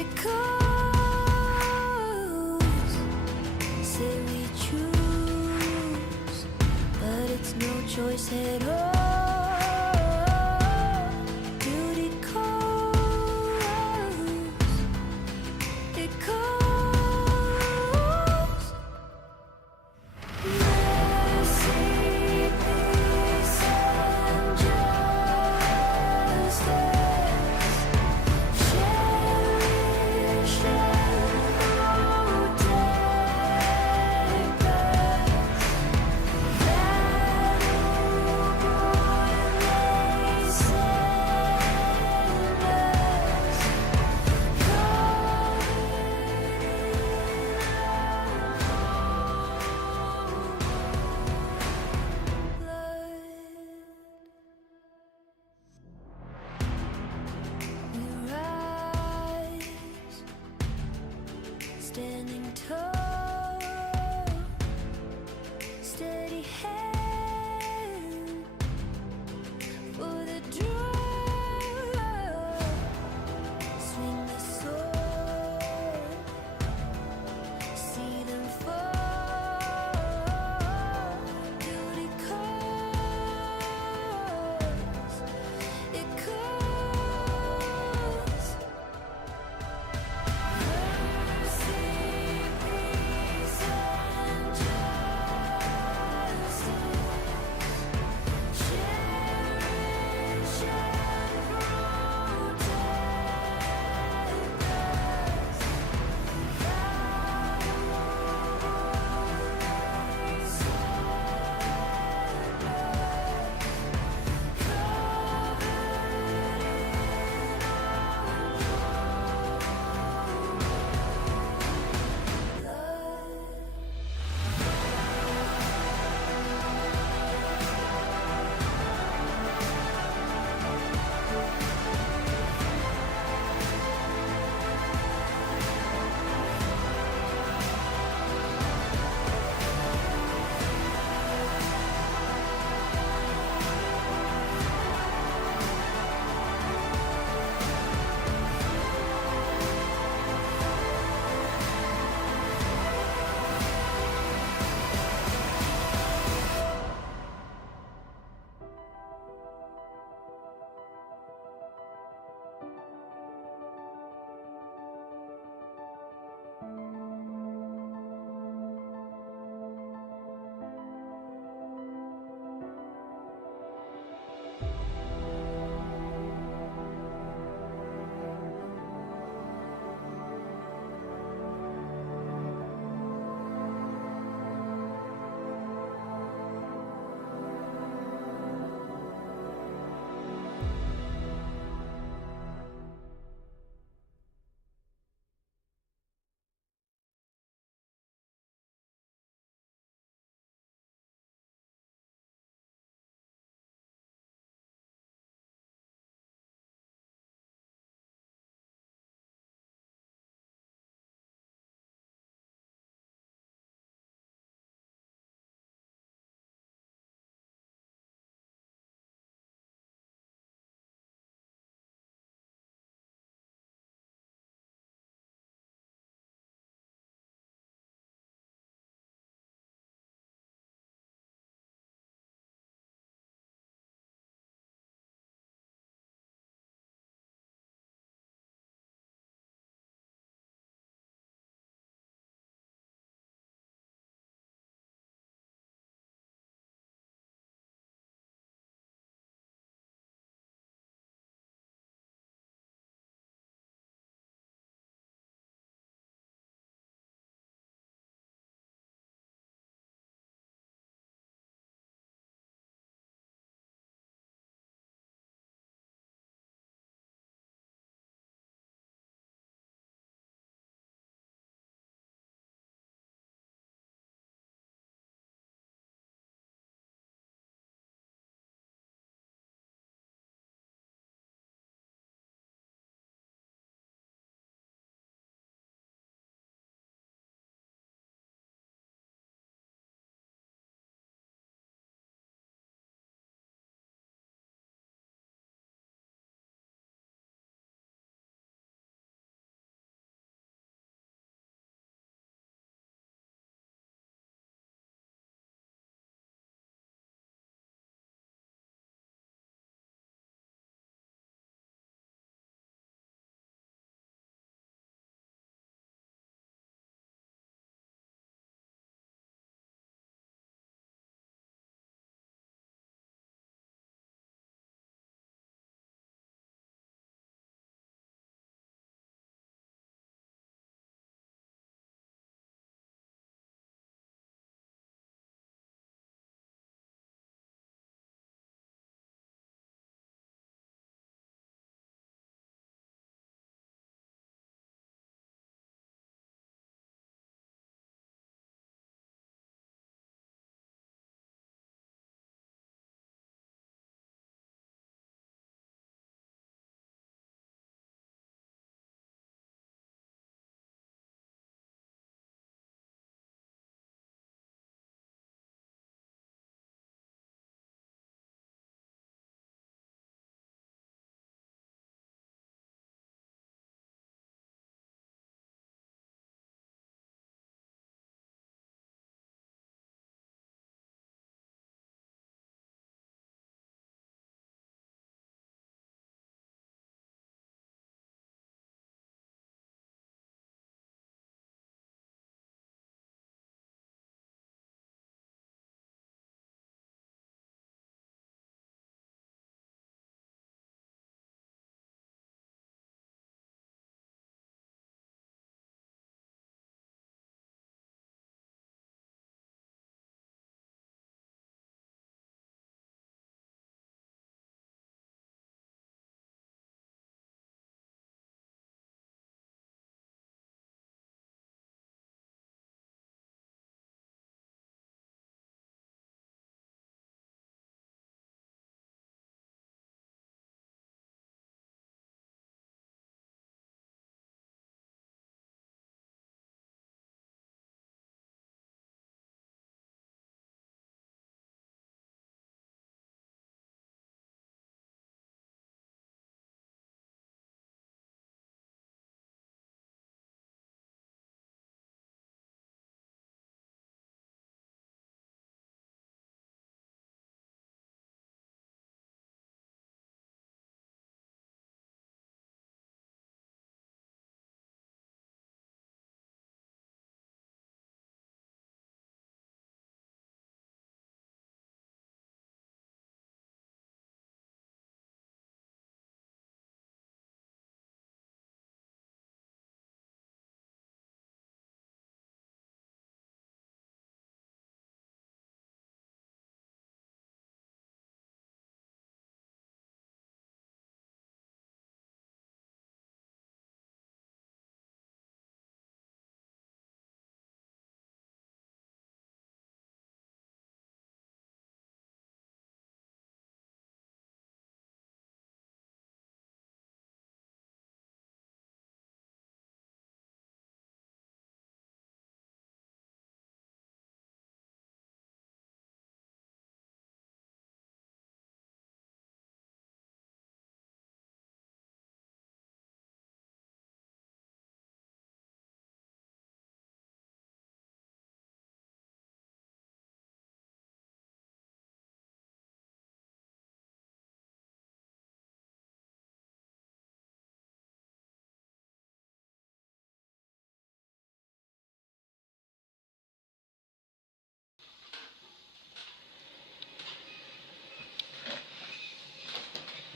It calls, say we choose, but it's no choice at all. Duty calls, it calls. Mercy, peace, and justice. Cherish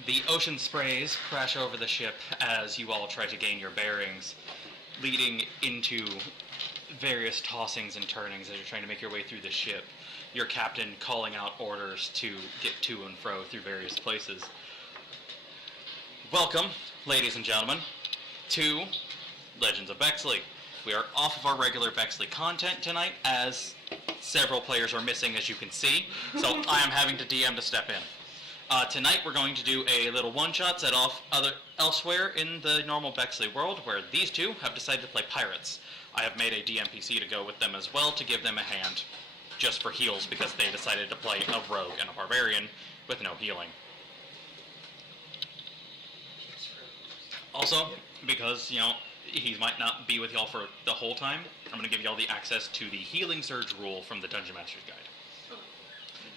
The ocean sprays crash over the ship as you all try to gain your bearings, leading into various tossings and turnings as you're trying to make your way through the ship. Your captain calling out orders to get to and fro through various places. Welcome, ladies and gentlemen, to Legends of Bexley. We are off of our regular Bexley content tonight, as several players are missing, as you can see, so I am having to DM to step in. Tonight we're going to do a little one-shot set off elsewhere in the normal Bexley world, where these two have decided to play pirates. I have made a DMPC to go with them as well to give them a hand, just for heals, because they decided to play a rogue and a barbarian with no healing. Also, because, he might not be with y'all for the whole time, I'm going to give y'all the access to the Healing Surge rule from the Dungeon Master's Guide.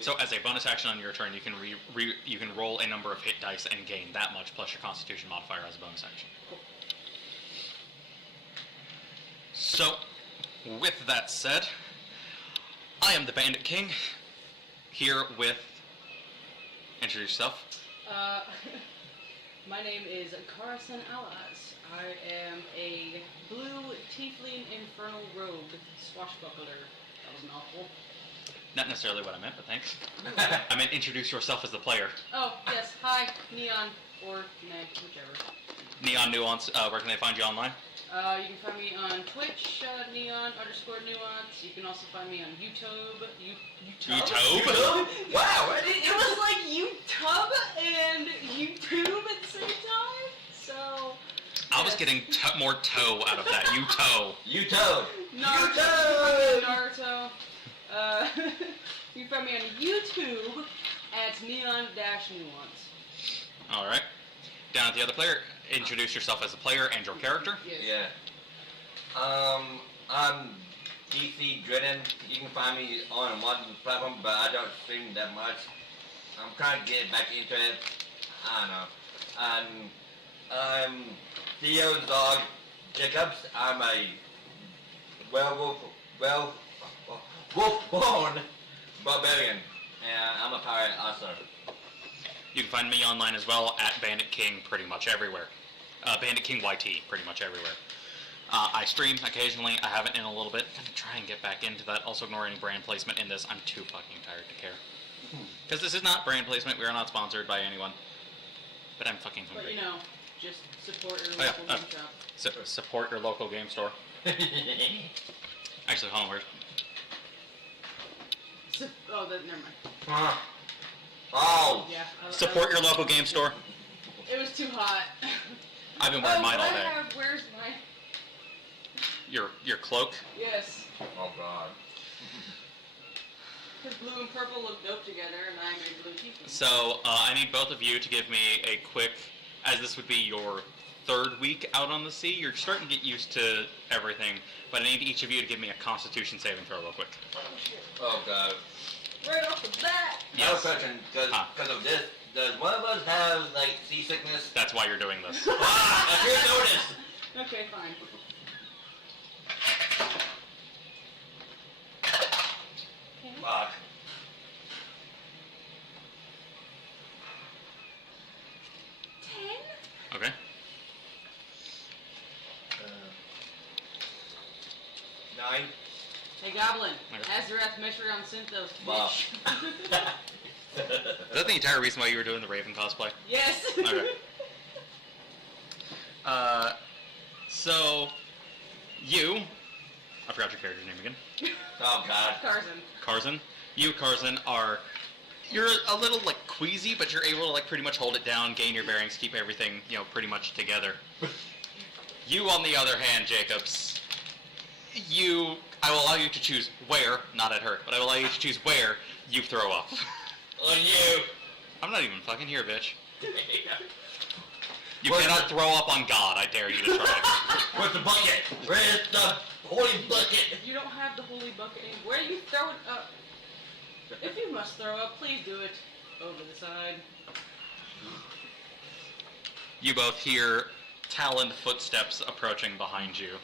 So as a bonus action on your turn, you can you can roll a number of hit dice and gain that much plus your Constitution modifier as a bonus action. So, with that said, I am the Bandit King, here with... Introduce yourself. My name is Karasen Alaz. I am a blue tiefling infernal rogue swashbuckler. That was a mouthful. Not necessarily what I meant, but thanks. I meant introduce yourself as the player. Oh, yes. Hi, Neon, or Ned, whichever. Neon Nuance, where can they find you online? You can find me on Twitch, Neon_Nuance. You can also find me on YouTube. YouTube? Wow! It was like YouTube and YouTube at the same time, so... I was getting more toe out of that. You toe. You toad! Naruto. You can find me on YouTube at Neon-Nuance. Alright. Down at the other player, introduce yourself as a player and your character. Yes. Yeah. I'm DC Dredden. You can find me on one platform, but I don't stream that much. I'm trying to get back into it. I don't know. I'm Theo's dog, Jacobs. I'm a wolf-born barbarian, and I'm a pirate also. You can find me online as well at Bandit King pretty much everywhere. Bandit King YT pretty much everywhere. I stream occasionally. I haven't in a little bit. I'm gonna try and get back into that. Also ignore any brand placement in this. I'm too fucking tired to care. Because this is not brand placement. We are not sponsored by anyone. But I'm fucking hungry. But just support your local game shop. Support your local game store. Actually, hold on. Where? Never mind. Oh! Yeah. Support your local game store. It was too hot. I've been wearing mine all day. Where's my... Your cloak? Yes. Oh god. Because blue and purple look dope together, and I'm a blue tiefling. So, I need both of you to give me a quick, as this would be your third week out on the sea, you're starting to get used to everything, but I need each of you to give me a Constitution saving throw real quick. Oh god. Right off the bat! I have a question, because of this, does one of us have, seasickness? That's why you're doing this. I didn't notice! Okay, fine. Fuck. 10? Okay. 9. Hey, Goblin. Okay. Azarath Mishra on Synthos, Wow. bitch. Is that the entire reason why you were doing the Raven cosplay? Yes! Okay. So, you... I forgot your character's name again. Oh god. Tarzan. Karzan. You, Karzan, are... You're a little, queasy, but you're able to, pretty much hold it down, gain your bearings, keep everything, pretty much together. You, on the other hand, Jacobs, I will allow you to choose where, not at her, but I will allow you to choose where you throw up. On you! I'm not even fucking here, bitch. You Where's cannot the- throw up on God, I dare you to try. Where's the bucket? Where's the holy bucket? You don't have the holy bucket anymore. Where do you throw it up? If you must throw up, please do it over the side. You both hear taloned footsteps approaching behind you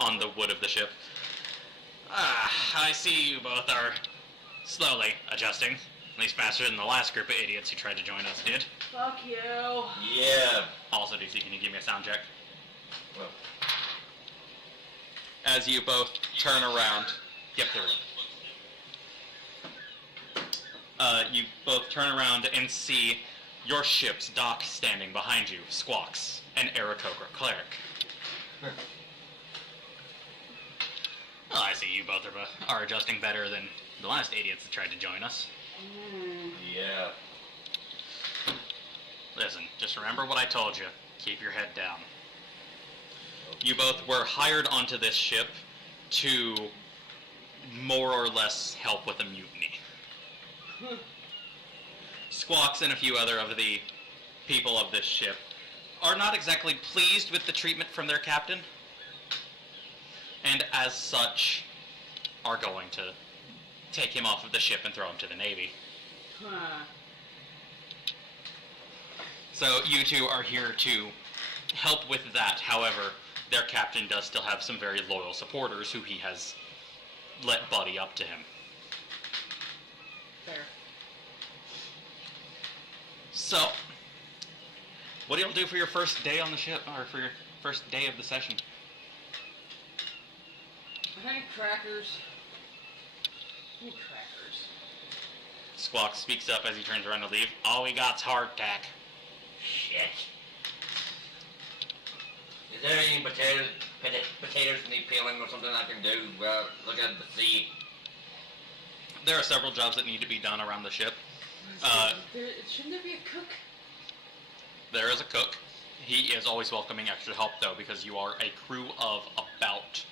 on the wood of the ship. I see you both are slowly adjusting. At least faster than the last group of idiots who tried to join us did. Fuck you. Yeah. Also, DC, can you give me a sound check? Well, As you both turn around. Yep, there we go. You both turn around and see your ship's dock standing behind you, Squawks, and Aarakocra Cleric. Well, I see you both are adjusting better than the last idiots that tried to join us. yeah. Listen, just remember what I told you. Keep your head down. You both were hired onto this ship to more or less help with a mutiny. Squawks and a few other of the people of this ship are not exactly pleased with the treatment from their captain, and as such are going to take him off of the ship and throw him to the Navy. Huh. So you two are here to help with that. However, their captain does still have some very loyal supporters who he has let buddy up to him. Fair. So, what do you do for your first day on the ship, or for your first day of the session? I think crackers. Ooh, crackers. Squawk speaks up as he turns around to leave. All we got's hardtack. Shit. Is there any potatoes need peeling or something I can do? Look at the sea. There are several jobs that need to be done around the ship. Shouldn't there be a cook? There is a cook. He is always welcoming extra help, though, because you are a crew of about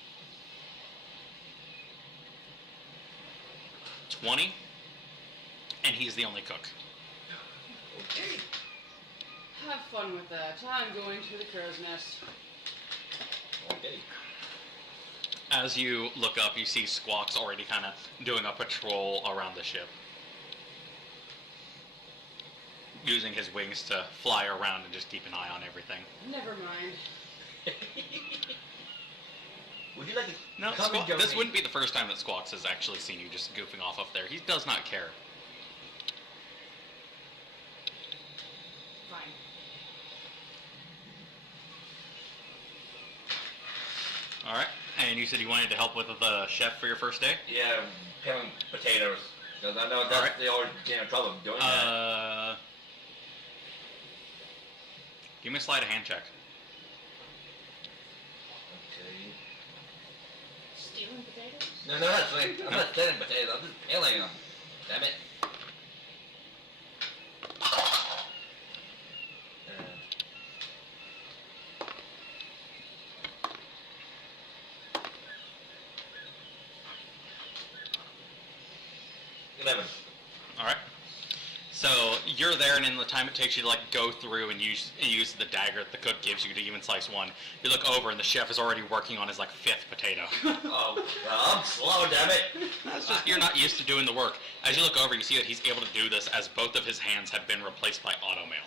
20, and he's the only cook. Okay. Have fun with that. I'm going to the crow's nest. Okay. As you look up, you see Squawks already kind of doing a patrol around the ship, using his wings to fly around and just keep an eye on everything. Never mind. Would you like to No, come and join this me? wouldn't be the first time that Squawks has actually seen you just goofing off up there. He does not care. Fine. Alright, and you said you wanted to help with the chef for your first day? Yeah, peeling potatoes. Because I know that's Alright. the always get in trouble doing that. Give me a sleight of hand check. Okay. Stealing potatoes? No, that's like, I'm not stealing potatoes, I'm just peeling them. Damn it. Uh, 11. Alright. So you're there, and in the time it takes you to like go through and use the dagger that the cook gives you to even slice one, you look over and the chef is already working on his like 5th potato. Oh, I'm slow, damn it. That's just, you're not used to doing the work. As you look over, you see that he's able to do this as both of his hands have been replaced by automail.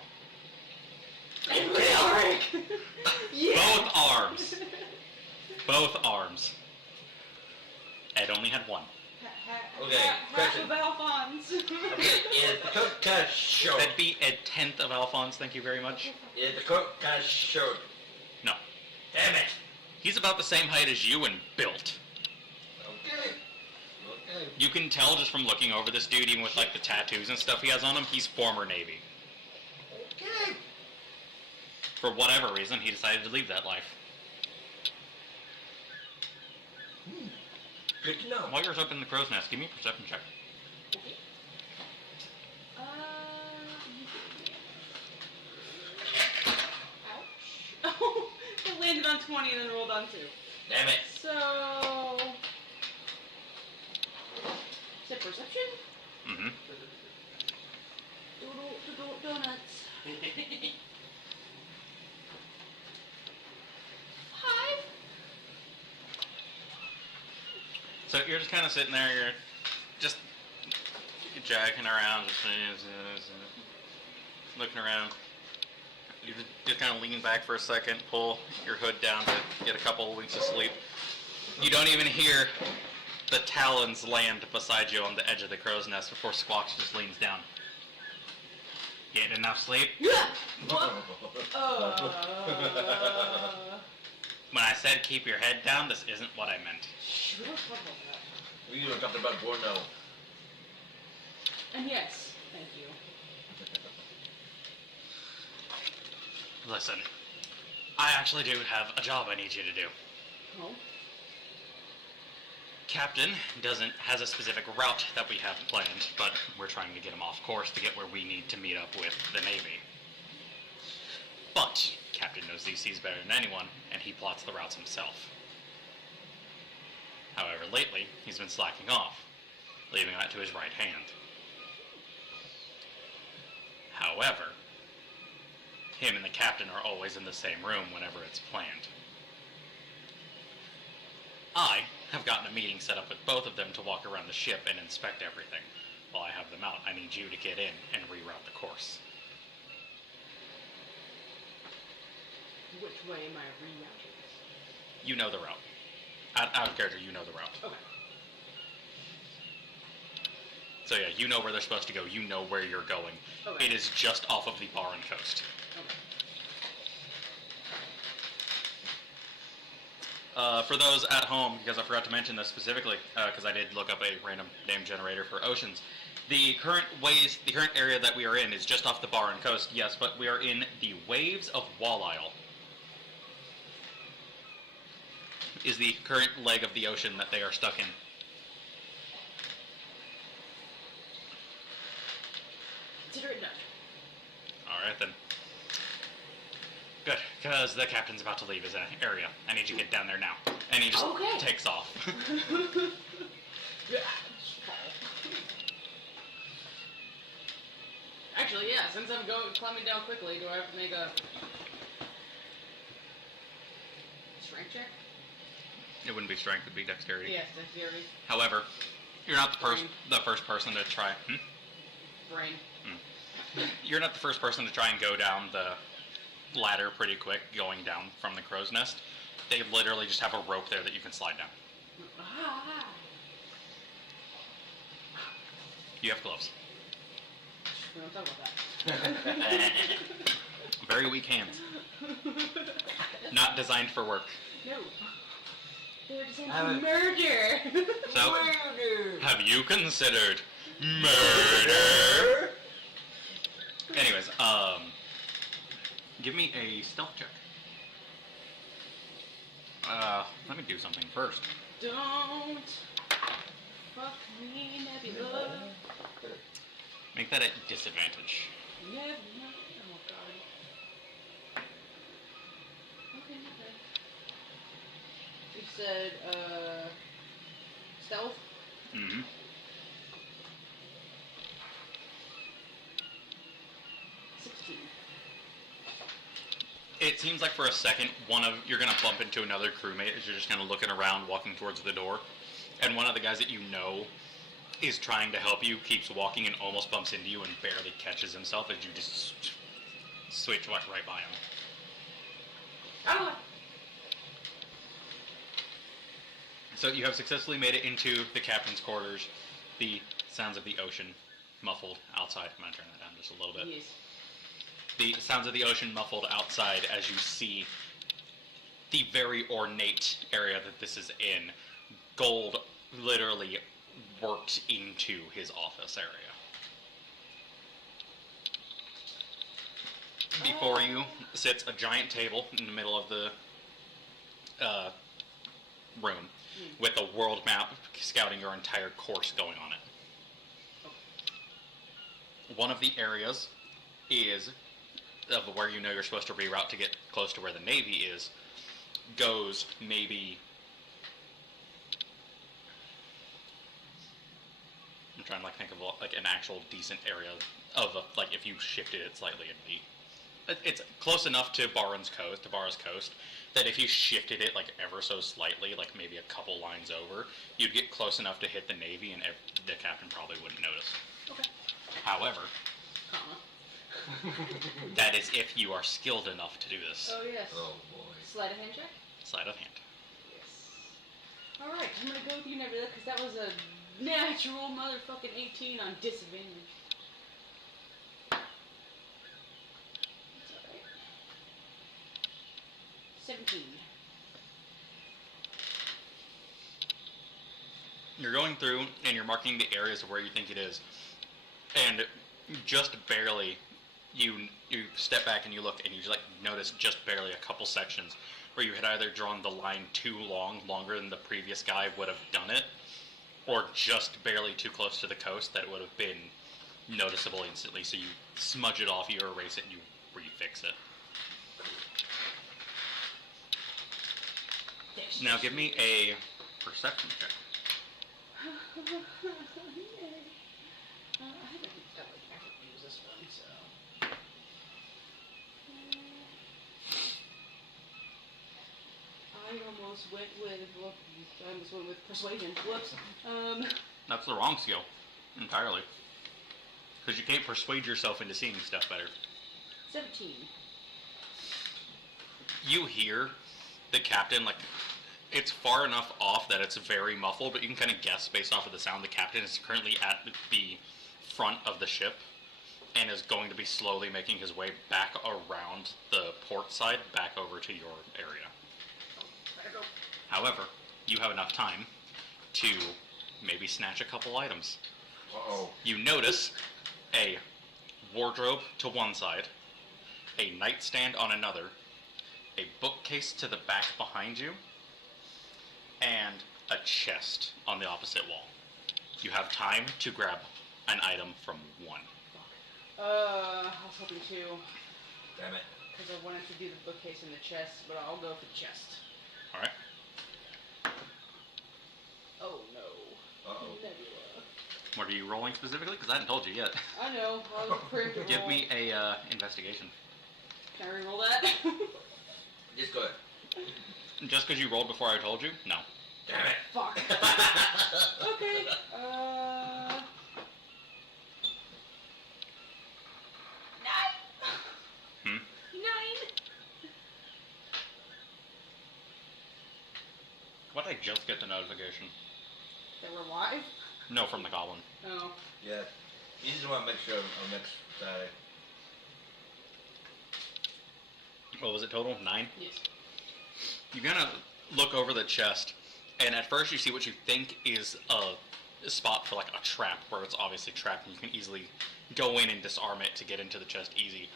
Yeah. Both arms. Both arms. Ed only had one. Okay, Half question. of Alphonse. Okay, is the cook kind of short? That'd be a 10th of Alphonse, thank you very much. Is the cook kind of short? No. Damn it. He's about the same height as you and built. Okay. Okay. You can tell just from looking over this dude, even with like the tattoos and stuff he has on him, he's former Navy. Okay. For whatever reason, he decided to leave that life. Good to know. While you're up in the crow's nest, give me a perception check. Ouch. Oh, it landed on 20 and then rolled on 2. Damn it. So... Is it perception? Mm-hmm. Donuts. 5? So you're just kind of sitting there, you're just jacking around, just looking around. You just kind of lean back for a second, pull your hood down to get a couple of winks of sleep. You don't even hear The talons land beside you on the edge of the crow's nest before Squawks just leans down. Getting enough sleep? What? When I said keep your head down, this isn't what I meant. We don't talk about that. We were talking about Borno. And yes, thank you. Listen, I actually do have a job I need you to do. Oh? Captain has a specific route that we have planned, but we're trying to get him off course to get where we need to meet up with the Navy. But Captain knows these seas better than anyone, and he plots the routes himself. However, lately, he's been slacking off, leaving that to his right hand. However, him and the captain are always in the same room whenever it's planned. I have gotten a meeting set up with both of them to walk around the ship and inspect everything. While I have them out, I need you to get in and reroute the course. Which way am I rerouting? You know the route. Out of character, you know the route. Okay. So yeah, you know where they're supposed to go. You know where you're going. Okay. It is just off of the Baran coast. Okay. For those at home, because I forgot to mention this specifically, because I did look up a random name generator for oceans. The current area that we are in is just off the Baran coast, yes, but we are in the Waves of Wall-Isle. Is the current leg of the ocean that they are stuck in. Consider it done. Alright then. Good, because the captain's about to leave his area. I need you to get down there now. And he just Okay. takes off. Yeah. Actually, yeah, since I'm climbing down quickly, do I have to make a strength check? It wouldn't be strength, it'd be dexterity. Yes, dexterity. However, you're not the first person to try. Brain. You're not the first person to try and go down the ladder pretty quick, going down from the crow's nest. They literally just have a rope there that you can slide down. Ah. You have gloves. We don't talk about that. Very weak hands. Not designed for work. No. They're designed I for would- murder. So, Murder! have you considered murder? Anyways, give me a stealth check. Let me do something first. Don't fuck me, Nebula. Make that at disadvantage. Nebula. Oh god. Okay, okay. You said, stealth? Mm-hmm. 16. It seems like for a second, you're gonna bump into another crewmate as you're just kind of looking around, walking towards the door, and one of the guys that you know is trying to help you, keeps walking and almost bumps into you and barely catches himself as you just switch right by him. Ah! So you have successfully made it into the captain's quarters. The sounds of the ocean muffled outside. I'm gonna turn that down just a little bit. Yes. The sounds of the ocean muffled outside as you see the very ornate area that this is in. Gold literally worked into his office area. Before you sits a giant table in the middle of the room with a world map scouting your entire course going on it. One of the areas is of where you know you're supposed to reroute to get close to where the Navy is, goes maybe, I'm trying to think of like an actual decent area of like if you shifted it slightly, it'd be, it's close enough to Baran's coast, that if you shifted it like ever so slightly, like maybe a couple lines over, you'd get close enough to hit the Navy and the captain probably wouldn't notice. Okay. However, Comma. that is if you are skilled enough to do this. Oh, yes. Oh boy. Sleight of hand check? Sleight of hand. Yes. Alright, I'm gonna go with you, Nebula, because that was a natural motherfucking 18 on disadvantage. It's alright. 17. You're going through and you're marking the areas of where you think it is, and just barely, you step back and you look and you like notice just barely a couple sections where you had either drawn the line too long, longer than the previous guy would have done it, or just barely too close to the coast that it would have been noticeable instantly. So you smudge it off, you erase it, and you refix it. Now give me a perception check. I think I could use this one, so. I almost went with persuasion. Whoops. That's the wrong skill, entirely. Because you can't persuade yourself into seeing stuff better. 17. You hear the captain, like, it's far enough off that it's very muffled, but you can kind of guess based off of the sound. The captain is currently at the front of the ship and is going to be slowly making his way back around the port side, back over to your area. However, you have enough time to maybe snatch a couple items. Uh-oh. You notice a wardrobe to one side, a nightstand on another, a bookcase to the back behind you, and a chest on the opposite wall. You have time to grab an item from one. I was hoping to, Damn it. because I wanted to do the bookcase and the chest, but I'll go for the chest. Alright. Oh no. Uh-oh. Nebula. What are you rolling specifically? Because I hadn't told you yet. I know, I was prepared to Give roll. me a investigation. Can I reroll that? Just go ahead. Just because you rolled before I told you? No. Damn it. Fuck. Okay. 9. Hmm? 9. What did I just get the notification? That we're live? No, from the goblin. Oh. Yeah. You just want to make sure on next Saturday. What was it total? 9? Yes. You kind of look over the chest, and at first you see what you think is a spot for like a trap, where it's obviously trapped and you can easily go in and disarm it to get into the chest easy.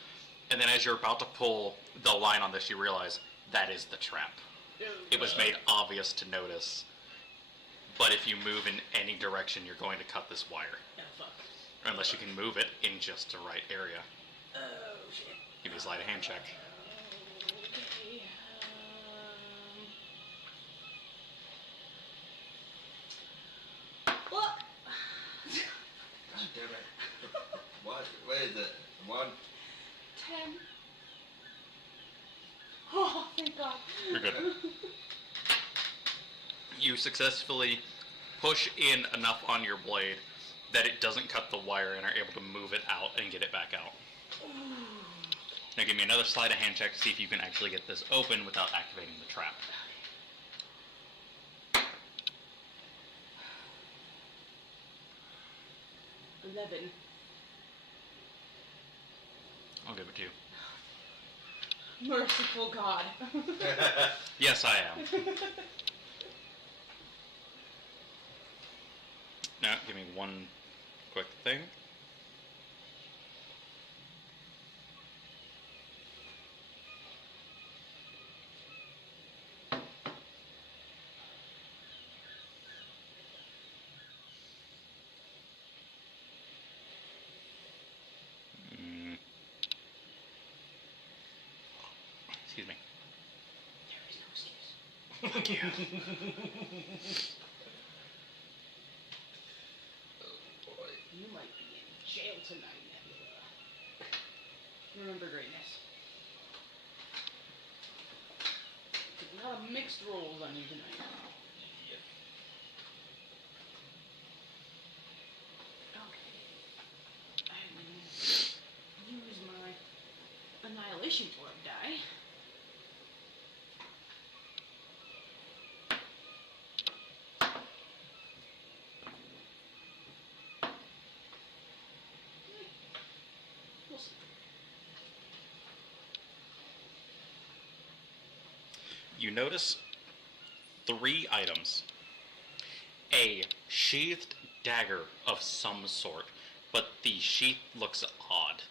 And then as you're about to pull the line on this, you realize that is the trap. It was made obvious to notice, but if you move in any direction, you're going to cut this wire. Oh, fuck. Unless you can move it in just the right area. Oh, shit. Give me a sleight of hand check. Okay. What? God damn it. What is it? 1? 10. Oh, thank God. You're good. You successfully push in enough on your blade that it doesn't cut the wire and are able to move it out and get it back out. Now give me another sleight of hand check to see if you can actually get this open without activating the trap. 11. I'll give it to you. Merciful God. Yes, I am. Now, give me one quick thing. Excuse me. There is no excuse. Thank you. You might be in jail tonight, Nebula. Remember greatness. A lot of mixed rolls on you tonight. Okay. I'm gonna use my Annihilation Orb die. you notice 3 items. A sheathed dagger of some sort, but the sheath looks odd.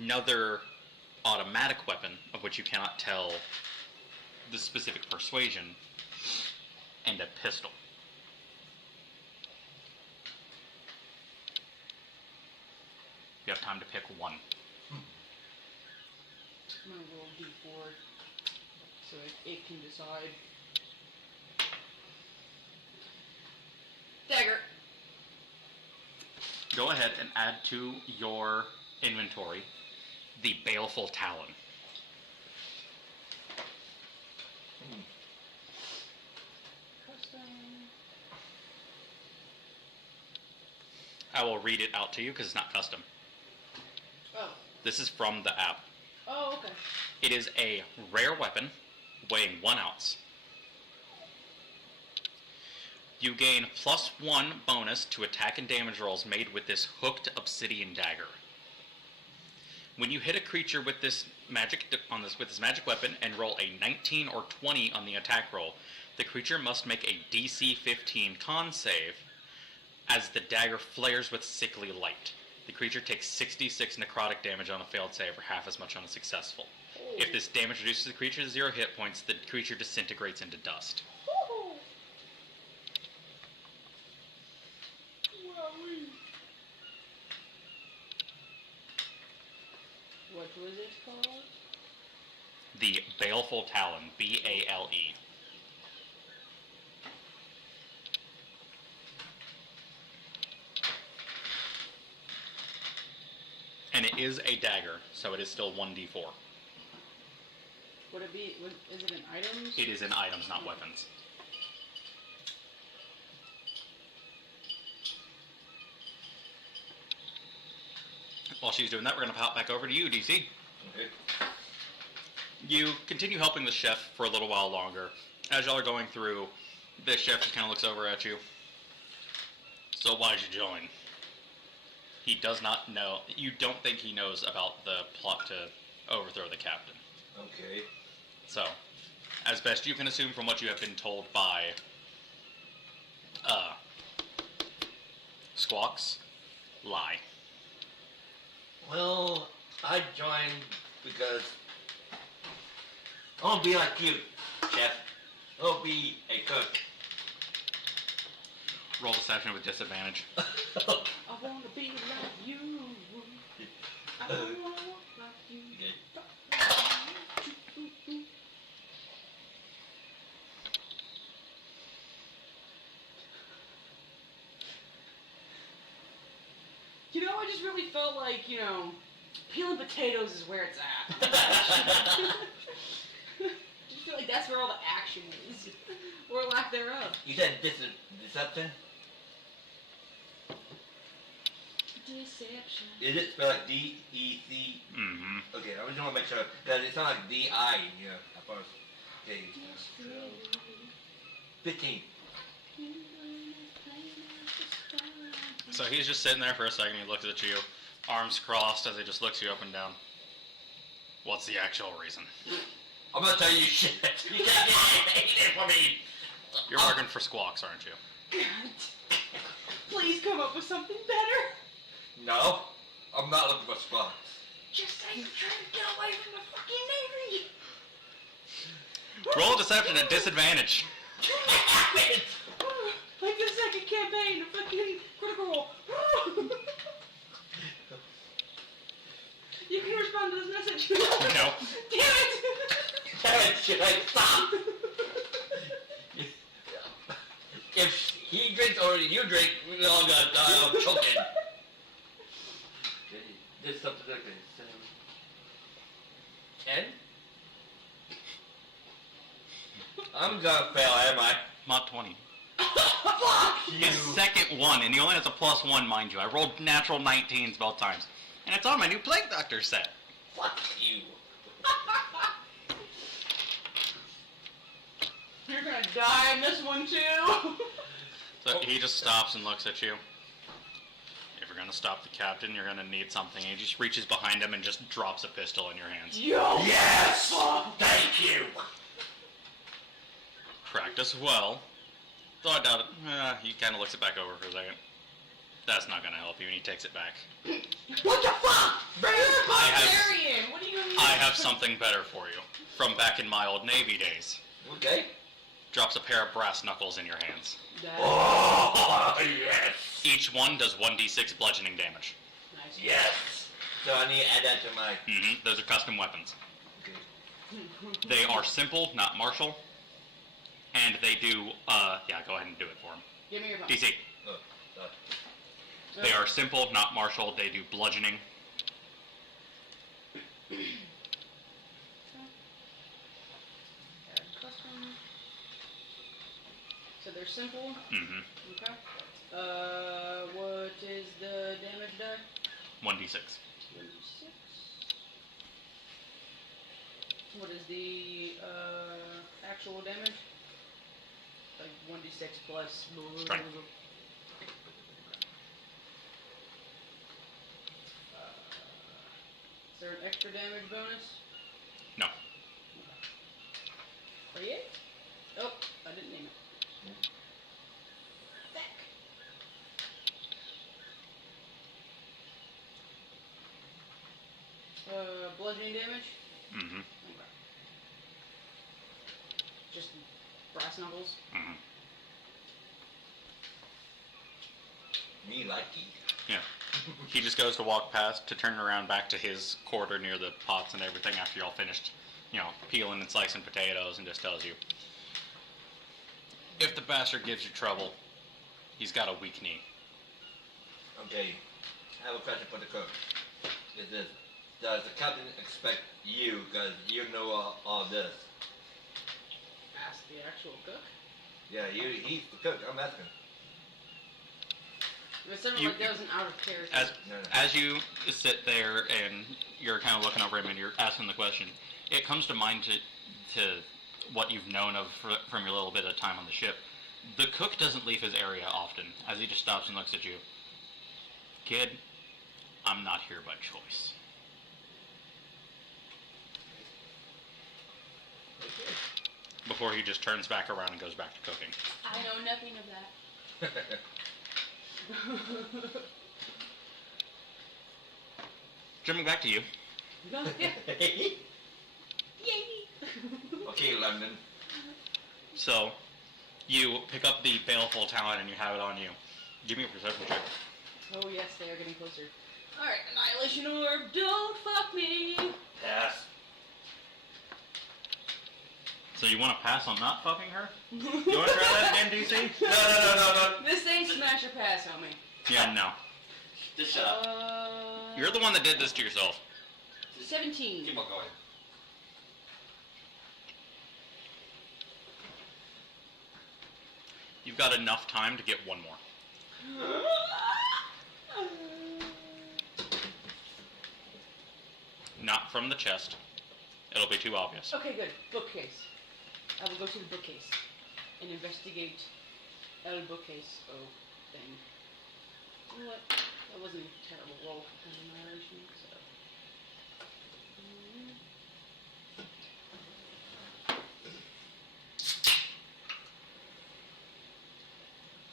Another automatic weapon, of which you cannot tell the specific persuasion, and a pistol. You have time to pick one. I'm gonna roll d4 so it can decide. Dagger. Go ahead and add to your inventory the Baleful Talon. Custom. I will read it out to you because it's not custom. Oh. This is from the app. Oh, okay. It is a rare weapon weighing 1 ounce. You gain +1 bonus to attack and damage rolls made with this hooked obsidian dagger. When you hit a creature with this magic weapon and roll a 19 or 20 on the attack roll, the creature must make a DC 15 con save as the dagger flares with sickly light. The creature takes 66 necrotic damage on a failed save, or half as much on a successful. If this damage reduces the creature to 0 hit points, the creature disintegrates into dust. What was it called? The Baleful Talon, B-A-L-E. And it is a dagger, so it is still 1d4. Would it be? Is it in items? It is in items, not weapons. While she's doing that, we're going to pop back over to you, DC. Okay. You continue helping the chef for a little while longer. As y'all are going through, the chef just kind of looks over at you. So why'd you join? He does not know. You don't think he knows about the plot to overthrow the captain. Okay. So, as best you can assume from what you have been told by Squawks, lie. Well, I joined because I want to be like you, chef. I'll be a cook. Roll deception with disadvantage. I want to be like you. I want to walk like you. You know, I just really felt like, peeling potatoes is where it's at. I just feel like that's where all the action is. Or lack thereof. You said deception? Deception. Is it spelled like D-E-C? Mm-hmm. Okay, I just want to make sure. Because it sounds like D-I in here at first. Okay. 15. So he's just sitting there for a second. He looks at you, arms crossed as he just looks you up and down. What's the actual reason? I'm going to tell you shit. You can't get anything for me. You're working for Squawks, aren't you? God. Please come up with something better. No, I'm not looking for spots. Just say you're trying to get away from the fucking Navy. Roll deception at disadvantage. Like the second campaign, the fucking Critical Role. You can respond to this message. No. Damn it! Damn it, shit, stop! If he drinks or you drink, we're all gonna die of choking. This something like this. 10? I'm gonna fail, am I? Not 20. Fuck! His second one, and he only has a +1, mind you. I rolled natural 19s both times. And it's on my new Plague Doctor set. Fuck you. You're gonna die in this one too. So he just stops and looks at you. If you're gonna stop the captain, you're gonna need something. And he just reaches behind him and just drops a pistol in your hands. Yo! Yes! as well. Though I doubt it. He kind of looks it back over for a second. That's not gonna help you, and he takes it back. What the fuck? You're a I have- barbarian. What are you gonna do? I have something better for you. From back in my old Navy days. Okay. Drops a pair of brass knuckles in your hands. Oh, yes. Each one does 1d6 bludgeoning damage. Nice. Yes. So I need to add that to my... Those are custom weapons. Okay. They are simple, not martial. And they do, yeah, go ahead and do it for him. Give me your phone. DC. They are simple, not martial. They do bludgeoning. Add custom. So they're simple. Mm-hmm. Okay. What is the damage die? 1d6. 26. What is the actual damage? Like 1d6 plus. Strength. Is there an extra damage bonus? No. 38? Oh, I didn't name it. Back. Bludgeoning damage? Mm-hmm. Okay. Just brass knuckles? Mm-hmm. Me likey. Yeah. He just goes to walk past to turn around back to his quarter near the pots and everything after y'all finished, peeling and slicing potatoes, and just tells you, if the bastard gives you trouble, he's got a weak knee. Okay. I have a question for the cook. Is this... Does the captain expect you, because you know all this? Ask the actual cook? Yeah, he's the cook. I'm asking. If it's ever You- like that was an out of character. As you sit there and you're kind of looking over him and you're asking the question, it comes to mind to what you've known of from your little bit of time on the ship. The cook doesn't leave his area often, as he just stops and looks at you. Kid, I'm not here by choice. Before he just turns back around and goes back to cooking. I know nothing of that. Jumping back to you. Yay! Okay, London. So, you pick up the baleful talent and you have it on you. Give me a perception check. Oh yes, they are getting closer. Alright, Annihilation Orb, don't fuck me! Pass. So you want to pass on not fucking her? You want to try that again, DC? No. This ain't smash or pass, homie. Yeah, no. Just shut up. You're the one that did this to yourself. 17. Keep on going. You've got enough time to get one more. Not from the chest. It'll be too obvious. Okay, good. Bookcase. I will go to the bookcase and investigate el bookcase thing. You know what? That wasn't a terrible roll for annihilation, so.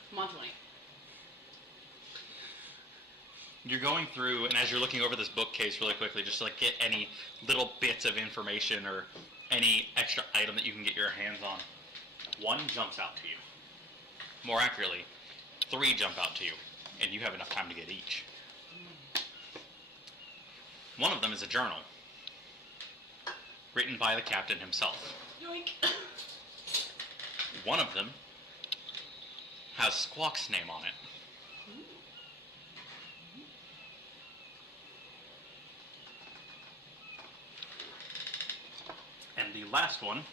Come on, 20. You're going through, and as you're looking over this bookcase really quickly, just to, get any little bits of information or any extra item that you can get your hands on. One jumps out to you. More accurately, 3 jump out to you, and you have enough time to get each. One of them is a journal, written by the captain himself. Yoink! One of them has Squawk's name on it. And the last one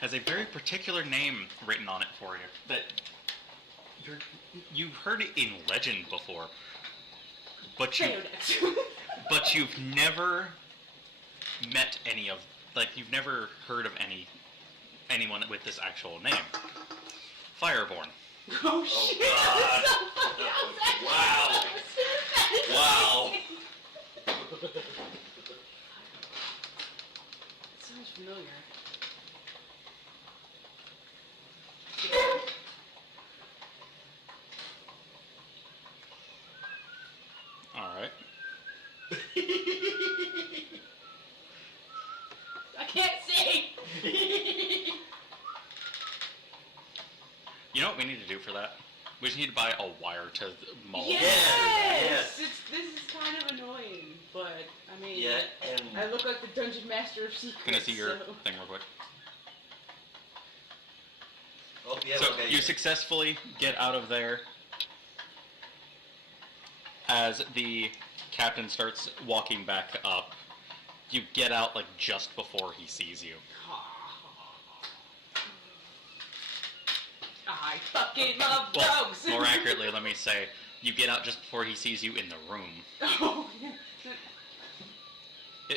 has a very particular name written on it for you that you've heard it in legend before, but but you've never met any of, you've never heard of anyone with this actual name. Fireborn. Oh shit! God. That's so fucking outside. Wow. That is Wow. amazing. It sounds familiar. You know what we need to do for that? We just need to buy a wire to mold. Yes! Yes. This is kind of annoying, but I mean, Yeah, and I look like the Dungeon Master of Secrets. Can I see your so. thing real quick? hope you have So okay. you successfully get out of there as the captain starts walking back up. You get out like just before he sees you. I fucking love Well, dogs. more accurately, let me say, you get out just before he sees you in the room. Oh, yeah.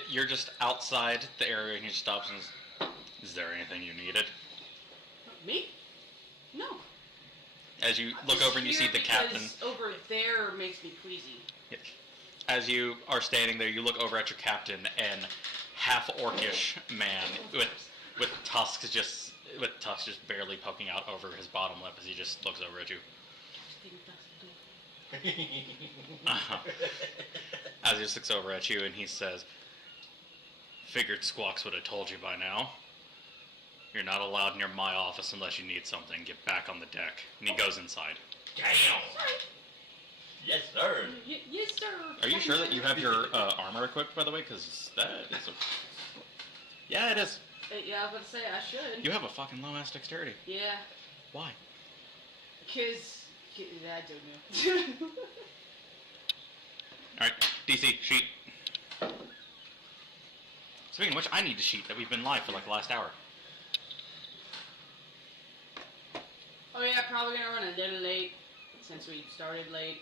You're just outside the area and he stops and says, "Is there anything you needed?" Me? No. As you look over and you see the captain. Over there makes me queasy. As you are standing there, you look over at your captain, and half-orcish man with tusks just barely poking out over his bottom lip as he just looks over at you. As he just looks over at you and he says, "Figured Squawks would have told you by now. You're not allowed near my office unless you need something. Get back on the deck." And he goes inside. Damn. Yes, sir. Yes, sir. Are you sure that you have your armor equipped, by the way? Because that is a... Yeah, it is. Yeah, I was about to say I should. You have a fucking low-ass dexterity. Yeah, Why? because I don't know. Alright, DC, sheet. Speaking of which, I need to sheet that we've been live for like the last hour. Oh yeah, probably gonna run a little late since we started late.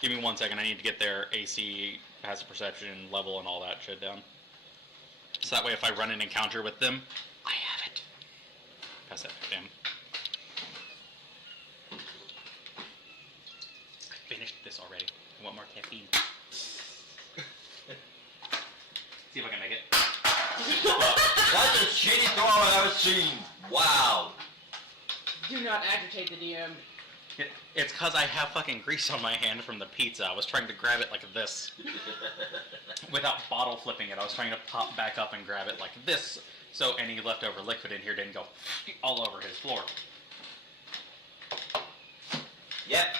Give me 1 second, I need to get their AC, passive perception, level, and all that shit down. So that way if I run an encounter with them, I have it. Pass that down. I finished this already. I want more caffeine. See if I can make it. That's the shittiest door I've ever seen. Wow. Do not agitate the DM. It's cause I have fucking grease on my hand from the pizza. I was trying to grab it like this. Without bottle flipping it, I was trying to pop back up and grab it like this, so any leftover liquid in here didn't go all over his floor. Yep.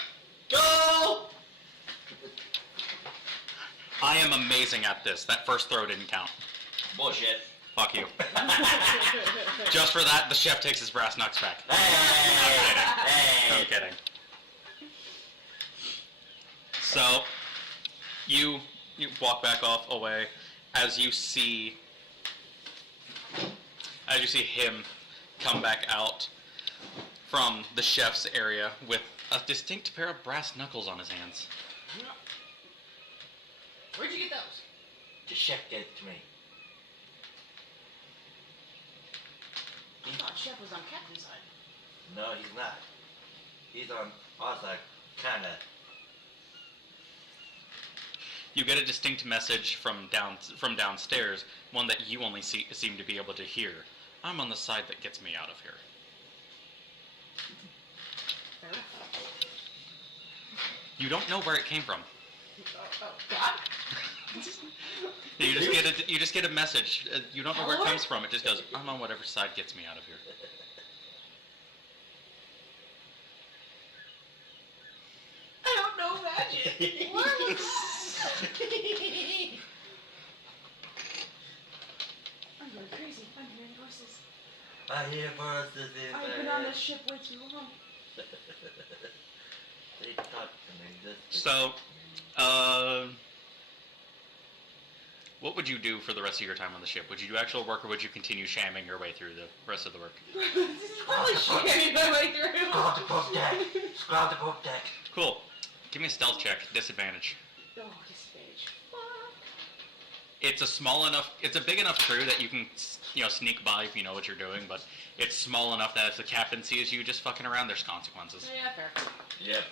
Go! I am amazing at this. That first throw didn't count. Bullshit. Fuck you. Just for that, the chef takes his brass knucks back. Hey! I'm kidding. So, you walk back off away as you see him come back out from the chef's area with a distinct pair of brass knuckles on his hands. Where'd you get those? The chef gave it to me. I thought Chef was on Captain's side. No, he's not. He's on our side, kinda. You get a distinct message from downstairs, one that you only seem to be able to hear. "I'm on the side that gets me out of here." Fair enough. You don't know where it came from. Oh, God? You just get a message. You don't know where it Hello? comes from. It just goes, "I'm on whatever side gets me out of here." I don't know magic. What? I'm going crazy. I'm hearing voices. I hear voices in I've my been on head. this ship way too long. They talk to me. Just So, what would you do for the rest of your time on the ship? Would you do actual work, or would you continue shamming your way through the rest of the work? This is probably sharing my way through. Scrub the poop deck. Scrub the poop deck. Cool. Give me a stealth check. Disadvantage. Oh, disadvantage. It's a big enough crew that you can, sneak by if you know what you're doing, but it's small enough that if the captain sees you just fucking around, there's consequences. Yeah, fair. Yep.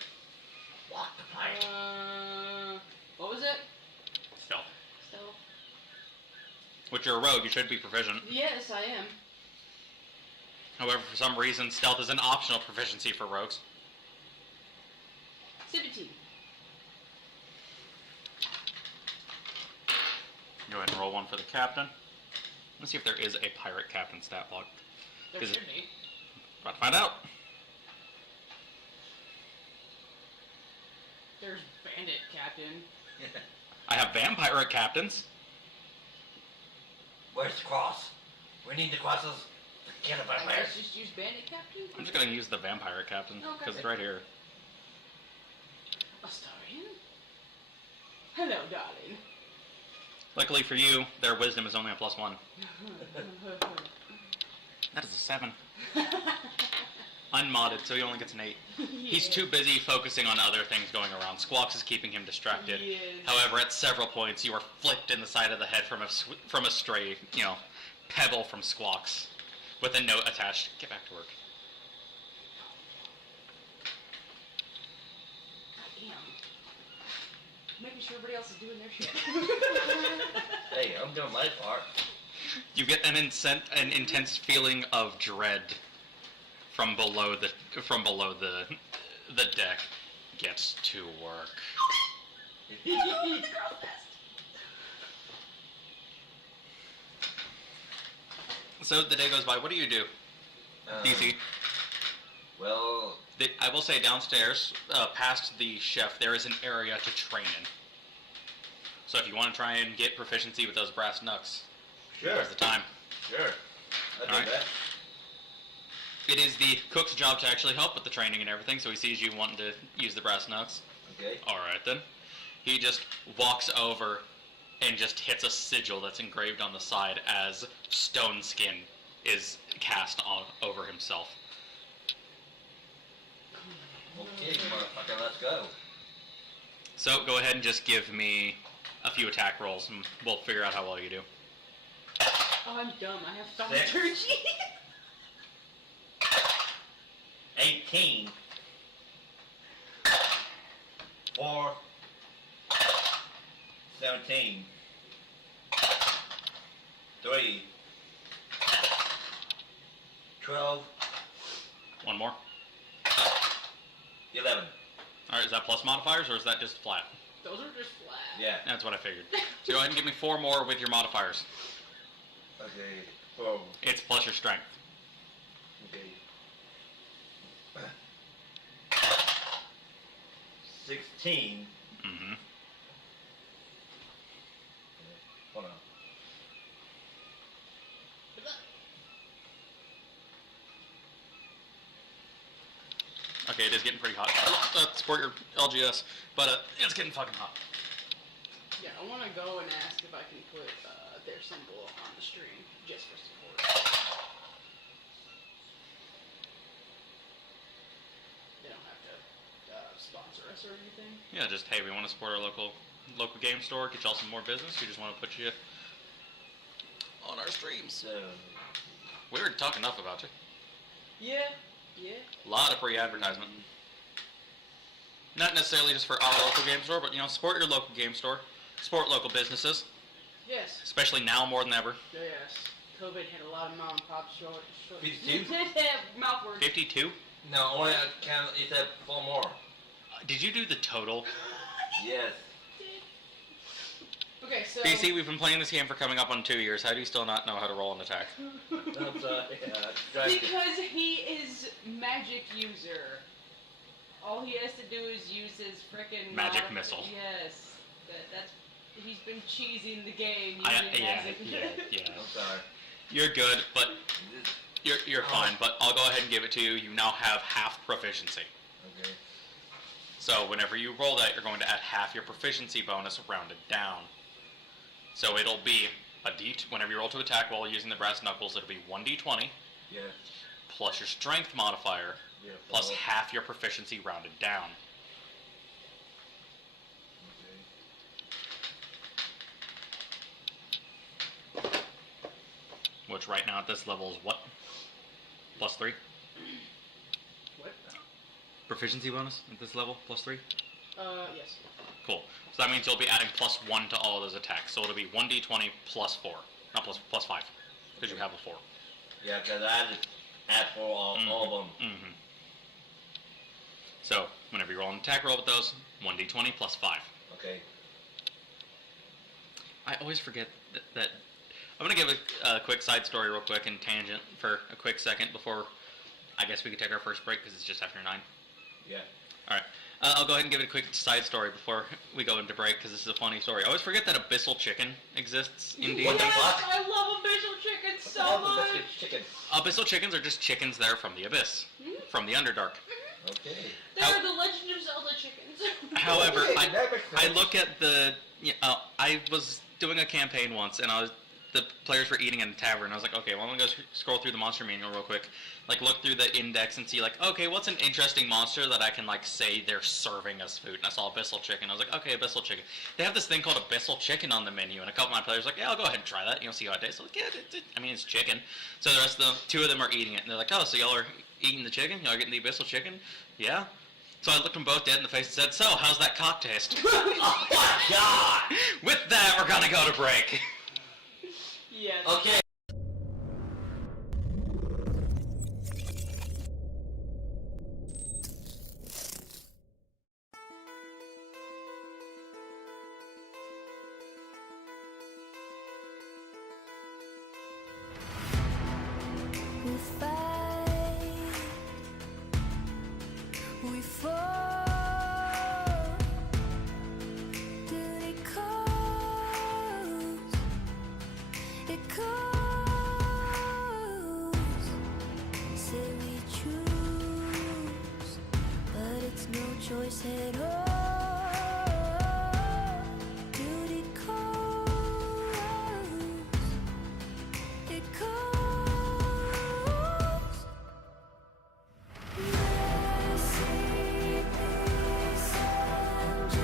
Walk the plank. What was it? Stealth. Stealth. Which you're a rogue, you should be proficient. Yes, I am. However, for some reason, stealth is an optional proficiency for rogues. 17. Go ahead and roll one for the captain. Let's see if there is a pirate captain stat block. There Is it- should be. About to find out. There's bandit captain. I have vampire captains. Where's the cross? We need the crosses to kill the I vampires. guess just use bandit captain. I'm just gonna use the vampire captain Okay. because it's right here. Astarion? Hello, darling. Luckily for you, their wisdom is only a +1. That is a 7. Unmodded, so he only gets an 8. He's too busy focusing on other things going around. Squawks is keeping him distracted. Yes. However, at several points, you are flicked in the side of the head from a stray, pebble from Squawks, with a note attached. Get back to work. Damn. Making sure everybody else is doing their shit. Hey, I'm doing my part. You get an intense feeling of dread from below the deck. Gets to work. So the day goes by. What do you do, DC? Well, I will say downstairs, past the chef, there is an area to train in. So if you want to try and get proficiency with those brass knucks, sure, now's the time. sure. I'll do Alright. that. It is the cook's job to actually help with the training and everything, so he sees you wanting to use the brass knucks. Okay. Alright then. He just walks over and just hits a sigil that's engraved on the side as stone skin is cast on over himself. Okay, motherfucker, let's go. So go ahead and just give me a few attack rolls and we'll figure out how well you do. Oh, I'm dumb. I have Six. thaumaturgy. 18. 4. 17. 3. 12. One more. 11. Alright, is that plus modifiers or is that just flat? Those are just flat. Yeah. That's what I figured. So go ahead and give me 4 more with your modifiers. Okay. 4. It's plus your strength. Okay. 16. Mm-hmm. Hold on. Okay, it is getting pretty hot. Support your LGS, but it's getting fucking hot. Yeah, I want to go and ask if I can put their symbol on the stream just for support. They don't have to sponsor us or anything. Yeah, just hey, we want to support our local game store, get y'all some more business. We just want to put you on our streams. So, We already talked enough about you. Yeah, yeah. A lot of free advertisement. Not necessarily just for our local game store, but support your local game store. Support local businesses, Yes, especially now more than ever. yes. COVID hit a lot of mom and pop short. 52? Mouth words. 52? no, only I can. It's 4 more. Did you do the total? Yes. Okay, so. DC, we've been playing this game for coming up on 2 years. How do you still not know how to roll an attack? I'm sorry. Because he is magic user. All he has to do is use his frickin' Magic missile. Yes, that's. He's been cheesing the game using Yeah. I'm sorry. You're good, but This- you're fine. But I'll go ahead and give it to you. You now have half proficiency. Okay. So whenever you roll that, you're going to add half your proficiency bonus rounded down. So it'll be whenever you roll to attack while using the brass knuckles, it'll be 1d20 Yeah. plus your strength modifier Yeah. plus follow. half your proficiency rounded down. Okay. Which right now at this level is what? Plus 3? What? Proficiency bonus at this level? Plus 3? Yes. Cool. So that means you'll be adding plus 1 to all of those attacks. So it'll be 1d20 plus 4. Not plus 5. Because you have a 4. Yeah, because I just had 4 all of them. Mm-hmm. So, whenever you roll an attack roll with those, 1d20 plus 5. Okay. I always forget that. I'm gonna give a quick side story real quick and tangent for a quick second before I guess we could take our first break because it's just after 9. Yeah. All right. I'll go ahead and give it a quick side story before we go into break because this is a funny story. I always forget that abyssal chicken exists in D&D. What the Yes, fuck? I love abyssal chicken What the so hell's much. the biscuit chicken? Abyssal chickens are just chickens that are from the abyss, from the Underdark. Okay. They're the Legend of Zelda chickens. However, Okay, that makes I sense. look at the. I was doing a campaign once, and the players were eating in a tavern. I was like, okay, well, I'm gonna go scroll through the monster manual real quick, like look through the index and see, like, okay, what's an interesting monster that I can like say they're serving us food? And I saw abyssal chicken. I was like, okay, abyssal chicken. They have this thing called abyssal chicken on the menu, and a couple of my players were like, yeah, I'll go ahead and try that. See how it tastes. I'm like, yeah, I mean, it's chicken. So the rest of them, 2 of them are eating it, and they're like, oh, so y'all are eating the chicken? Y'all are getting the abyssal chicken? Yeah. So I looked them both dead in the face and said, so, how's that cock taste? Oh my god! With that, we're gonna go to break. Yes. Okay. We fight, we fall. Duty calls, it calls. Say we choose, but it's no choice at all. Duty calls, it calls. Mercy, peace, and justice.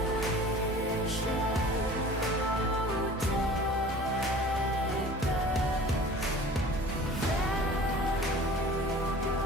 Cherish and protect us. Battle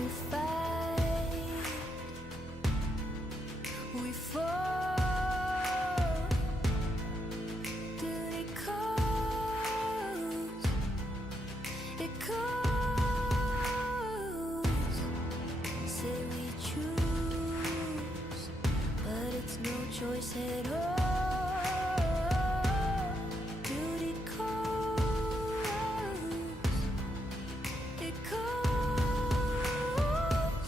We fight, we fall. Duty calls, it calls. Say we choose, but it's no choice at all. Duty calls, it calls.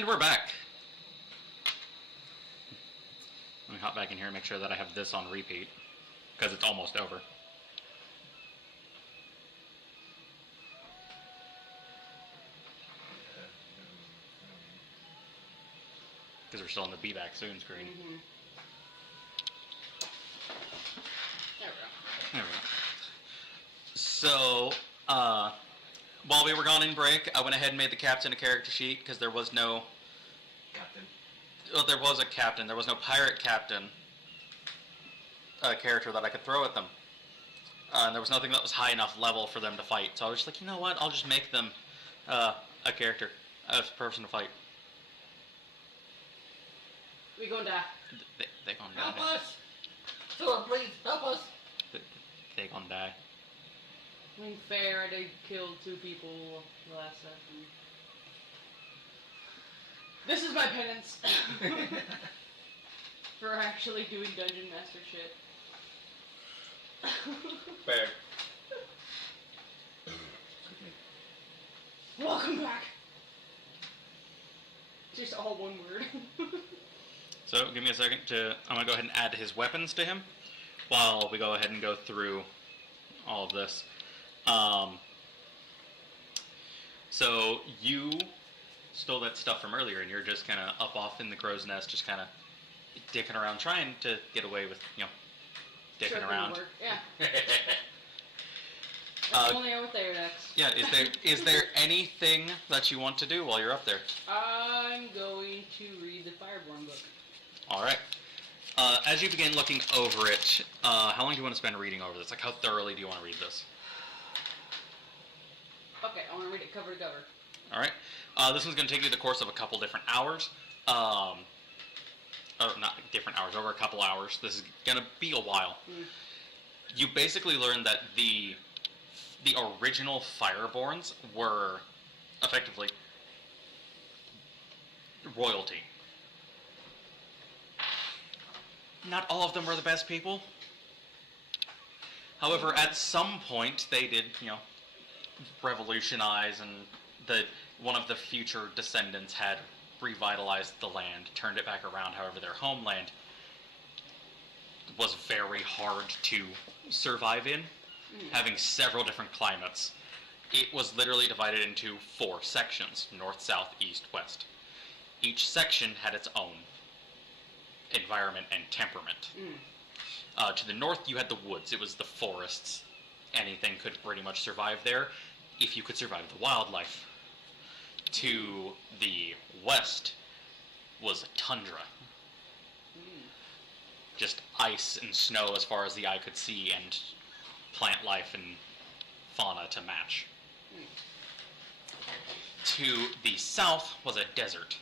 And we're back. Let me hop back in here and make sure that I have this on repeat, because it's almost over. Because we're still on the Be Back Soon screen. Mm-hmm. There we go. There we go. So, while we were gone in break, I went ahead and made the captain a character sheet, because there was no... Captain. Well, there was a captain. There was no pirate captain character that I could throw at them. And there was nothing that was high enough level for them to fight. So I was just like, you know what? I'll just make them a character, a person to fight. We gonna die. They gonna Help die. us! Someone please, help us! They gonna die. I mean, fair, I did kill 2 people last session. This is my penance for actually doing Dungeon Master shit. Fair. Welcome back! Just all one word. So give me a second to... I'm gonna go ahead and add his weapons to him while we go ahead and go through all of this. So you stole that stuff from earlier, and you're just kind of up off in the crow's nest, just kind of dicking around, trying to get away with, dicking Sure, around. work. Yeah. Uh, Only over there next. Yeah, is there anything that you want to do while you're up there? I'm going to read the Fireborn book. All right. As you begin looking over it, how long do you want to spend reading over this? Like, how thoroughly do you want to read this? Okay, I want to read it cover to cover. All right. This one's going to take you the course of a couple different hours. Or not different hours, over a couple hours. This is going to be a while. You basically learn that the original Fireborns were effectively royalty. Not all of them were the best people. However, at some point they did, revolutionize, and one of the future descendants had revitalized the land, turned it back around. However, their homeland was very hard to survive in, having several different climates. It was literally divided into 4 sections: north, south, east, west. Each section had its own environment and temperament. To the north, you had the woods. It was the forests. Anything could pretty much survive there, if you could survive the wildlife. To the west was tundra. Just ice and snow as far as the eye could see, and plant life and fauna to match. To the south was a desert,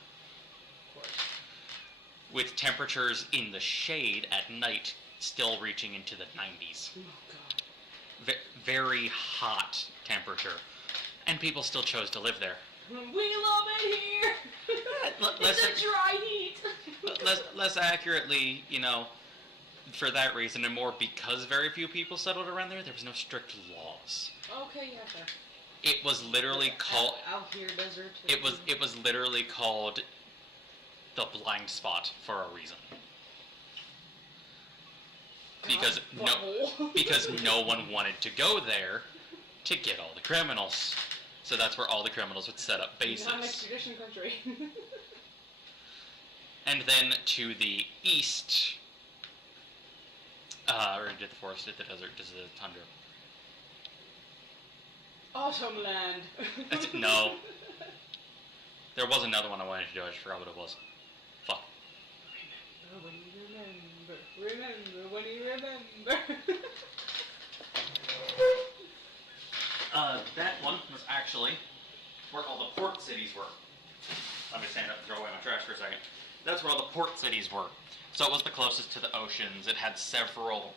with temperatures in the shade at night still reaching into the 90s. Oh, God. Very hot temperature. And people still chose to live there. We love it here! It's a dry heat! Less accurately, for that reason, and more because very few people settled around there, there was no strict laws. Okay, yeah, fair. It was literally called... Out here, desert. It was literally called the blind spot for a reason. Because no one wanted to go there to get all the criminals. So that's where all the criminals would set up bases. Non-extradition country. And then to the east, or did the forest, did the desert, did the tundra? Autumn land. No. There was another one I wanted to do, I just forgot what it was. Fuck. Remember when you remember. That one was actually where all the port cities were. Let me stand up and throw away my trash for a second. That's where all the port cities were. So it was the closest to the oceans. It had several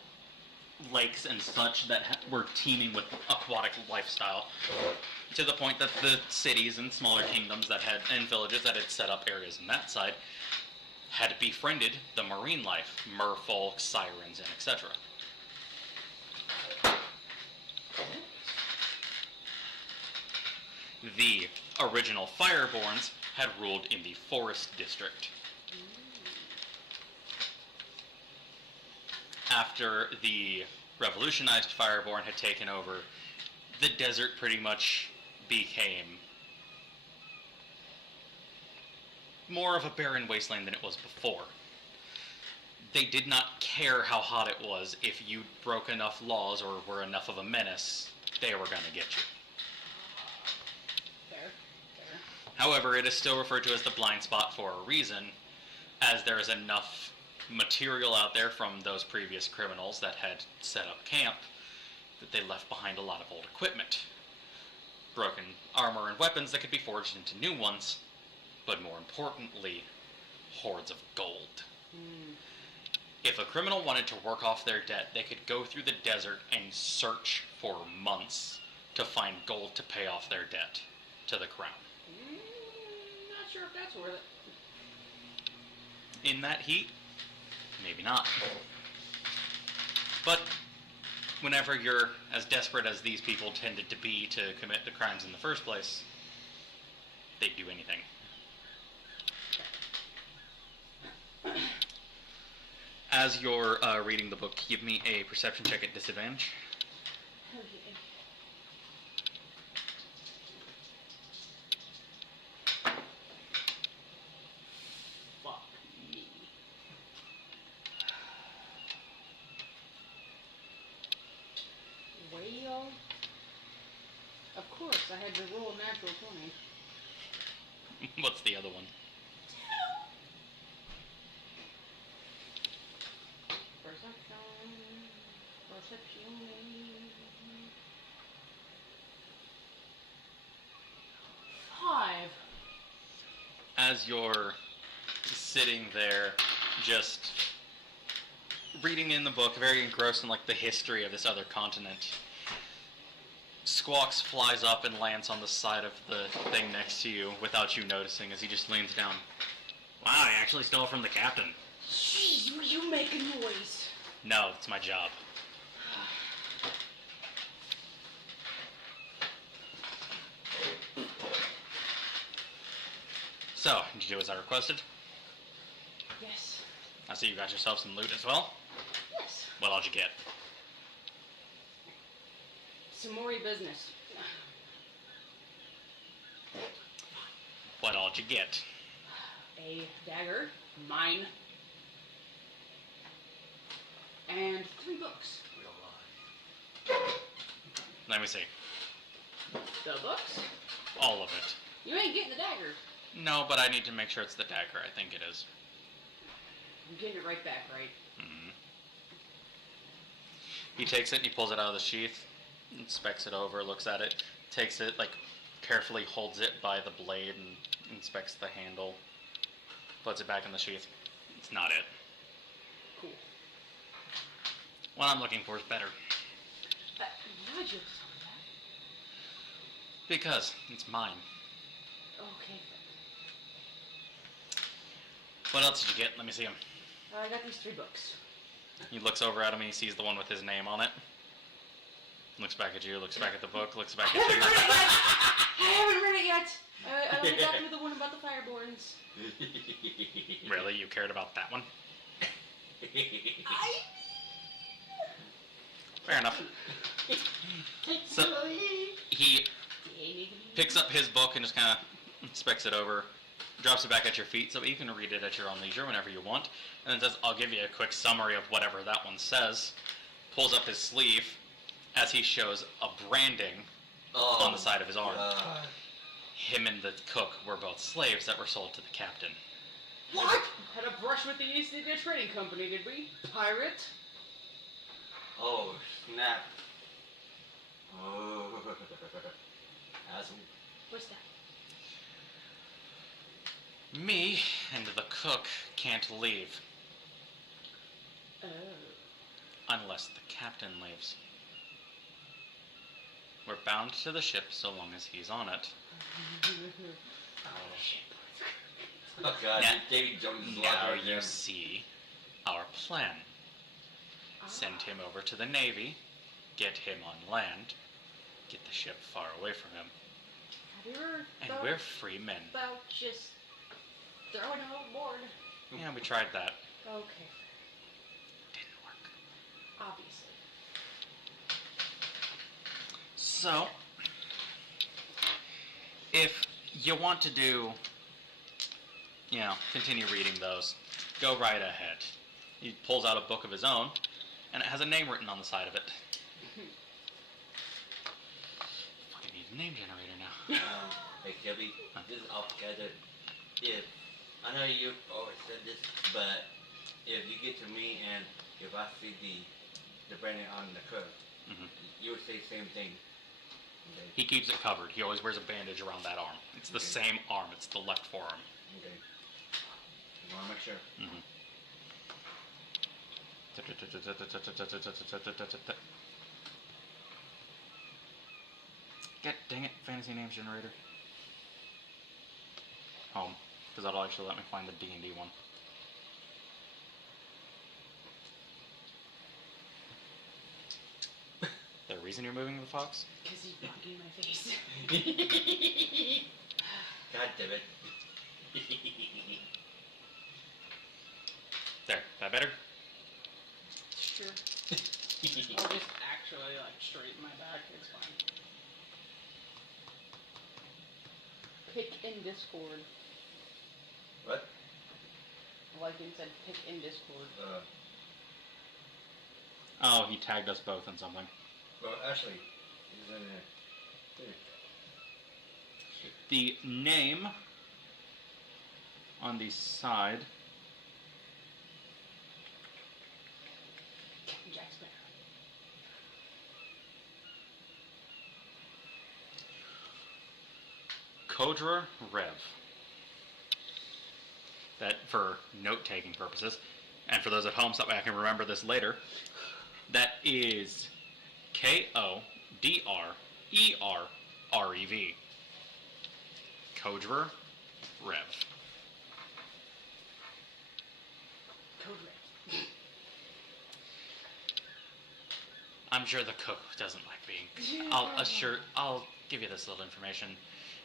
lakes and such that were teeming with aquatic lifestyle, to the point that the cities and smaller kingdoms and villages that had set up areas on that side had befriended the marine life, merfolk, sirens, and etc. The original Fireborns had ruled in the Forest District. After the revolutionized Fireborn had taken over, the desert pretty much became more of a barren wasteland than it was before. They did not care how hot it was. If you broke enough laws or were enough of a menace, they were going to get you. Fair. However, it is still referred to as the blind spot for a reason, as there is enough material out there from those previous criminals that had set up camp that they left behind a lot of old equipment. Broken armor and weapons that could be forged into new ones, but more importantly, hoards of gold. If a criminal wanted to work off their debt, they could go through the desert and search for months to find gold to pay off their debt to the crown. Not sure if that's worth it. In that heat, maybe not. But whenever you're as desperate as these people tended to be to commit the crimes in the first place, they'd do anything. As you're reading the book, give me a perception check at disadvantage. Okay. Fuck me. Well, of course, I had to roll a natural 20. What's the other one? Perception. Five. As you're sitting there, just reading in the book, very engrossed in like the history of this other continent, Squawks flies up and lands on the side of the thing next to you without you noticing as he just leans down. Wow, I actually stole from the captain. Jeez, you make a noise. No, it's my job. So, did you do as I requested? Yes. I see you got yourself some loot as well. Yes. What all'd you get? Some more business. What all'd you get? A dagger, mine, and 3 books. Let me see. The books? All of it. You ain't getting the dagger. No, but I need to make sure it's the dagger. I think it is. I'm getting it right back, right? Mm-hmm. He takes it and he pulls it out of the sheath, inspects it over, looks at it, takes it, like, carefully holds it by the blade and inspects the handle, puts it back in the sheath. It's not it. Cool. What I'm looking for is better. Why'd you tell me that? Because it's mine. Okay. What else did you get? Let me see him. I got these 3 books. He looks over at him and he sees the one with his name on it. Looks back at you, looks back at the book, looks back I at haven't read it you. yet! I haven't read it yet! I only got through the one about the Fireborns. Really? You cared about that one? Fair enough. So, he picks up his book and just kind of inspects it over, drops it back at your feet so you can read it at your own leisure whenever you want, and then says, I'll give you a quick summary of whatever that one says. Pulls up his sleeve as he shows a branding on the side of his arm. Him and the cook were both slaves that were sold to the captain. What? Had a brush with the East India Trading Company, did we? Pirate? Oh, snap. Oh. Asshole. What's that? Me and the cook can't leave Oh. unless the captain leaves. We're bound to the ship so long as he's on it. Oh god, Now- Davy Jones is Now locked right you there. see our plan. Send him over to the Navy, get him on land, get the ship far away from him. you ever And thought we're free men. about just throwing him overboard? Yeah, we tried that. Okay, Didn't work. obviously. So, if you want to do, continue reading those, go right ahead. He pulls out a book of his own, and it has a name written on the side of it. Fucking need a name generator now. Hey, Kelby, this is off together. If I know you always said this, but if you get to me and if I see the branding on the cook, Mhm. you would say the same thing. Okay. He keeps it covered. He always wears a bandage around that arm. It's the Okay. same arm. It's the left forearm. Okay. I want to make sure. Mhm. God dang it, fantasy names generator. Home, because that'll actually let me find the D&D one. The reason you're moving the fox? Because he's blocking my face. God damn it. There, that better? Sure. I'll just actually straighten my back. It's fine. Pick in Discord. What? Like you said, pick in Discord. Oh, he tagged us both in something. Well, actually, he's in there. Here. The name on the side. Captain Jack Sparrow. Kodra Rev. That, for note-taking purposes, and for those at home, so I can remember this later, that is Kodrerev. Kodra Rev. Code Red. I'm sure the cook doesn't like being. I'll give you this little information.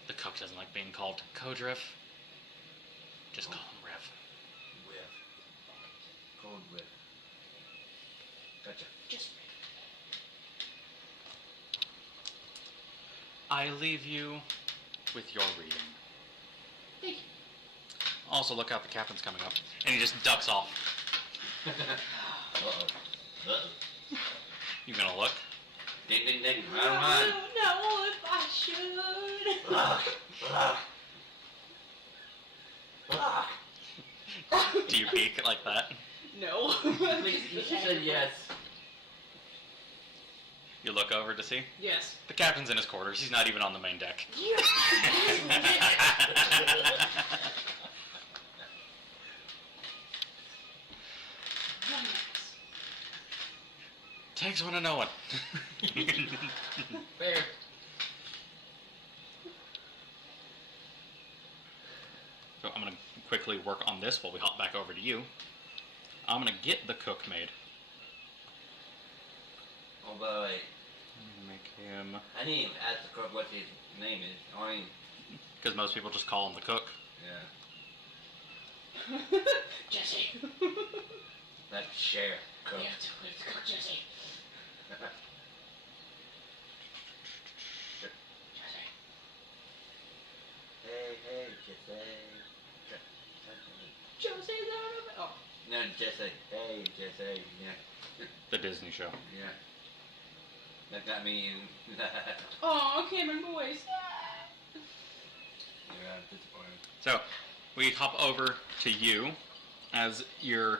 The cook doesn't like being called Kodrev. Just call him Rev. Whip. Cold whip. Gotcha. Just I leave you with your reading. thank you. Also, look out, the captain's coming up. And he just ducks off. Uh-oh. Uh-oh. You gonna look? Ding, ding, ding. I Round one. don't know if I should. Do you peek like that? No. She said yes. You look over to see? Yes. The captain's in his quarters. He's not even on the main deck. Takes one to know one. Fair. So I'm gonna quickly work on this while we hop back over to you. I'm gonna get the cook made. Oh, boy. Make him, I didn't even ask the cook what his name is. Only, because most people just call him the cook. yeah. Jesse. That's share cook. We have to cook Jesse. Hey, Jesse. Josie's out of it. Oh. No, Jesse. Hey, Jesse. Yeah. The Disney show. Yeah. That got me in. Oh, Cameron Boys. Yeah, disappointed. So, we hop over to you as you're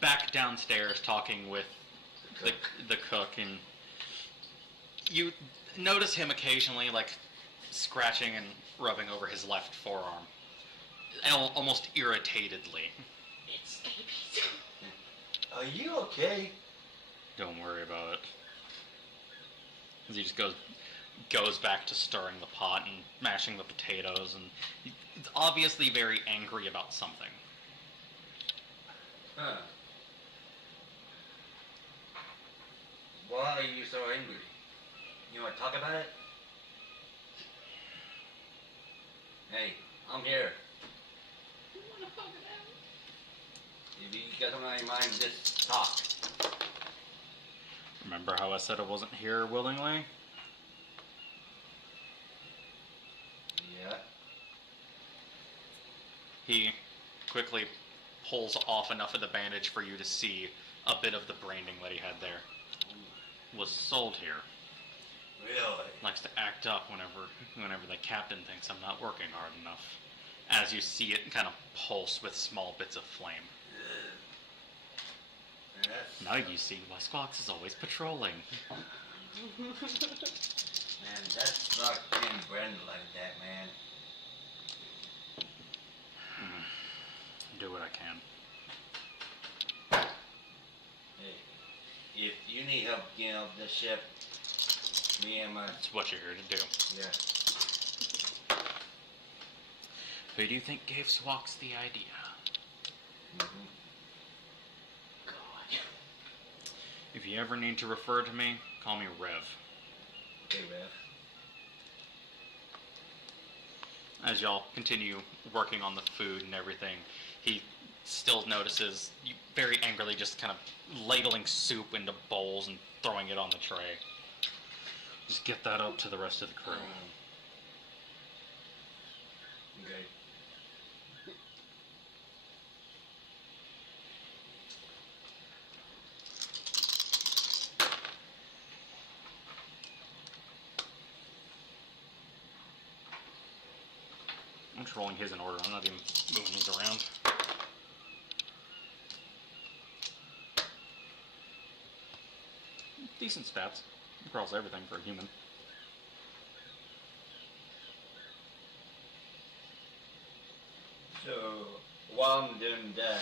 back downstairs talking with the cook, and you notice him occasionally, scratching and rubbing over his left forearm, almost irritatedly. It's ABC. Are you okay? Don't worry about it. As he just goes back to stirring the pot and mashing the potatoes, and he's obviously very angry about something. Huh. Why are you so angry? You want to talk about it? Hey, I'm here. You wanna hug it out? If you got something on your mind, just talk. Remember how I said I wasn't here willingly? Yeah. He quickly pulls off enough of the bandage for you to see a bit of the branding that he had there. Was sold here. Really? Likes to act up whenever the captain thinks I'm not working hard enough. As you see it kind of pulse with small bits of flame. That's, Now you see why Squawks is always patrolling. man, that's not being branded like that, man. Do what I can. Hey, if you need help getting off this ship, me and my That's what you're here to do. yeah. Who do you think gave Squawks the idea? Mm-hmm. God. If you ever need to refer to me, call me Rev. Okay, Rev. As y'all continue working on the food and everything, he still notices you very angrily just kind of ladling soup into bowls and throwing it on the tray. Just get that up to the rest of the crew. Okay. I'm just rolling his in order. I'm not even moving these around. Decent stats. Across everything for a human. So while I'm doing that,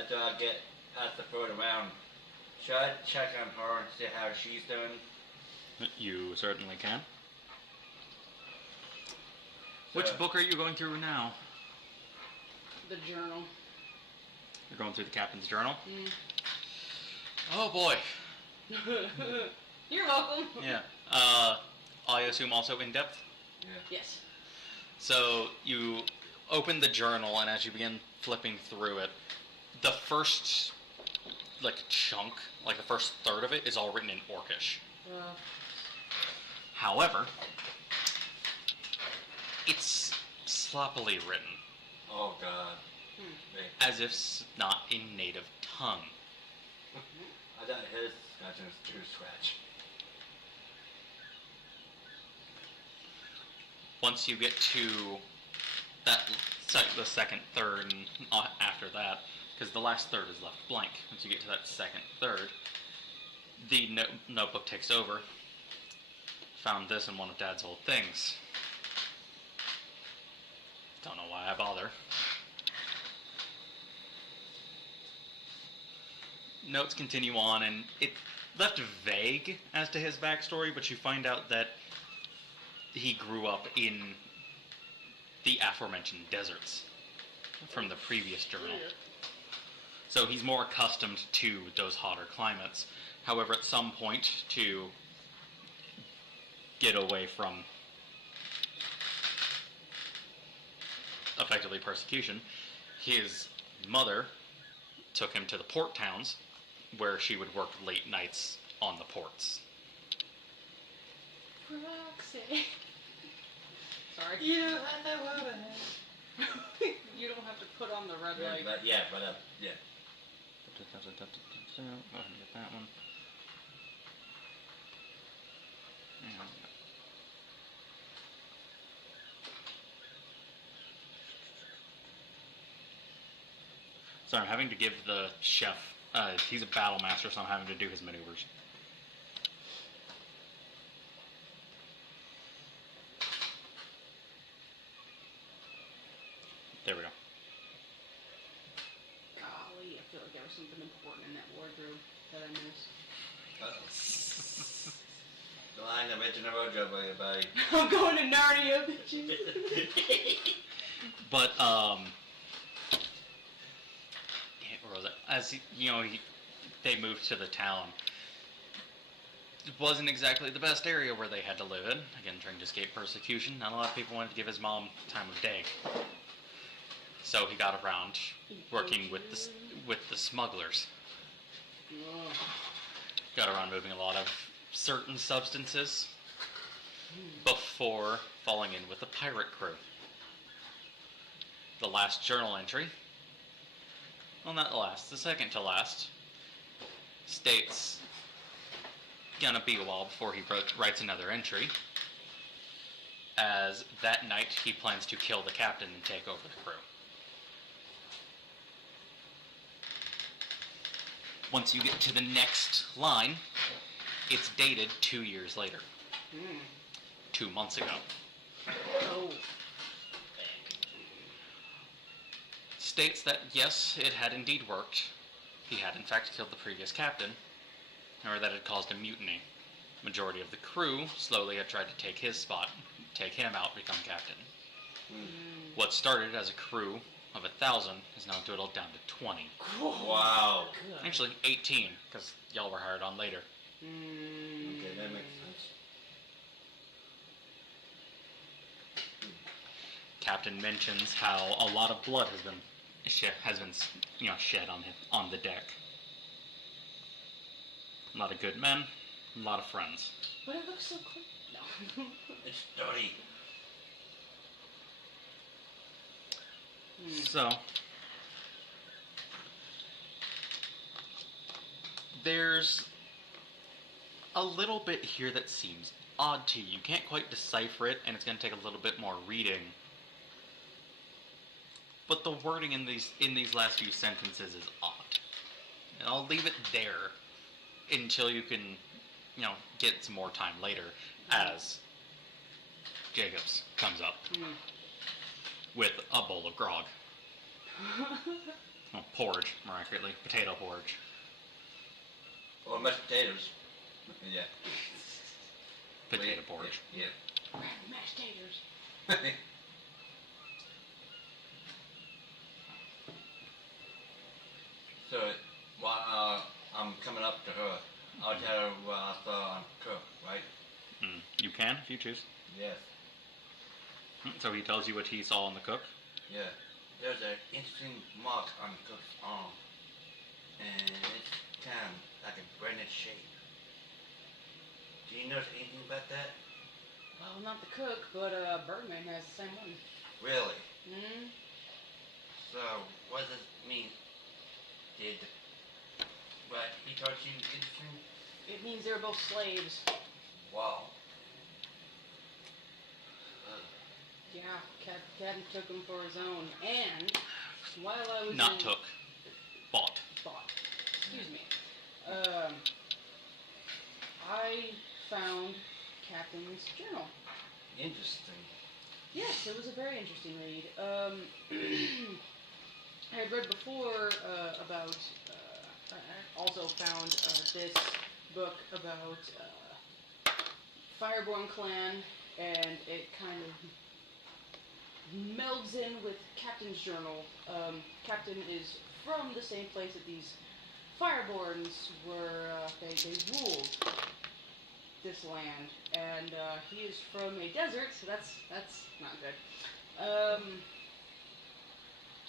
after I get past the third round, should I check on her and see how she's doing? You certainly can. So, Which book are you going through now? The journal. You're going through the captain's journal? Mm. Oh boy. You're welcome. Yeah. I assume also in depth? Yes. So you open the journal, and as you begin flipping through it, the first chunk, the first third of it, is all written in Orcish. However, it's sloppily written, Oh God. as if not in native tongue. I thought his scratching was too scratch. Once you get to the second third, and after that, because the last third is left blank. Once you get to that second third, the notebook takes over. Found this in one of Dad's old things. Don't know why I bother. Notes continue on, and it left vague as to his backstory, but you find out that he grew up in the aforementioned deserts from the previous journal. So he's more accustomed to those hotter climates. However, at some point, to get away from effectively persecution, his mother took him to the port towns, where she would work late nights on the ports. Roxy. Sorry. Yeah, I know what I You don't have to put on the red Yeah, light. but yeah. Go ahead and get that one. And so I'm having to give the chef, he's a battle master, so I'm having to do his maneuvers. There we go. Golly, I feel like there was something important in that wardrobe that I missed. Uh-oh. The line of Edge in the Wardrobe, buddy. I'm going to Narnia, bitches. But, where was it? As, they moved to the town, wasn't exactly the best area where they had to live in. Again, trying to escape persecution. Not a lot of people wanted to give his mom time of day. So he got around working with the smugglers. Oh. Got around moving a lot of certain substances before falling in with the pirate crew. The last journal entry, well, not the last, the second to last, states, gonna be a while before he writes another entry, as that night he plans to kill the captain and take over the crew. Once you get to the next line, it's dated 2 years later. 2 months ago. Oh. States that, yes, it had indeed worked. He had in fact killed the previous captain, or that it caused a mutiny. Majority of the crew slowly had tried to take his spot, take him out, become captain. What started as a crew of 1,000 is now dwindled down to 20. Wow. Actually, 18, because y'all were hired on later. Okay, that makes sense. Captain mentions how a lot of blood has been shed on the deck. A lot of good men, a lot of friends. But it looks so cool. No. It's dirty. So, there's a little bit here that seems odd to you. You can't quite decipher it, and it's going to take a little bit more reading. But the wording in these last few sentences is odd. And I'll leave it there until you can, get some more time later as Jacobs comes up with a bowl of grog. Oh, porridge, more accurately. Potato porridge. Or mashed potatoes. Yeah. Potato porridge. Yeah. Mashed taters. So, while I'm coming up to her, I'll tell her what I saw on cook, right? You can, if you choose. Yes. So he tells you what he saw in the cook. Yeah. There's an interesting mark on the cook's arm. And it's kind of like a granite shape. Do you notice anything about that? Well, not the cook, but Birdman has the same one. Really? Hmm. So, what does it mean? Did what he taught you interesting? It means they were both slaves. Wow. Yeah, Captain took him for his own. And while I was Not took. Bought. Bought. Excuse me. I found Captain's journal. Interesting. Yes, it was a very interesting read. I had read before about. I also found this book about Fireborn Clan, and it kind of melds in with Captain's journal. Captain is from the same place that these Fireborns were. They ruled this land, and he is from a desert, so that's not good.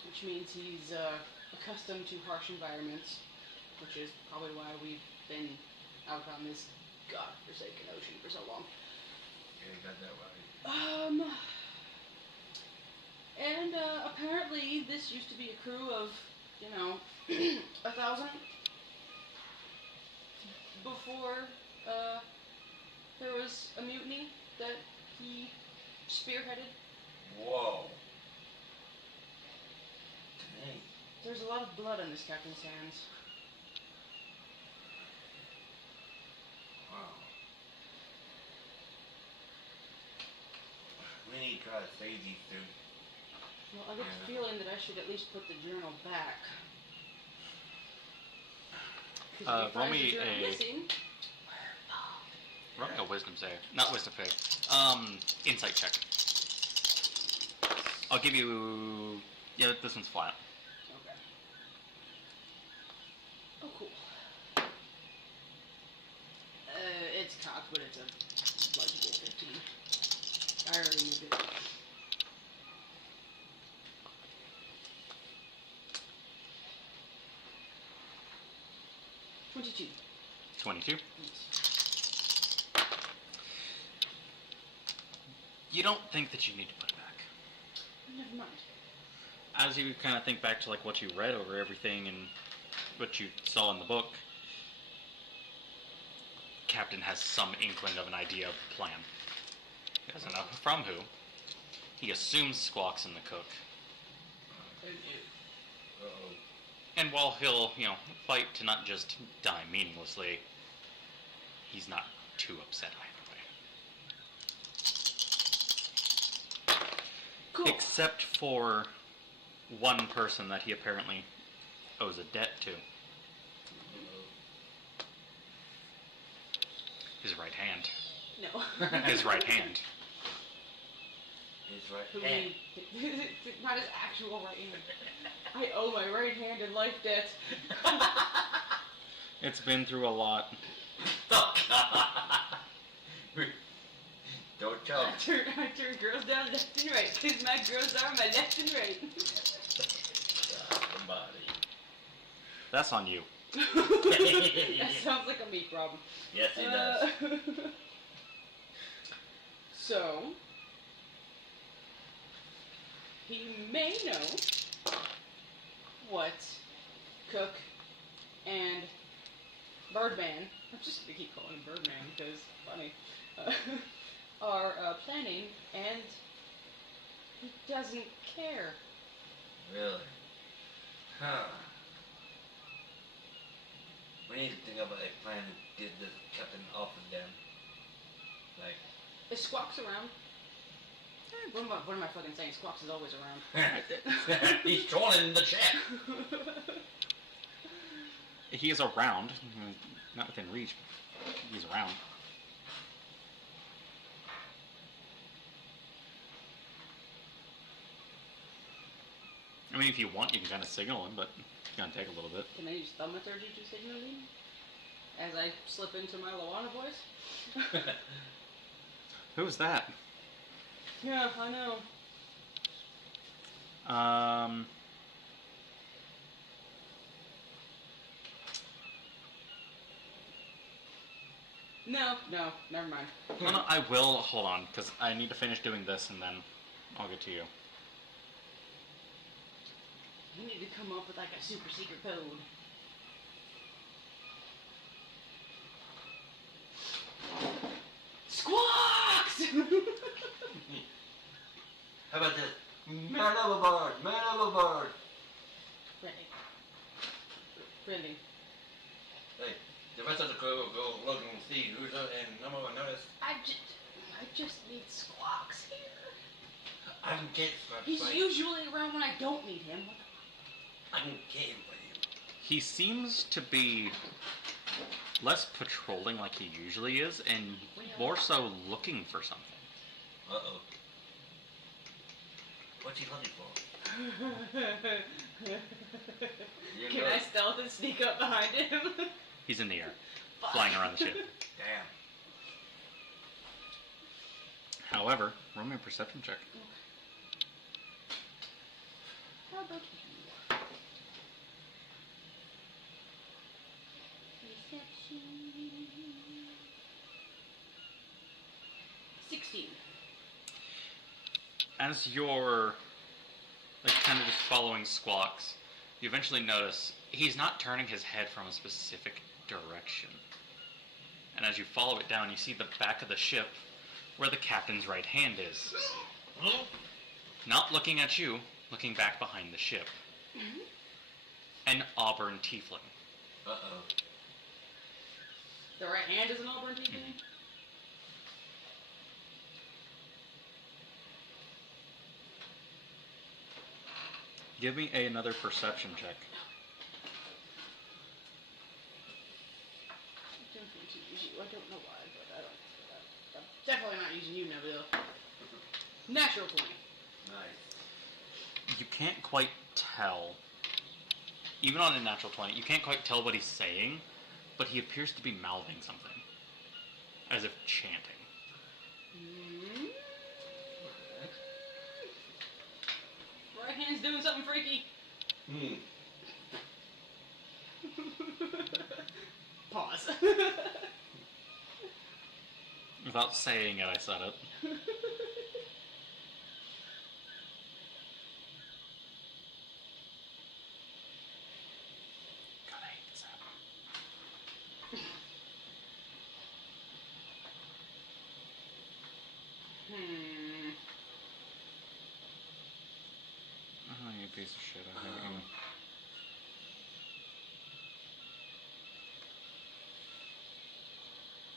Which means he's accustomed to harsh environments, which is probably why we've been out on this godforsaken ocean for so long. Yeah, you got that right. And apparently this used to be a crew of, 1,000 before there was a mutiny that he spearheaded. Whoa. Dang. There's a lot of blood on this captain's hands. Wow. We need to try to save these two. Well, I get the feeling that I should at least put the journal back. 'Cause if he Roll finds the me journal a- missing, Roll me a wisdom save. Not wisdom save. Insight check. I'll give you. Yeah, this one's flat. okay. Oh, cool. It's a legible 15. I already moved it. $22. 22. Yes. You don't think that you need to put it back. Never mind. As you kind of think back to like what you read over everything and what you saw in the book, Captain has some inkling of an idea of the plan. He doesn't know from who. He assumes Squawks and the cook. Uh-oh. And while he'll, fight to not just die meaninglessly, he's not too upset either way. Cool. Except for one person that he apparently owes a debt to. His right hand. No. His right hand. His right Who hand. not his actual right hand. I owe my right hand in life debt. It's been through a lot. Don't choke. I turn girls down left and right, because my girls are my left and right. Somebody. That's on you. That sounds like a me problem. Yes, he does. So, he may know what Cook and Birdman, I'm just gonna keep calling him Birdman because it's funny, are planning, and he doesn't care. Really? Huh. We need to think about a plan to get this captain off of them. Like, Is Squawks around? What am I fucking saying? Squawks is always around. he's trolling the chat. He is around. Not within reach. He's around. I mean, if you want, you can kind of signal him, but it's gonna take a little bit. Can I use thaumaturgy to signal him? As I slip into my Loana voice? Who's that? Yeah, I know. No, never mind. Well, no, I will. Hold on, because I need to finish doing this, and then I'll get to you. You need to come up with like a super secret code. Squawks! How about this? Man overboard! Man overboard! Printing. Hey, the rest of the crew will go look and see who's up and number one notice. I just need Squawks here. I can get Scrubs He's for you. usually around when I don't need him. I can get him for you. He seems to be less patrolling like he usually is, and more so looking for something. Uh-oh. What's he looking for? You Can know. I stealth and sneak up behind him? He's in the air, flying around the ship. Damn. However, roll me a perception check. How about you? Reception. 16. As you're kind of just following Squawks, you eventually notice he's not turning his head from a specific direction. And as you follow it down, you see the back of the ship where the captain's right hand is. Huh? Not looking at you, looking back behind the ship. An auburn tiefling. Uh-oh. The right hand is an Auburn TV? Give me another perception check. I don't think to use you. I don't know why, but I don't. I'm definitely not using you, Nebula. Natural 20. Nice. You can't quite tell, even on a natural 20, you can't quite tell what he's saying, but he appears to be mouthing something. as if chanting. Right hand's doing something freaky. Pause. Without saying it, I said it. God, I hate this app. Oh, you piece of shit. I hate you.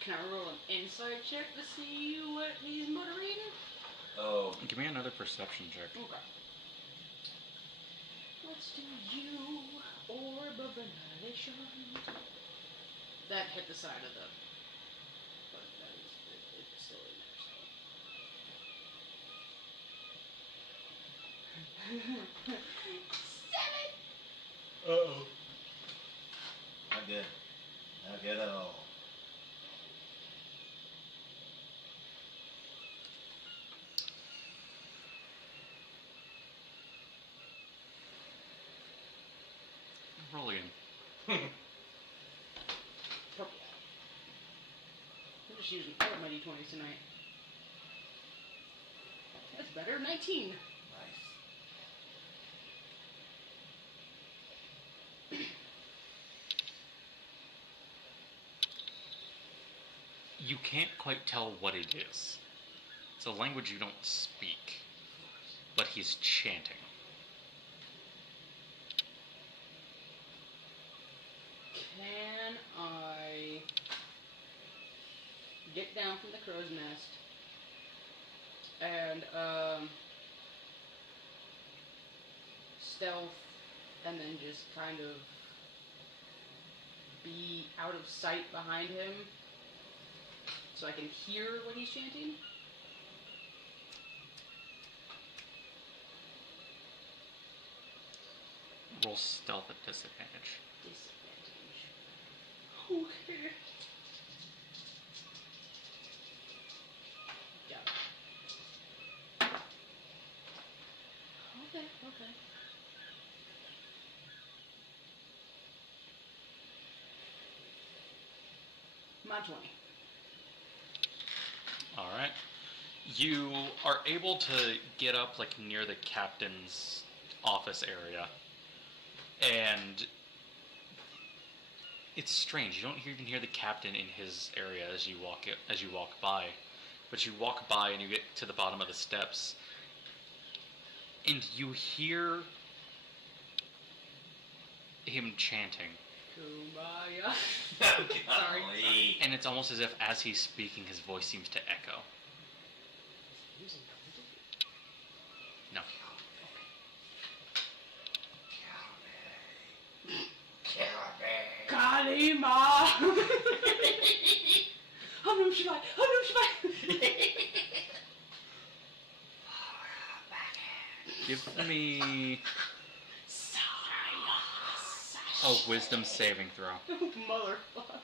Can I roll an insight check to see what he's muttering? Oh. Give me another perception check. Okay. Let's do you, Orb of Annihilation. That hit the side of the... But that is... It's still in there, so... 7! Uh-oh. Not good. Not good at all. Roll again. Purple. I'm just using all of my d20s tonight. That's better. 19. Nice. You can't quite tell what it is. It's a language you don't speak, but he's chanting. Can I get down from the crow's nest and stealth and then just kind of be out of sight behind him so I can hear what he's chanting? Roll stealth at disadvantage. Disadvantage. Okay. Got it. Okay, okay. My 20. Alright. You are able to get up like near the captain's office area. And it's strange. You don't even hear the captain in his area as you walk by. But you walk by and you get to the bottom of the steps. And you hear him chanting. Kumbaya. Sorry. Sorry. And it's almost as if as he's speaking, his voice seems to echo. No. Kalima! Hanum Shivai! Hanum Shivai! Give me a wisdom saving throw. Motherfuck.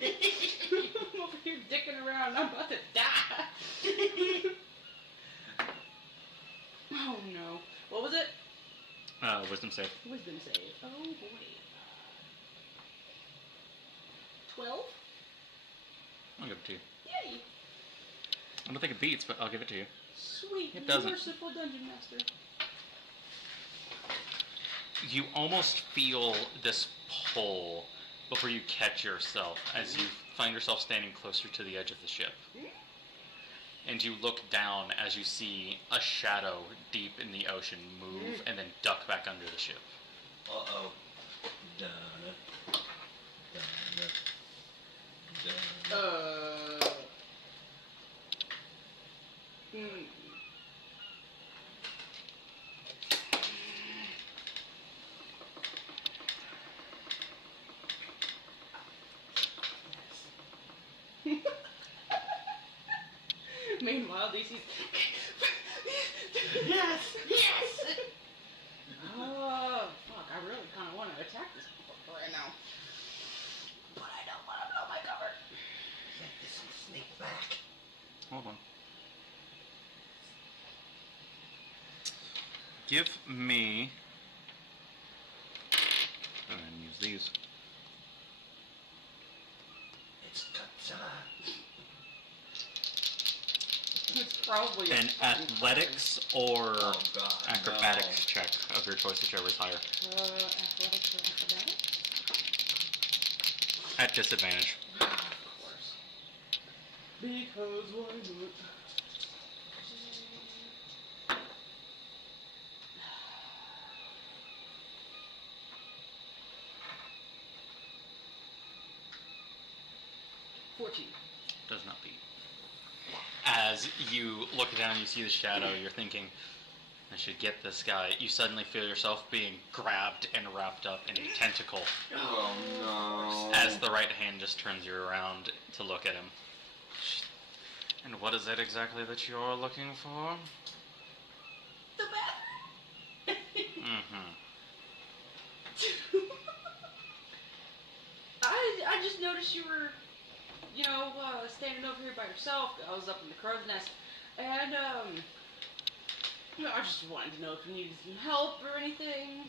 I'm over here dicking around. I'm about to die. Oh no. What was it? Wisdom save. Wisdom save. Oh boy. 12? I'll give it to you. Yay! I don't think it beats, but I'll give it to you. Sweet. It doesn't. Merciful Dungeon Master. You almost feel this pull before you catch yourself as you find yourself standing closer to the edge of the ship. And you look down as you see a shadow deep in the ocean move and then duck back under the ship. Uh-oh. Dun it. Meanwhile, DC's. Yes! Yes! Oh, fuck. I really kind of want to attack this motherfucker right now. But I don't want to blow my cover. Let this one sneak hold on. Give me. Go ahead and use these. It's Godzilla. It's probably a An fucking athletics or Oh God. acrobatics check of your choice, whichever is higher. Athletics or acrobatics? At disadvantage. Of course. Because why not? Does not beat. As you look down, you see the shadow, you're thinking, I should get this guy. You suddenly feel yourself being grabbed and wrapped up in a tentacle Oh no. as the right hand just turns you around to look at him. And what is it exactly that you're looking for? The bathroom. Mm-hmm. I just noticed you were, standing over here by yourself. I was up in the crow's nest, and I just wanted to know if you needed some help or anything.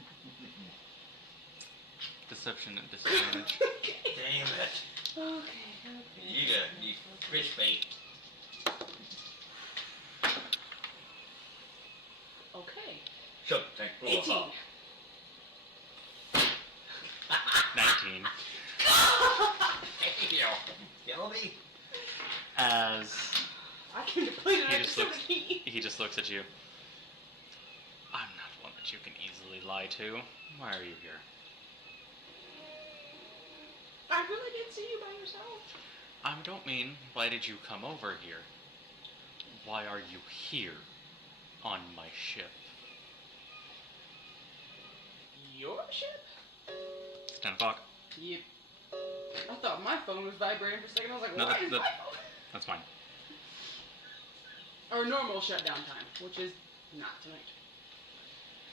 Deception at disadvantage. Damn it. Okay. You got these fish bait. Okay. Shut that door 18. off. 19. Kill me? As I can complete an He just episode looks- of Heat. he just looks at you. I'm not one that you can easily lie to. Why are you here? I really did see you by yourself. I don't mean, why did you come over here? Why are you here on my ship? Your ship? It's 10 o'clock. Yep. I thought my phone was vibrating for a second. I was like, No, why is that- my phone? That's fine. Our normal shutdown time, which is not tonight.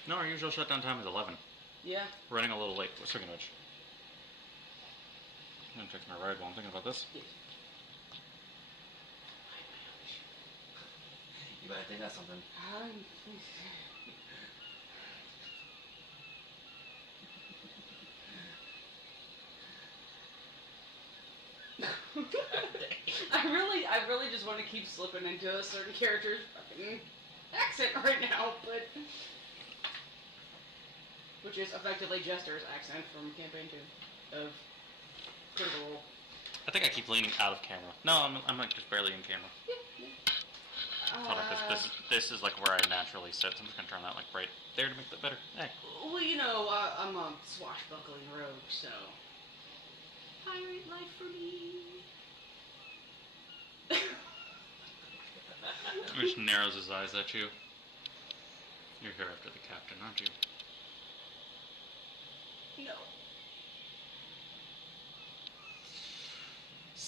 No, our usual shutdown time is 11. Yeah. We're running a little late. Speaking of which, I'm gonna check my ride while I'm thinking about this. Yes. You might think that's something. I really just want to keep slipping into a certain character's fucking accent right now, but which is effectively Jester's accent from Campaign 2 of Critical Role. I think I keep leaning out of camera. No, I'm like just barely in camera. Hold on, because this is like where I naturally sit. So I'm just gonna turn that like right there to make that better. Hey. Well, I'm a swashbuckling rogue, so pirate life for me. He just narrows his eyes at you. You're here after the captain, aren't you? No.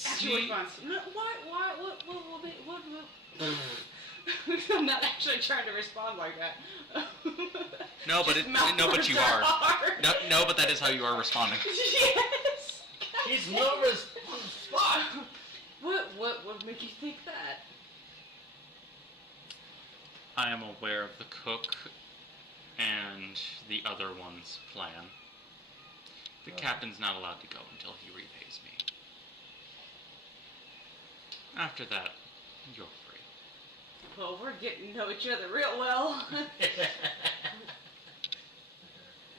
Actual response. No, why, what? I'm not actually trying to respond like that. No, but Just it, mouth no, but words you are are. hard. No, but that is how you are responding. Yes. He's nervous on the spot. What would make you think that? I am aware of the cook and the other one's plan. The captain's not allowed to go until he repays me. After that, you're free. Well, we're getting to know each other real well.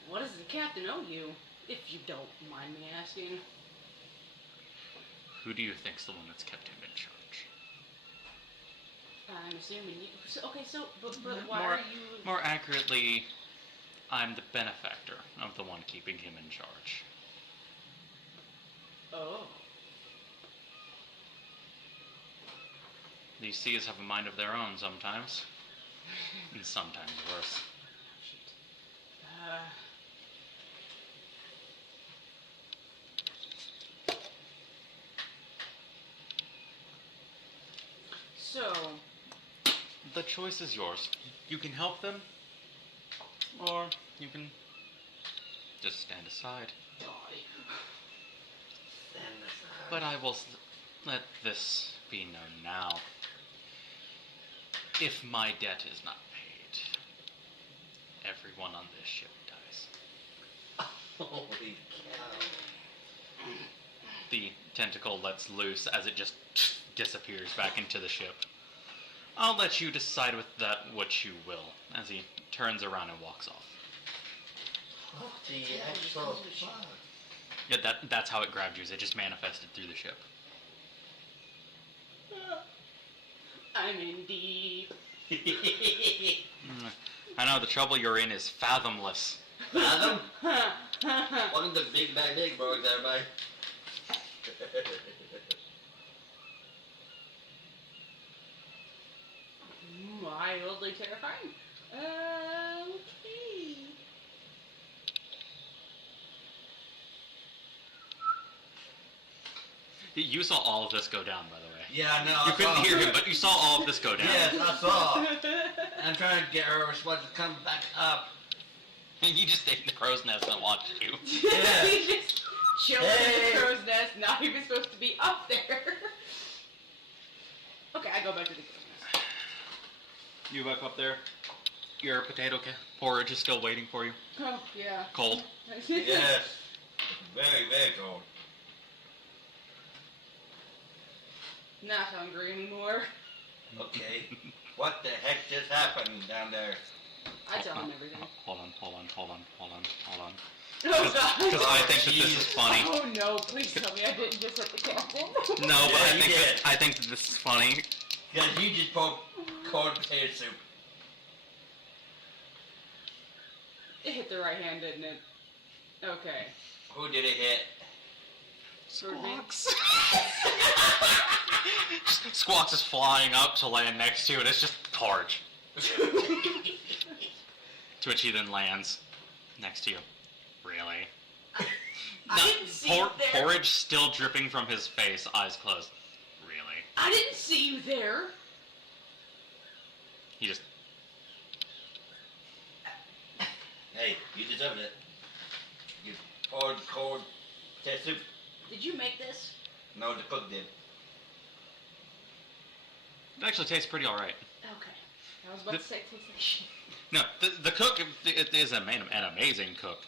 What does the captain owe you, if you don't mind me asking? Who do you think's the one that's kept him in charge? I'm assuming you. But why More- are you? More accurately, I'm the benefactor of the one keeping him in charge. Oh. These seas have a mind of their own sometimes, and sometimes worse. Shit. So, The choice is yours. You can help them, or you can just stand aside. die. But I will let this be known now. If my debt is not paid, everyone on this ship dies. Holy cow. The tentacle lets loose as it just disappears back into the ship. I'll let you decide with that what you will, as he turns around and walks off. What the actual fuck? Yeah, that's how it grabbed you, is it just manifested through the ship. I'm in deep. I know, the trouble you're in is fathomless. Fathom? Welcome to Big Bad Big Bros, everybody. Mildly terrifying. Okay. You saw all of this go down, by the way. Yeah, no. You couldn't hear him, but you saw all of this go down. Yes, I saw. I'm trying to get her response to come back up. And you just stayed in the crow's nest and watched you. Yeah. He just chilling in Hey. the crow's nest, not even supposed to be up there. Okay, I go back to the crow's nest. You back up there. Your potato porridge is still waiting for you. Oh, yeah. Cold. Yes. Very, very cold. Not hungry anymore. Okay. What the heck just happened down there? I tell him everything. Hold on. Oh, God. Because I think that this is funny. Oh, no, please tell me I didn't just hit the captain. No, but Yeah, you did. I think that this is funny. Because you just poured cold potato soup. It hit the right hand, didn't it? Okay. Who did it hit? Squawks. Squawks is flying up to land next to it. It's just porridge. To which he then lands next to you. Really? I didn't see you there. Porridge still dripping from his face, eyes closed. Really? I didn't see you there. He just... Hey, you deserved it. You poured cold potato soup. Did you make this? No, the cook did. It actually tastes pretty alright. Okay. I was about to say, taste like shit. No, the cook it is an amazing cook.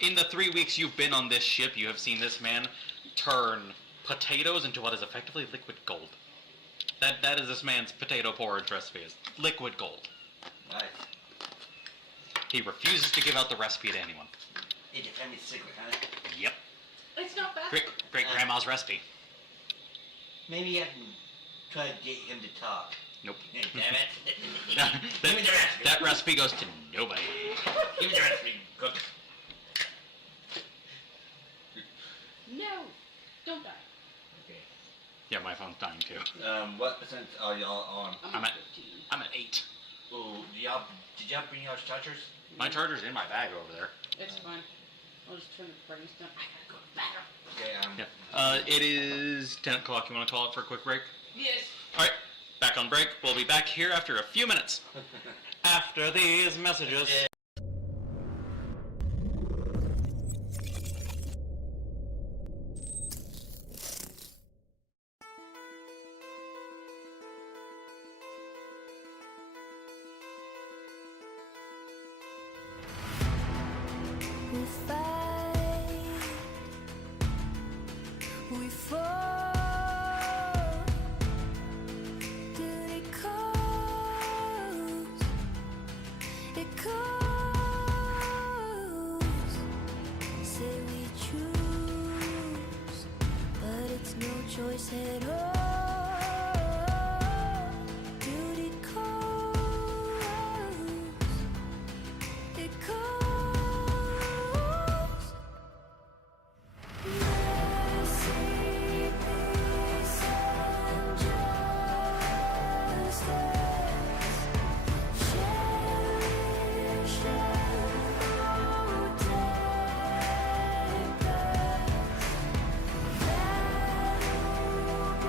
In the 3 weeks you've been on this ship, you have seen this man turn potatoes into what is effectively liquid gold. That is this man's potato porridge recipe, is liquid gold. Nice. He refuses to give out the recipe to anyone. It's your family secret, huh? Yep. It's not bad. Great grandma's recipe. Maybe I can try to get him to talk. Nope. Damn it. that, Give me the recipe. that recipe goes to nobody. Give me the recipe, cook. No. Don't die. Okay. Yeah, my phone's dying too. What percent are y'all on? I'm at 15. I'm at 8. Oh, did y'all bring y'all chargers? My charger's in my bag over there. It's fine. I'll just turn the brightness down. I gotta go to the bathroom. Okay, Yeah. It is 10 o'clock. You want to call it for a quick break? Yes. All right. Back on break. We'll be back here after a few minutes. After these messages. Yeah. We fight, we fall. Duty calls, it calls. Say we choose, but it's no choice at all. Duty calls, it calls. Mercy, peace, and justice. Cherish and protect us. Battle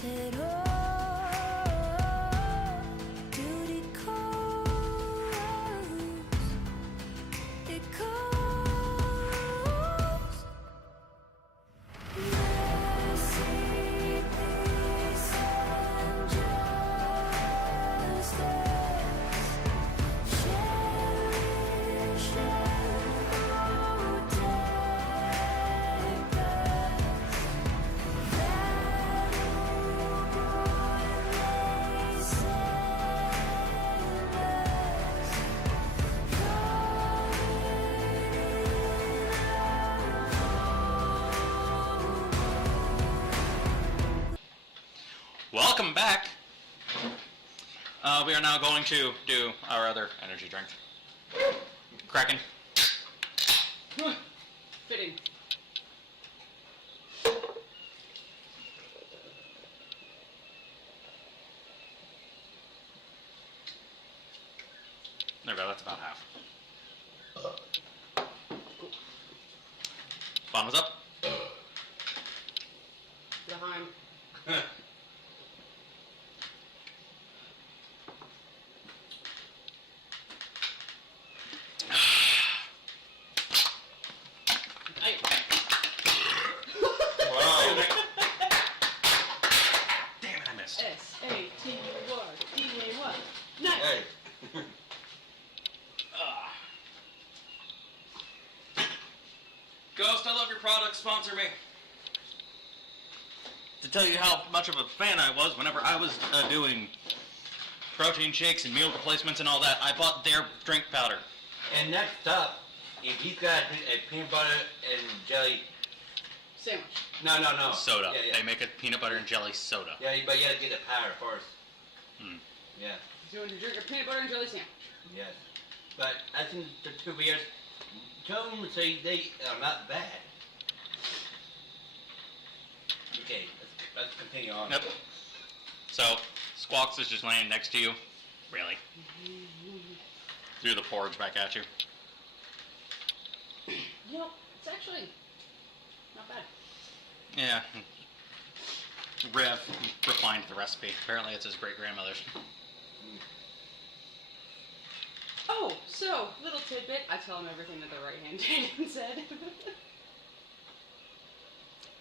said, oh, duty calls. It calls. Mercy, peace, and justice. Cherish and protect us. Welcome back. We are now going to do our other energy drink. Kraken. Fitting. There we go, that's about half. Bottoms up. Behind. Wow. Damn it, I missed. S-A-T-U-R-D-A-Y. Nice. Hey. Ghost, I love your product. Sponsor me. To tell you how much of a fan I was, whenever I was doing protein shakes and meal replacements and all that, I bought their drink powder. And next up, if he's got a peanut butter and jelly, Sandwich. no. Soda. Yeah, They make a peanut butter and jelly soda. Yeah, but you gotta get the powder first. Hmm. Yeah, So you want to drink a peanut butter and jelly sandwich? yes. But I think the 2 beers, Jones say they are not bad. Okay, let's continue on. Yep. So, Squawks is just laying next to you. Really? Threw the porridge back at you. You know, it's actually not bad. Yeah. Rev refined the recipe. Apparently it's his great-grandmother's. Oh, so, little tidbit. I tell him everything that the right hand Jaden said.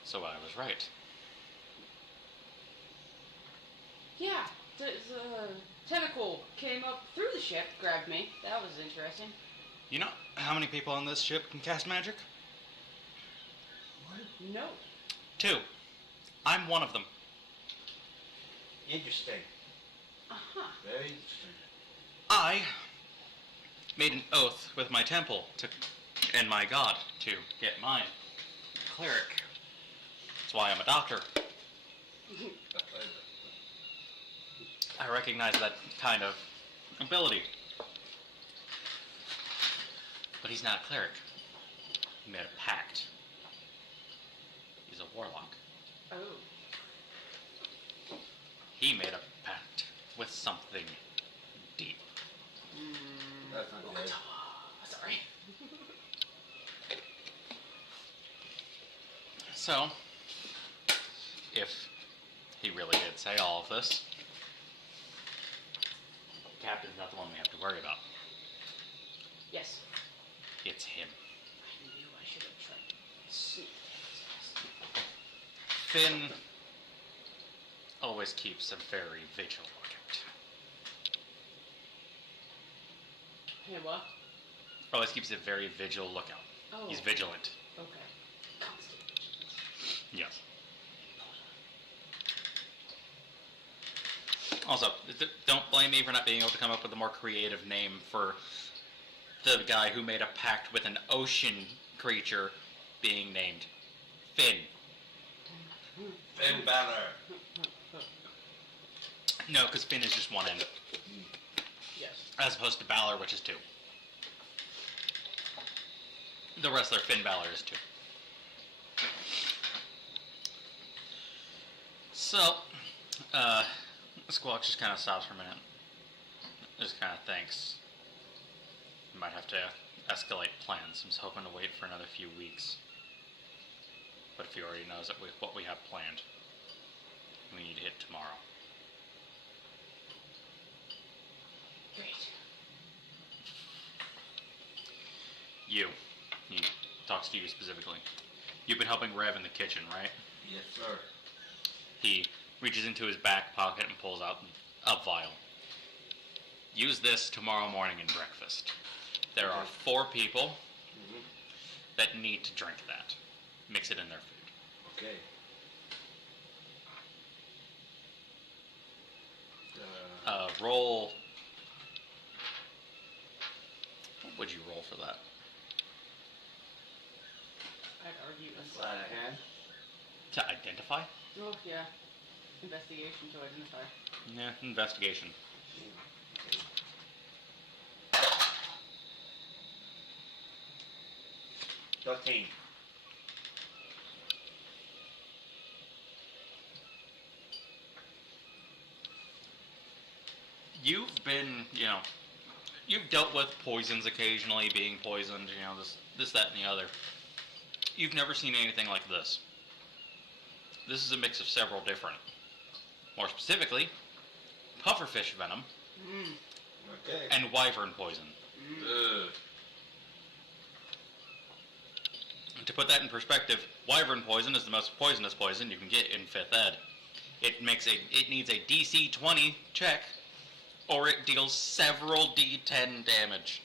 So I was right. Yeah, the tentacle came up through the ship, grabbed me. That was interesting. You know how many people on this ship can cast magic? No. 2. I'm one of them. Interesting. Uh-huh. Very interesting. I made an oath with my temple and my god to get mine. Cleric. That's why I'm a doctor. I recognize that kind of ability. But he's not a cleric. He made a pact. He's a warlock. Oh. He made a pact with something deep. That's not good. Sorry. So, if he really did say all of this, Captain's not the one we have to worry about. Yes. It's him. I knew I should have tried to sneak past. Finn always keeps a very vigilant lookout. Hey, what? Always keeps a very vigilant lookout. Oh. He's vigilant. Okay. Constant vigilance. Yes. Also, don't blame me for not being able to come up with a more creative name for the guy who made a pact with an ocean creature being named Finn. Finn Balor. No, because Finn is just one end, Yes. as opposed to Balor, which is 2. The wrestler Finn Balor is 2. So, Squawk just kind of stops for a minute. Just kind of thinks. Might have to escalate plans. I'm just hoping to wait for another few weeks. But if he already knows that what we have planned. we need to hit tomorrow. Great. You. He talks to you specifically. You've been helping Rev in the kitchen, right? Yes, sir. He reaches into his back pocket and pulls out a vial. Use this tomorrow morning in breakfast. There are 4 people Mm-hmm. that need to drink that. Mix it in their food. Okay. Roll. What would you roll for that? I'd argue a Sleight of hand. To identify? Oh, yeah. Investigation to identify. Yeah, investigation. 13. You've been, you've dealt with poisons occasionally, being poisoned, this, that, and the other. You've never seen anything like this. This is a mix of several different. More specifically, pufferfish venom Mm. Okay. and wyvern poison. Ugh. To put that in perspective, wyvern poison is the most poisonous poison you can get in 5th ed. It needs a DC 20 check, or it deals several D10 damage.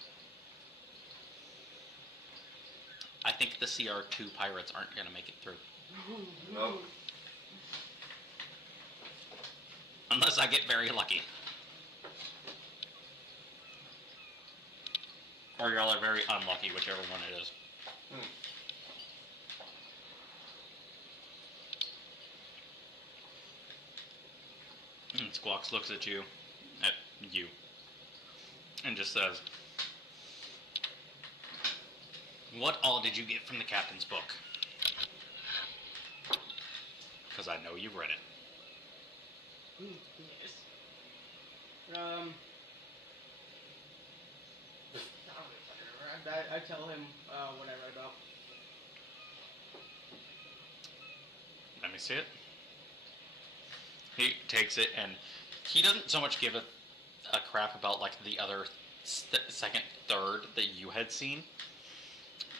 I think the CR2 pirates aren't going to make it through. No. Unless I get very lucky. Or y'all are very unlucky, whichever one it is. And Squawks looks at you, and just says, "What all did you get from the captain's book? Because I know you've read it." Yes. I tell him what I read about. Let me see it. He takes it, and he doesn't so much give a crap about like the other second third that you had seen,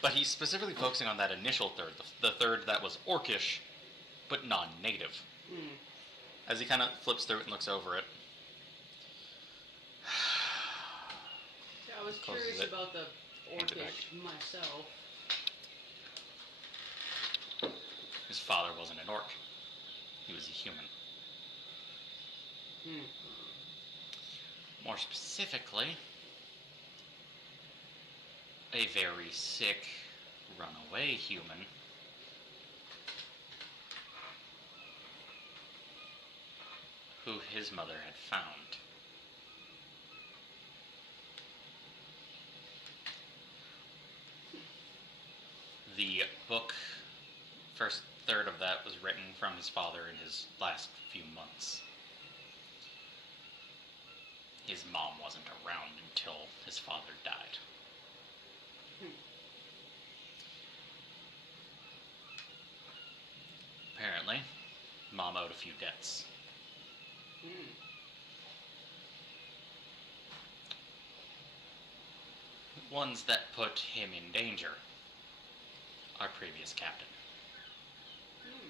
but he's specifically focusing on that initial third, the third that was orcish, but non-native. Mm. As he kind of flips through it and looks over it, Yeah, I was Closes curious it. about the Hands it back. orcish myself. his father wasn't an orc. He was a human. Hmm. More specifically, a very sick, runaway human who his mother had found. The book, first third of that, was written from his father in his last few months. His mom wasn't around until his father died. Apparently, Mom owed a few debts. Hmm. Ones that put him in danger. Our previous captain. Hmm.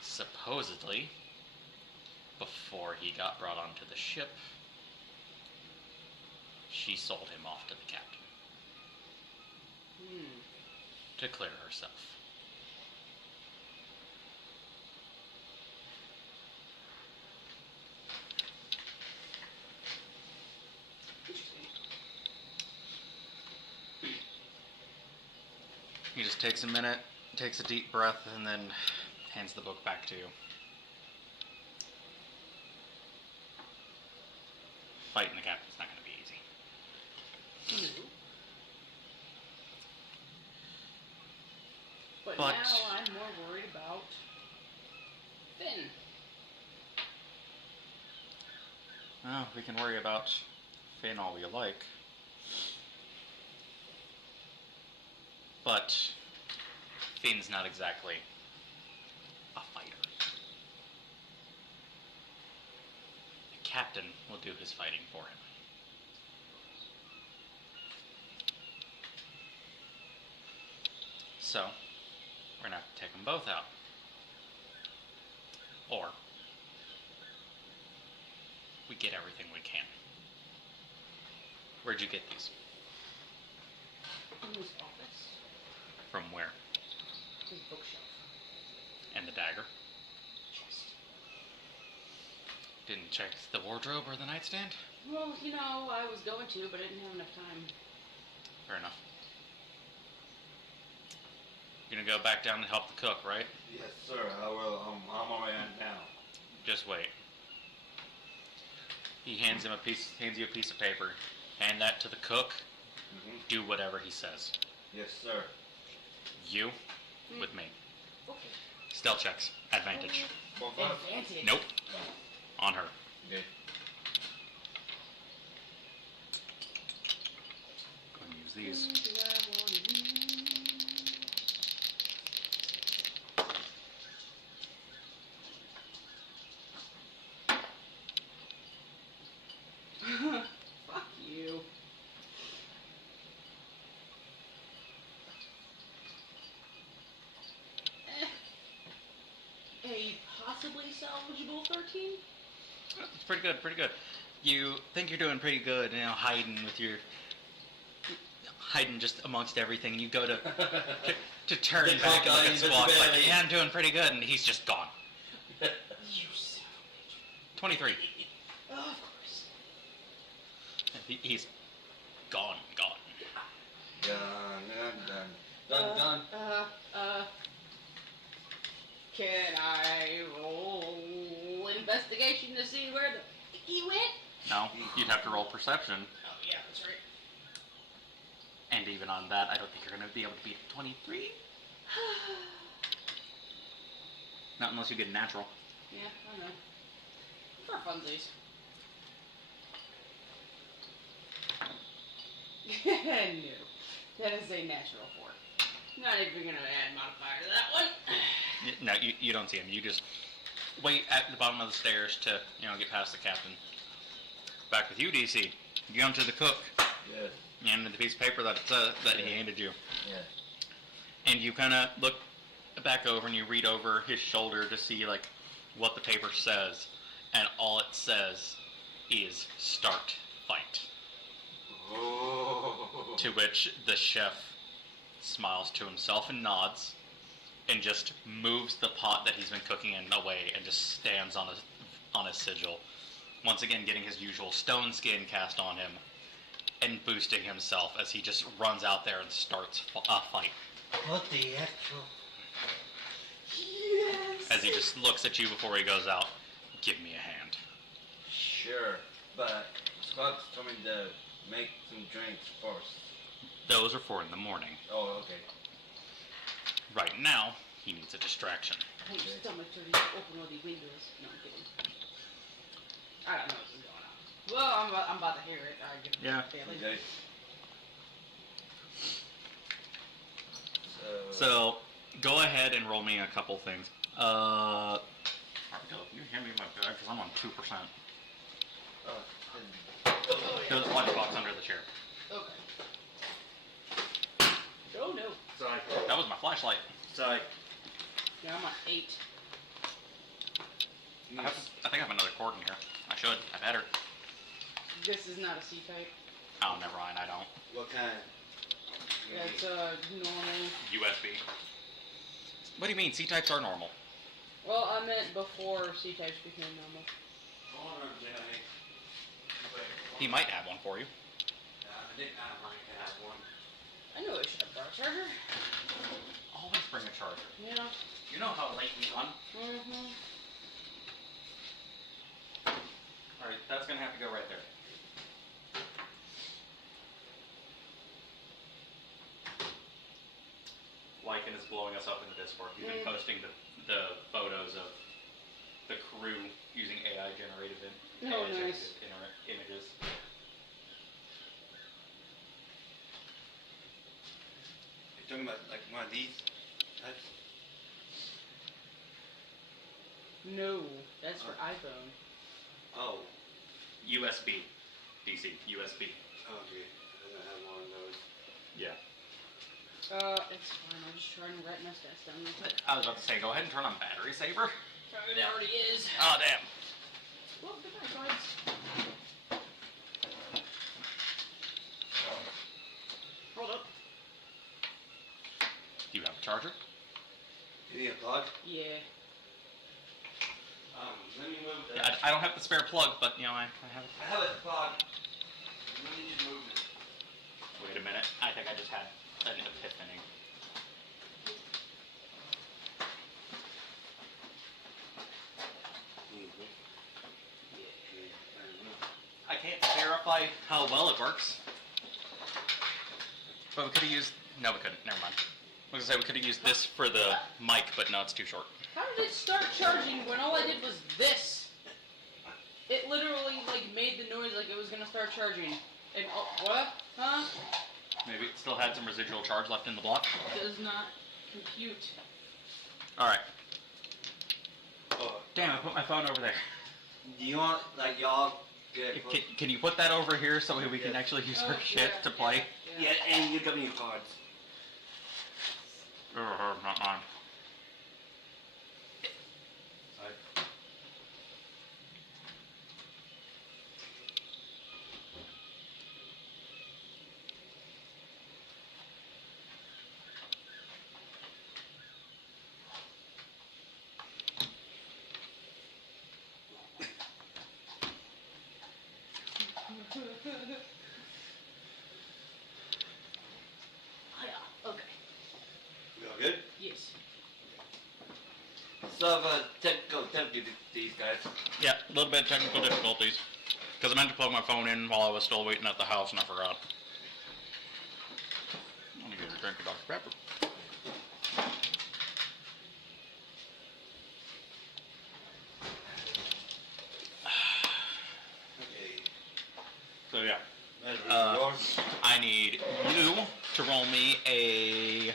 Supposedly, before he got brought onto the ship, she sold him off to the captain Hmm. to clear herself. Interesting. He just takes a minute, takes a deep breath, and then hands the book back to you. Fighting the captain's not going to be easy. No. But But- now I'm more worried about Finn. Well, we can worry about Finn all we like. But Finn's not exactly a fighter. captain will do his fighting for him. So, we're gonna have to take them both out. Or, we get everything we can. Where'd you get these? In his office. From where? His bookshelf. And the dagger? Chest. Didn't check the wardrobe or the nightstand? Well, you know, I was going to, but I didn't have enough time. Fair enough. You're gonna go back down and help the cook, right? Yes, sir. I will. I'm already on now. Just wait. He hands you a piece of paper. Hand that to the cook. Mm-hmm. Do whatever he says. Yes, sir. You, with me. Okay. Stealth checks. Advantage. Both of us? Advantage. Nope. On her. Okay. Go ahead and use these. Do I wanna use? Fuck you. A possibly salvageable 13? It's pretty good, pretty good. You think you're doing pretty good, hiding just amongst everything. You go to turn The back and cock look eye at is Squawk, like, barely- yeah, I'm doing pretty good, and he's just gone. You savage. 23. Of course. He's gone. Dun, dun, dun, dun, dun. Can I roll investigation to see where the he went? No, you'd have to roll perception, Oh, yeah, that's right. and even on that, I don't think you're going to be able to beat 23. Not unless you get a natural. Yeah, I know. For funsies. No. That is a natural 4. Not even gonna add modifier to that one. No, you don't see him. You just wait at the bottom of the stairs to, get past the captain. Back with you, DC. You come to the cook. Yes. You hand him the piece of paper that he handed you. Yes. And you kind of look back over and you read over his shoulder to see, what the paper says. And all it says is, start fight. Oh. To which the chef smiles to himself and nods, and just moves the pot that he's been cooking in away and just stands on a sigil, once again getting his usual stone skin cast on him, and boosting himself as he just runs out there and starts a fight. What the actual? Yes! As he just looks at you before he goes out. Give me a hand. Sure, but Scott's told me to make some drinks first. Those are for in the morning. Oh, okay. Right now, he needs a distraction. Hey, your stomach turning to open all the windows. No, I'm kidding. I don't know what's going on. Well, I'm about to hear it. I give it Yeah. Bailey. Okay. So, go ahead and roll me a couple things. You hand me my bag because I'm on 2%. There's a lunchbox under the chair. Okay. Oh no. Sorry. That was my flashlight. Sorry. Yeah, I'm on 8. I think I have another cord in here. I should. I've had her. This is not a C-type. Oh, never mind. I don't. What kind? It's a normal. USB. What do you mean? C-types are normal. Well, I meant before C-types became normal. He might have one for you. I knew I should have brought a charger. Always bring a charger. Yeah. You know how late we run. Mm-hmm. Alright, that's gonna have to go right there. Lycan is blowing us up in the Discord. He's been posting the photos of the crew using AI generated nice. images. You're talking about like one of these types? No, that's for iPhone. Oh. USB. DC. USB. Okay, I don't have one of those. Yeah. It's fine. I'm just trying to write my stats down real quick. I was about to say, go ahead and turn on battery saver. It already is. Oh, damn. Well, goodbye, cards. Hold up. Do you have a charger? You need a plug? Yeah. Let me move Yeah, that. I don't have the spare plug, but you know, I have it. I have a plug. Let me just move it. Wait a minute. I think I just had an epiphany. I can't verify how well it works. But we could have used... No, we couldn't. Never mind. I was going to say we could have used this for the mic, but no, it's too short. How did it start charging when all I did was this? It literally, like, made the noise like it was gonna start charging. And, oh, what? Huh? Maybe it still had some residual charge left in the block. Does not compute. Alright. Oh, Damn, I put my phone over there. do you want, like, y'all get it? Can you put that over here so we can actually use our shit to play? Yeah, and you got me your cards. Not mine. Sorry. Okay. You all good? Yes. So, technical difficulties, guys. Yeah, a little bit of technical difficulties. Because I meant to plug my phone in while I was still waiting at the house and I forgot. I'm gonna get a drink of Dr. Pepper. Okay. So yeah, Measure yours. I need you to roll me a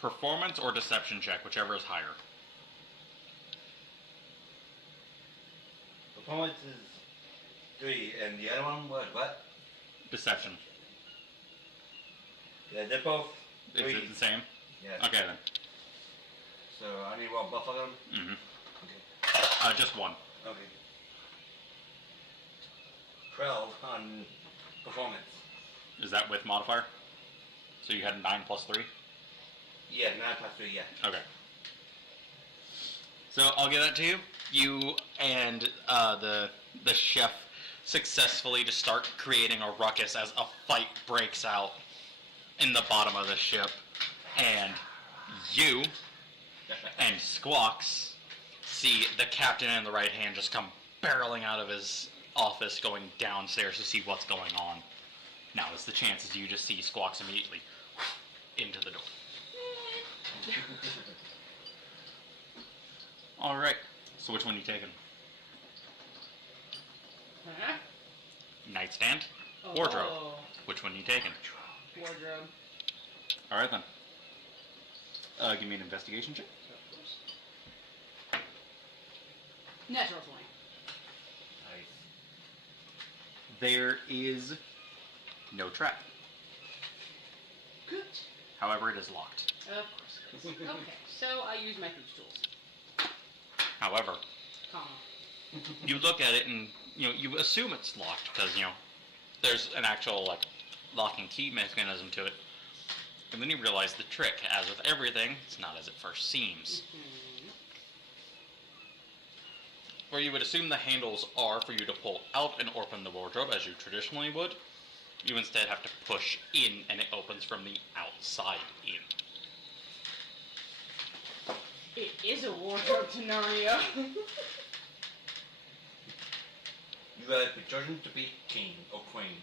performance or deception check, whichever is higher. Performance is 3, and the other one was what? Deception. Yeah, they're both Is 3. it the same? Yeah. Okay then. So I need one buff of them? Mm-hmm. Okay. Just one. Okay. 12 on performance. Is that with modifier? So you had 9 plus 3? Yeah, 9 plus 3, yeah. Okay. So I'll give that to you. You and the chef successfully just start creating a ruckus as a fight breaks out in the bottom of the ship, and you and Squawks see the captain in the right hand just come barreling out of his office, going downstairs to see what's going on. Now is the chances you just see Squawks immediately into the door. All right. So which one you taking? Huh? Nightstand, wardrobe. Oh, Which one you taking? wardrobe. All right then. Give me an investigation check. Natural 20. Nice. There is no trap. Good. However, it is locked. Of course it is. Okay, so I use my thieves tools. However, Comma. you look at it and you assume it's locked because there's an actual like lock and key mechanism to it, and then you realize the trick. As with everything, it's not as it first seems. Where you would assume the handles are for you to pull out and open the wardrobe as you traditionally would, you instead have to push in and it opens from the outside in. It is a wardrobe scenario. You have been chosen to be king or queen.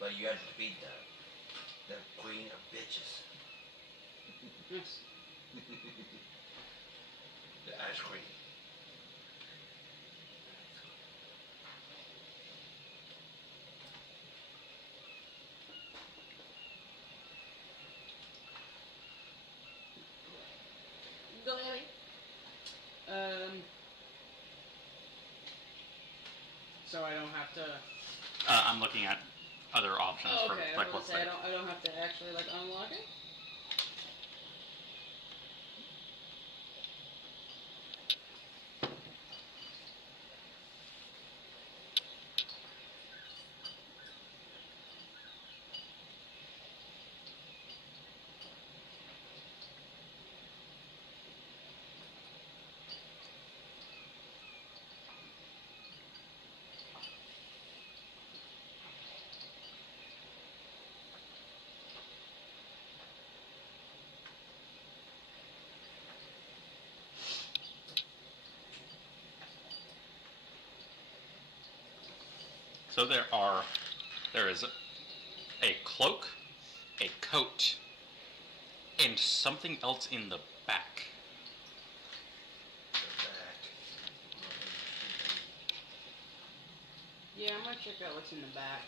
But you have to be the queen of bitches. Yes. The ice cream. Go, Ellie. so I don't have to. I'm looking at other options Oh, for okay, I like was what's gonna say there. I don't have to actually like unlock it. So there is a cloak, a coat, and something else in the back. Yeah, I'm gonna check out what's in the back.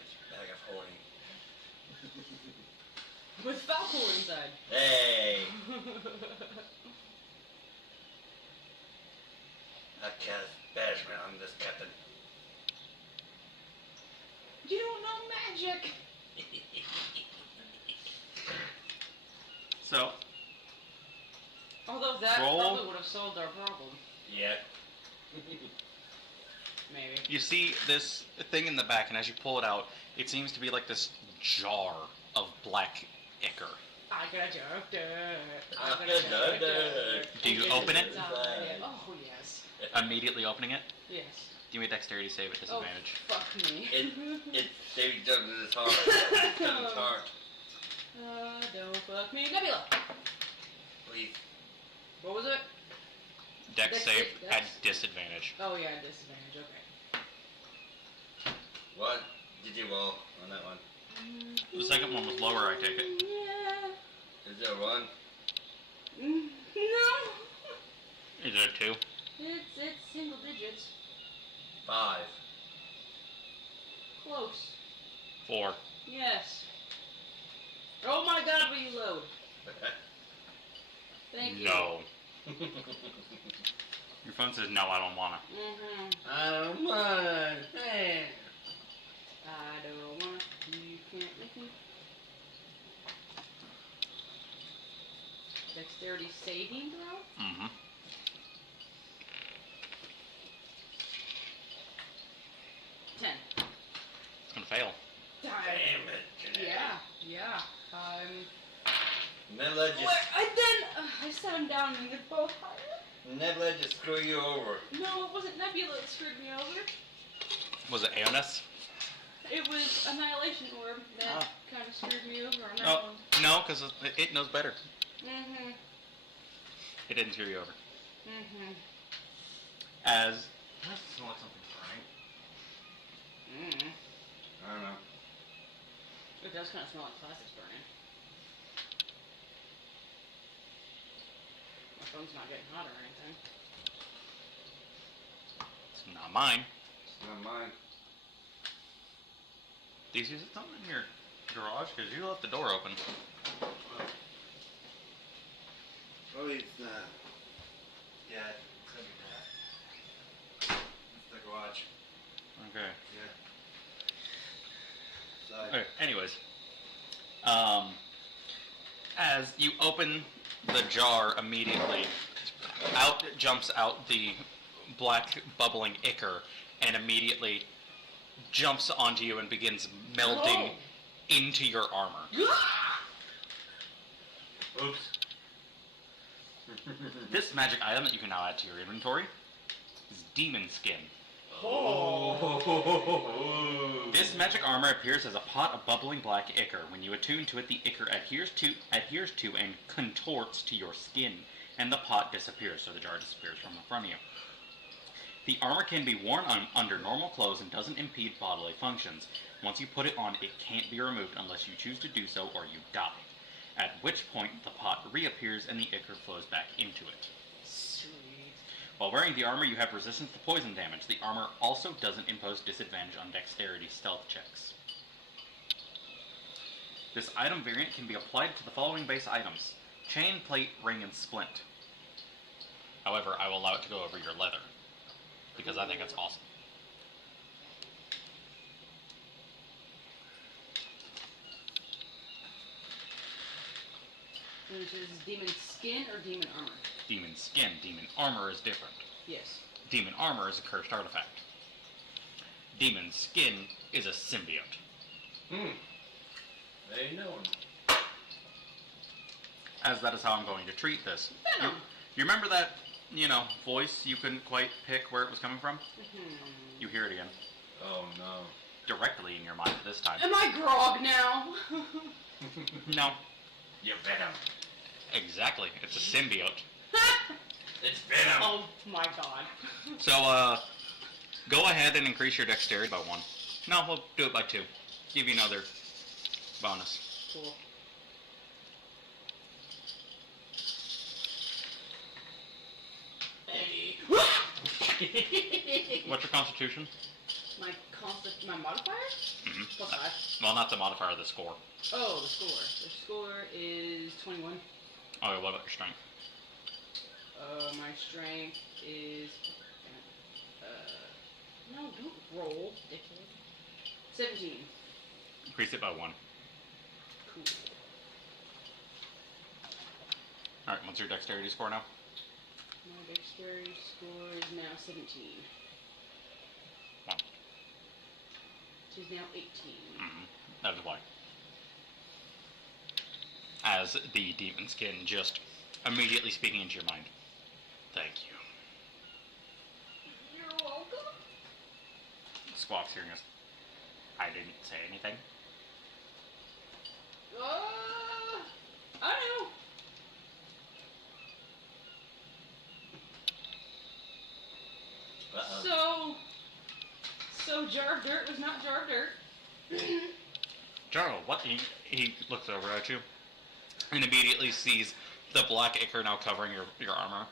It's a bag of holding. With Falcor inside. Hey! I cast banishment on this captain. You don't know magic. So Although that Roll. probably would have solved our problem. Yeah. Maybe. you see this thing in the back, and as you pull it out, it seems to be like this jar of black ichor. I got a dirt. I got a dirt. Do you open it? Oh yes. Immediately opening it, Yes. give me a dexterity save at disadvantage. Oh, fuck me. It's Davy Douglas' heart. It's Douglas' heart. Don't fuck me. Nebula. Please. What was it? Dex Dex save save, at dex. disadvantage. Oh yeah, disadvantage. Okay. What did you roll on that one? The second one was lower, I take it. Yeah. Is there one? No. Is it a 2? It's single digits. 5. Close. 4. Yes. Oh my God, will you load? Thank you. No. Your phone says no, I don't wanna. Mhm. I don't mind. Hey. I don't want. You can't make me. Dexterity saving throw. Mm-hmm. Ten. It's gonna fail. Damn it. Yeah. Nebula just, I then I set him down and they're both higher. Nebula just screw you over. No, it wasn't Nebula that screwed me over. Was it Aeonus? It was Annihilation Orb that Oh. kind of screwed me over on that Oh, one. no, because it knows better. Mhm. It didn't screw you over. Mhm. As... That smells like something burning. Mhm. I don't know. It does kind of smell like plastics burning. My phone's not getting hot or anything. It's not mine. It's not mine. These is something in your garage because you left the door open. Oh, it's yeah, it's gonna be that. It's the garage. Okay. Yeah. So, Okay, anyways. As you open the jar immediately, out jumps out the black bubbling ichor and immediately jumps onto you and begins melting Oh. into your armor. oops. This magic item that you can now add to your inventory is Demon Skin. Oh. This magic armor appears as a pot of bubbling black ichor. When you attune to it, the ichor adheres to and contorts to your skin, and the pot disappears, so the jar disappears from in front of you. The armor can be worn under normal clothes and doesn't impede bodily functions. Once you put it on, it can't be removed unless you choose to do so or you die, at which point the pot reappears and the ichor flows back into it. Sweet. While wearing the armor, you have resistance to poison damage. The armor also doesn't impose disadvantage on dexterity stealth checks. This item variant can be applied to the following base items: chain, plate, ring, and splint. However, I will allow it to go over your leather because I think it's awesome. And it says demon skin or demon armor? Demon skin, demon armor is different. Yes. Demon armor is a cursed artifact. Demon skin is a symbiote. Very known. As that is how I'm going to treat this. Venom. You remember that, voice you couldn't quite pick where it was coming from? You hear it again. Oh no. Directly in your mind this time. Am I grog now? No. You're Venom. Exactly. It's a symbiote. It's Venom. Oh my god. So, go ahead and increase your dexterity by 1. No, we'll do it by 2. Give you another bonus. Cool. What's your constitution? My modifier? Mhm. Plus 5. Well, not the modifier, the score. Oh, the score. The score is 21. Okay, what about your strength? My strength is. No, don't roll, dickhead. 17. Increase it by 1. Cool. Alright, what's your dexterity score now? My dexterity score is now 17. Wow. She's now 18. That is why. As the demon skin just immediately speaking into your mind. Thank you. You're welcome. Squawk's hearing us. I didn't say anything. I know. So Jar of Dirt was not Jar of Dirt. Jarl, what? He looks over at you and immediately sees the black ichor now covering your armor.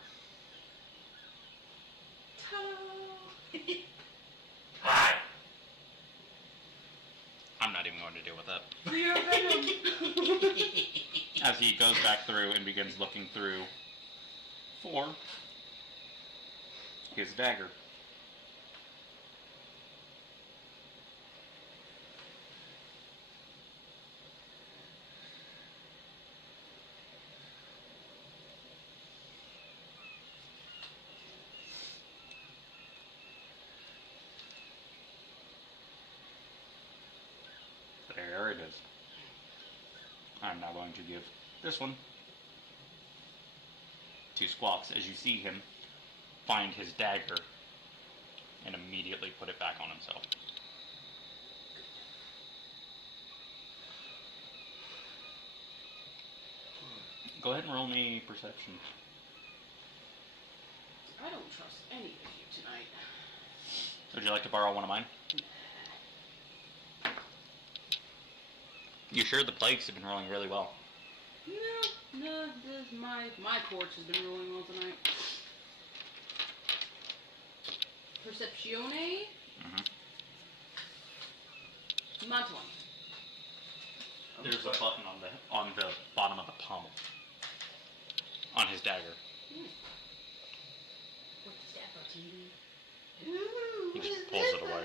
Hi. I'm not even going to deal with that. You're Venom. As he goes back through and begins looking through for his dagger. There it is. I'm now going to give this one to Squawks as you see him find his dagger and immediately put it back on himself. Go ahead and roll me perception. I don't trust any of you tonight. Would you like to borrow one of mine? You sure the plagues have been rolling really well? No, my torch has been rolling well tonight. Perceptione? Not one. There's a button on the bottom of the pommel on his dagger. What does that button do? He just pulls it away.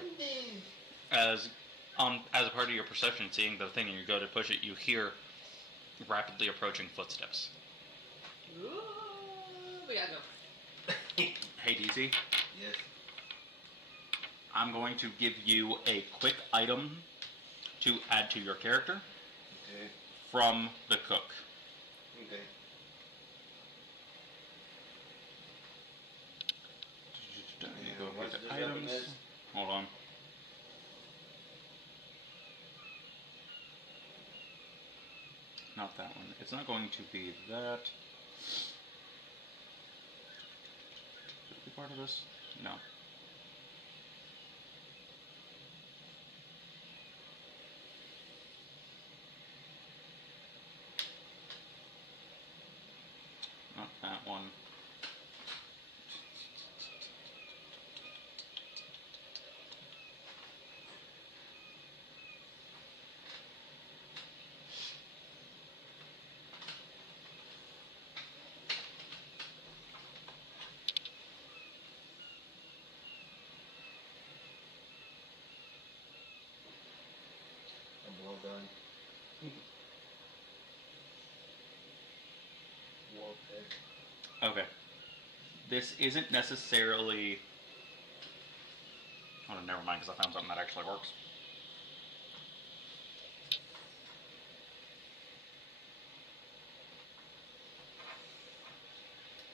As a part of your perception, seeing the thing and you go to push it, you hear rapidly approaching footsteps. Ooh, we gotta go. Hey DC, Yes. I'm going to give you a quick item to add to your character Okay. from the cook. Okay. Go And what's get the this weapon items. is? Hold on. Not that one. It's not going to be that. Could it be part of this? No. Not that one. Okay. This isn't necessarily... Oh, never mind, because I found something that actually works.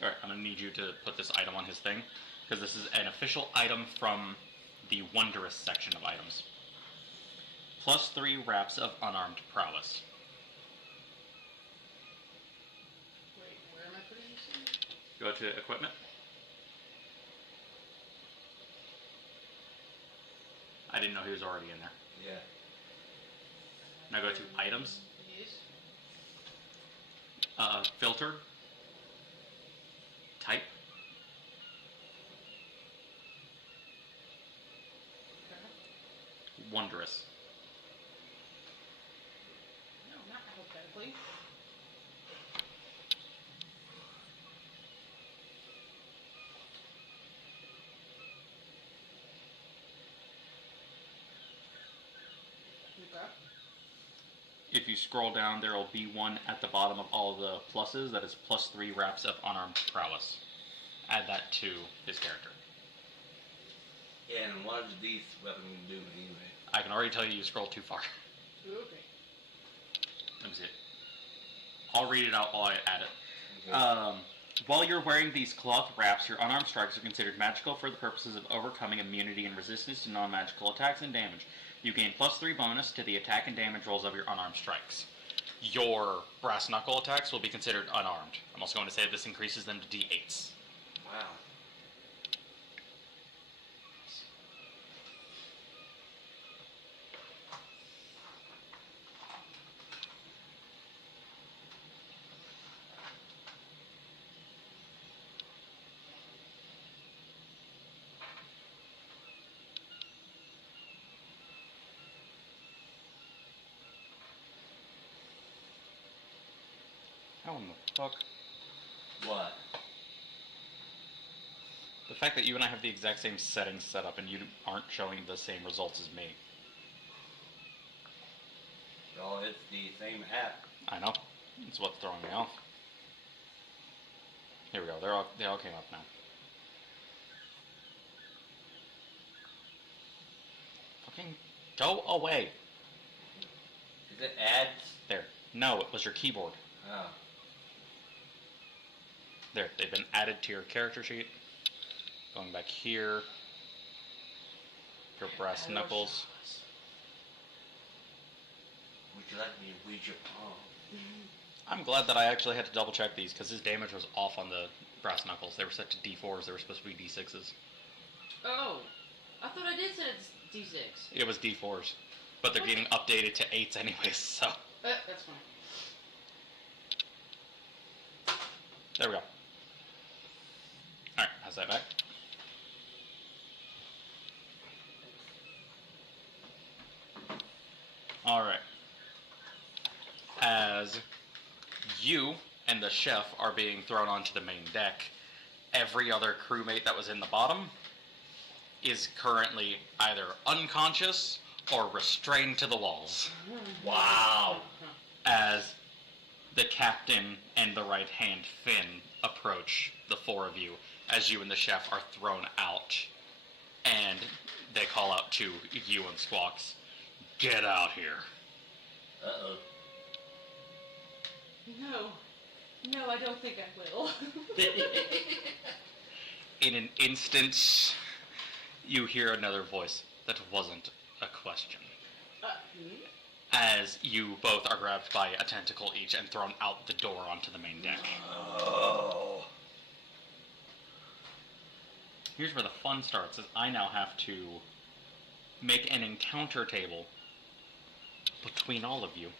Alright, I'm going to need you to put this item on his thing, because this is an official item from the Wondrous section of items. +3 wraps of unarmed prowess. Wait, where am I putting this in? Go to equipment. I didn't know he was already in there. Yeah. Now go to items, Yes. filter, type, Okay. Wondrous. No, not alphabetically. Okay. If you scroll down, there will be one at the bottom of all the pluses that is +3 wraps of unarmed prowess. Add that to his character. And what does these weapons do anyway? I can already tell you scrolled too far. Okay. Let me see it. I'll read it out while I add it. Okay. While you're wearing these cloth wraps, your unarmed strikes are considered magical for the purposes of overcoming immunity and resistance to non-magical attacks and damage. You gain +3 bonus to the attack and damage rolls of your unarmed strikes. Your brass knuckle attacks will be considered unarmed. I'm also going to say this increases them to D8s. Wow. How in the fuck? What? The fact that you and I have the exact same settings set up and you aren't showing the same results as me. Oh, it's the same app. I know. It's what's throwing me off. Here we go. They all came up now. Fucking go away. Is it ads? There. No, it was your keyboard. Oh. There. They've been added to your character sheet. Going back here. Your brass knuckles. Would you like me to read your palm? I'm glad that I actually had to double check these because his damage was off on the brass knuckles. They were set to D4s. They were supposed to be D6s. Oh. I thought I did set it to D6. It was D4s. But they're getting updated to 8s anyways, so. That's fine. There we go. Alright, how's that back? Alright. As you and the chef are being thrown onto the main deck, every other crewmate that was in the bottom is currently either unconscious or restrained to the walls. Wow. As the captain and the right hand Finn approach the four of you, as you and the chef are thrown out, and they call out to you and Squawks, "Get out here." Uh-oh. No, I don't think I will. In an instant, you hear another voice that wasn't a question. Me? As you both are grabbed by a tentacle each and thrown out the door onto the main deck. Oh. Here's where the fun starts, is I now have to make an encounter table between all of you.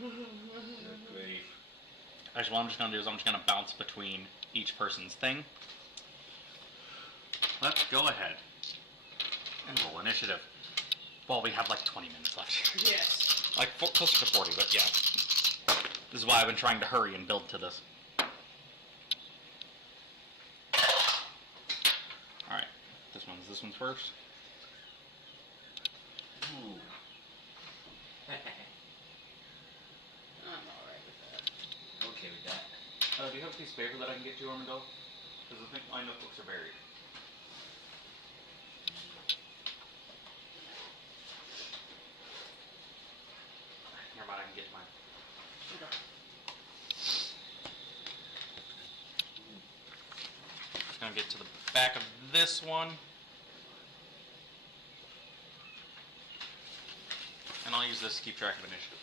Good grief. Actually, what I'm just going to do is I'm just going to bounce between each person's thing. Let's go ahead and roll initiative. Well, we have like 20 minutes left. Yes. Like, closer to 40, but yeah. This is why I've been trying to hurry and build to this. Alright, this one's first. Ooh. I'm alright with that. Okay with that. Do you have piece of paper that I can get to, Armando? Because I think my notebooks are buried. Never mind, I can get to mine. Okay. Just gonna get to the back of this one. And I'll use this to keep track of initiative.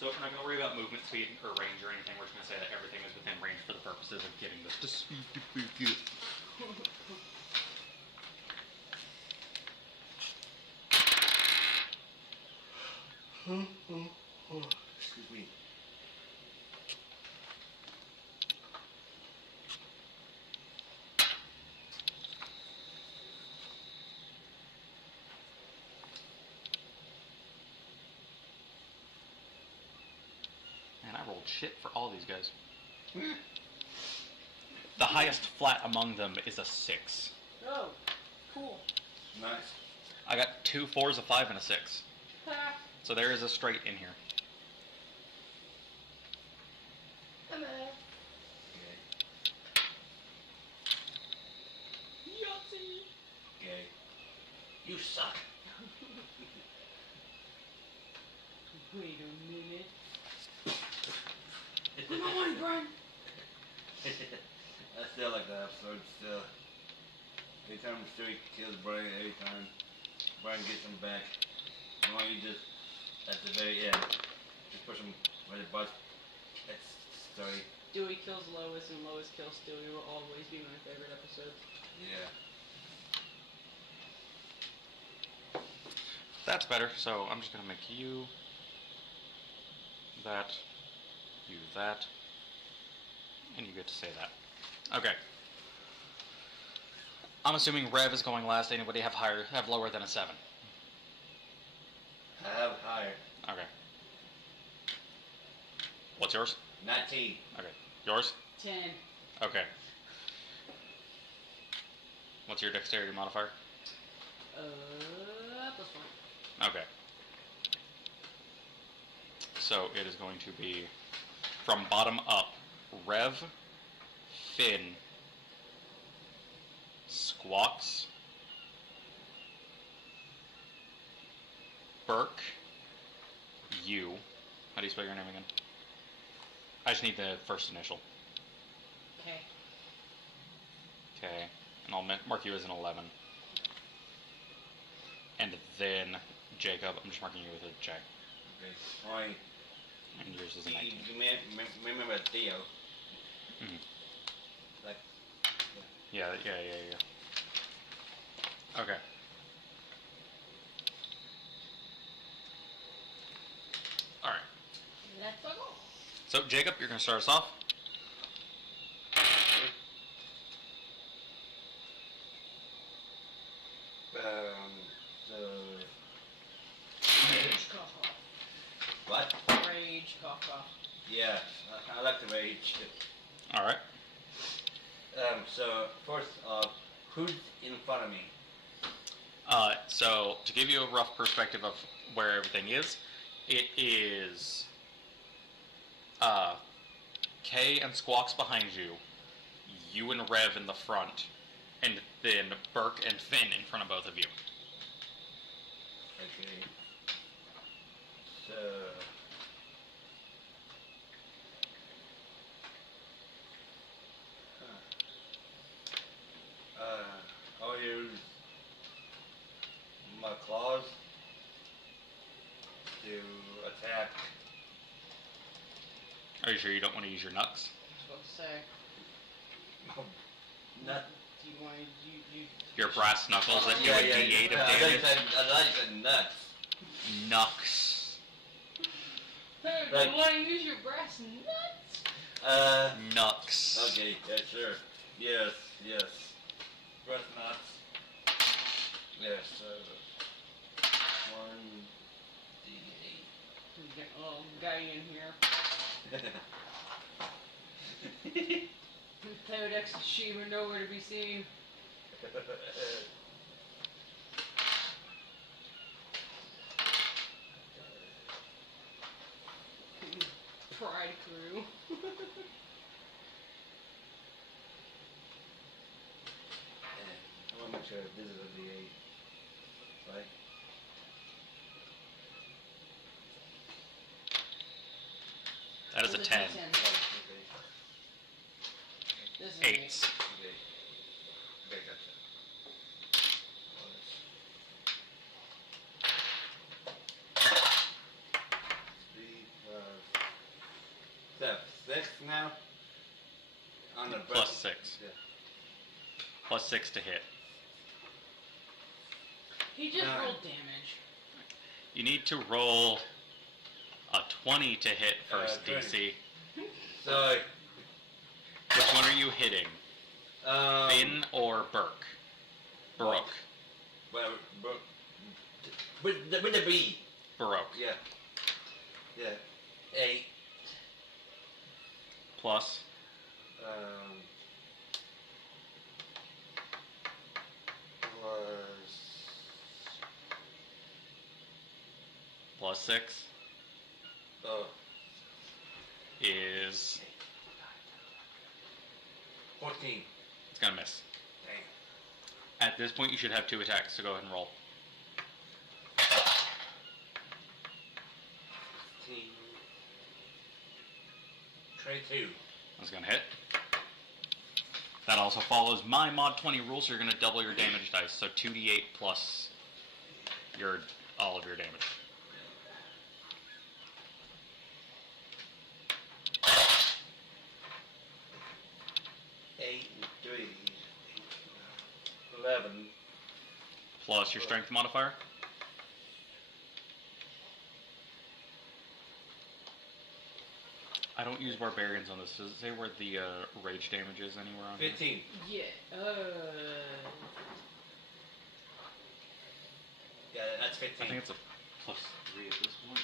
So we're not going to worry about movement speed or range or anything. We're just going to say that everything is within range for the purposes of getting this to speed. Excuse me. Man, I rolled shit for all these guys. The highest flat among them is a 6. Oh, cool. Nice. I got 2 4s, a 5, and a 6. Ha. So there is a straight in here. Okay. Yahtzee. Okay. You suck. Wait a minute. Where's my money, Brian? I still like that episode still. Anytime Stewie kills Brian, anytime Brian gets him back. You know, you just, at the very end, just push him right in the butt. That's Stewie. Dewey kills Lois and Lois kills Dewey will always be my favorite episode. Yeah. That's better, so I'm just going to make you that, you that, and you get to say that. Okay. I'm assuming Rev is going last. Anybody have lower than a 7? I have higher. Okay. What's yours? 19. Okay. Yours? 10. Okay. What's your dexterity modifier? +1. Okay. So it is going to be from bottom up. Rev, Finn, Squawks, Burke, you. How do you spell your name again? I just need the first initial. Okay. Okay. And I'll mark you as an 11. And then Jacob, I'm just marking you with a J. Okay. Alright. And yours is a 19. You remember Theo? Mhm. Like, Yeah. Okay. Alright. That's all. So, Jacob, you're going to start us off. so Rage cough cough. what? Rage cough cough. Yeah, I like the rage. Alright. So first, who's in front of me? So, to give you a rough perspective of where everything is, it is Kay and Squawks behind you, you and Rev in the front, and then Burke and Finn in front of both of you. Okay. So. I'll use my claws to attack. Are you sure you don't want to use your knucks? I was about to say. Nut. Do you want to Your brass knuckles that do a D8 of I thought you damage? said nuts. Knucks. Hey, Like- you want to use your brass nuts? Knucks. Okay, yeah, sure. Yes. Breath nuts. Yes, 1d8. You get a little guy in here. Codex Shima nowhere to be seen. Pride crew. I want to make sure this is a D8. Right? That is a This 10. D10. Okay. This is 8. Okay. Okay, gotcha. Three plus 6 now. On the Plus breast- 6. Yeah. Plus 6 to hit. He just Nine. rolled damage. You need to roll a 20 to hit first, 20. DC. So, Which one are you hitting? Finn or Burke? Baroque. well, but, with the B. Baroque. Yeah. Yeah. 8. Plus Was plus 6 is... 14. It's gonna miss. Damn. At this point, you should have 2 attacks, so go ahead and roll. 15. 22. That's gonna hit. That also follows my mod 20 rule, so you're gonna double your damage dice. So 2d8 plus all of your damage. eight and 3. 11. Plus your strength modifier. I don't use barbarians on this. Does it say where the rage damage is anywhere on here? 15. Yeah. Yeah, that's I 15. think it's a plus 3 at this point.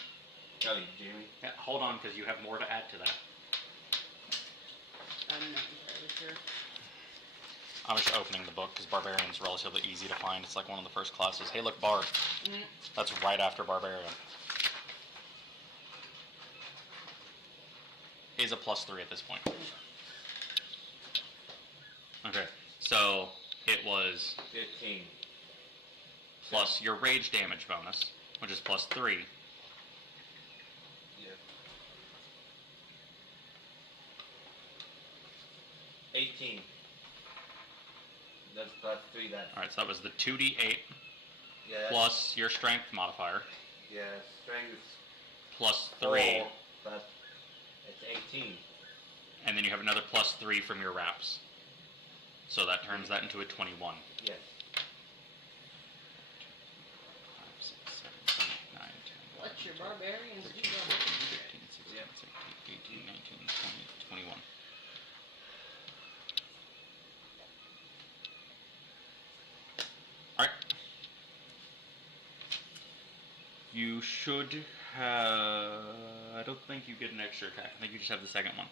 Kelly, Jamie. Yeah, hold on, because you have more to add to that. I'm not entirely sure. I was just opening the book because barbarian's relatively easy to find. It's like one of the first classes. Hey, look, bard. Mhm. That's right after barbarian. Is a plus 3 at this point. Okay, so it was 15. plus your rage damage bonus, which is plus 3. Yeah. 18. That's plus 3. That. Alright, so that was the 2d8 Yeah. plus your strength modifier, Yeah, strength. plus 3, 4. Plus. It's 18. and then you have another plus 3 from your wraps. So that turns that into a 21. Yes. 5, 6, 7, 8, 9, 10, Let your barbarians do 13, barbarian 15, 16, 17, 18, 19, 20, 21. Alright. You should have... I don't think you get an extra attack. I think you just have the second one.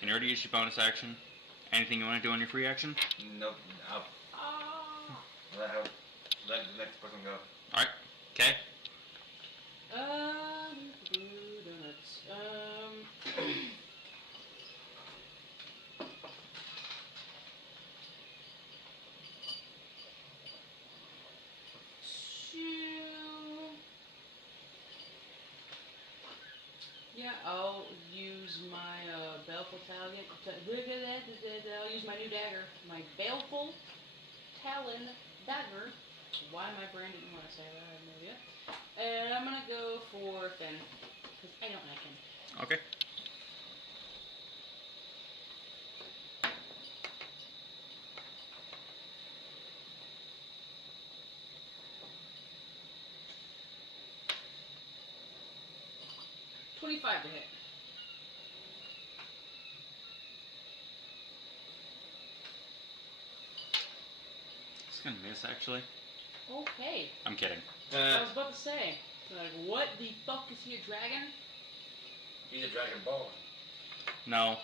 And you already used your bonus action. Anything you want to do on your free action? Nope. I'll Ah. let the next person go. Alright. Okay. Donuts. Yeah, I'll use my baleful talon. Look at that! I'll use my new dagger, my baleful talon dagger. Why my brain didn't want to say that, I have no idea. And I'm gonna go for Finn, because I don't like him. Okay. $25 to hit. It's gonna miss, actually. Okay. I'm kidding. I was about to say, like, what the fuck is he, a dragon? He's a Dragon Ball. No.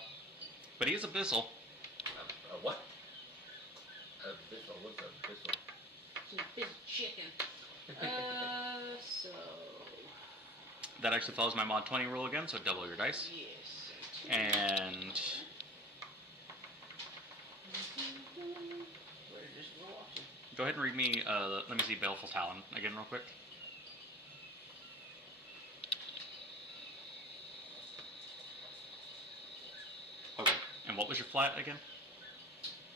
But he is abyssal. A what? A Bissell. What's a Bissell? He's a big chicken. So That actually follows my mod 20 rule again, so double your dice. Yes. And Where did this roll off to? go ahead and read me, let me see Baleful Talon again real quick. Okay, and what was your flat again?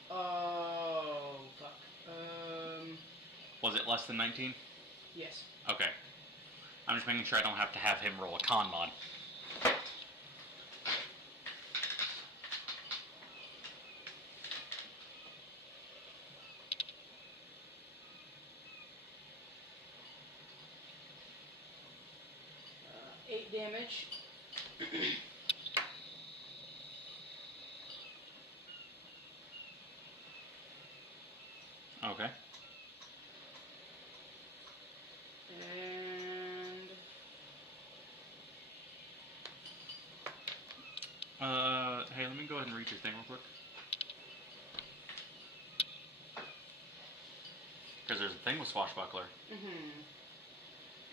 Oh, fuck. Was it less than 19? Yes. Okay. I'm just making sure I don't have to have him roll a con mod. Uh, 8 damage. Okay. And Hey, let me go ahead and read your thing real quick. Because there's a thing with Swashbuckler.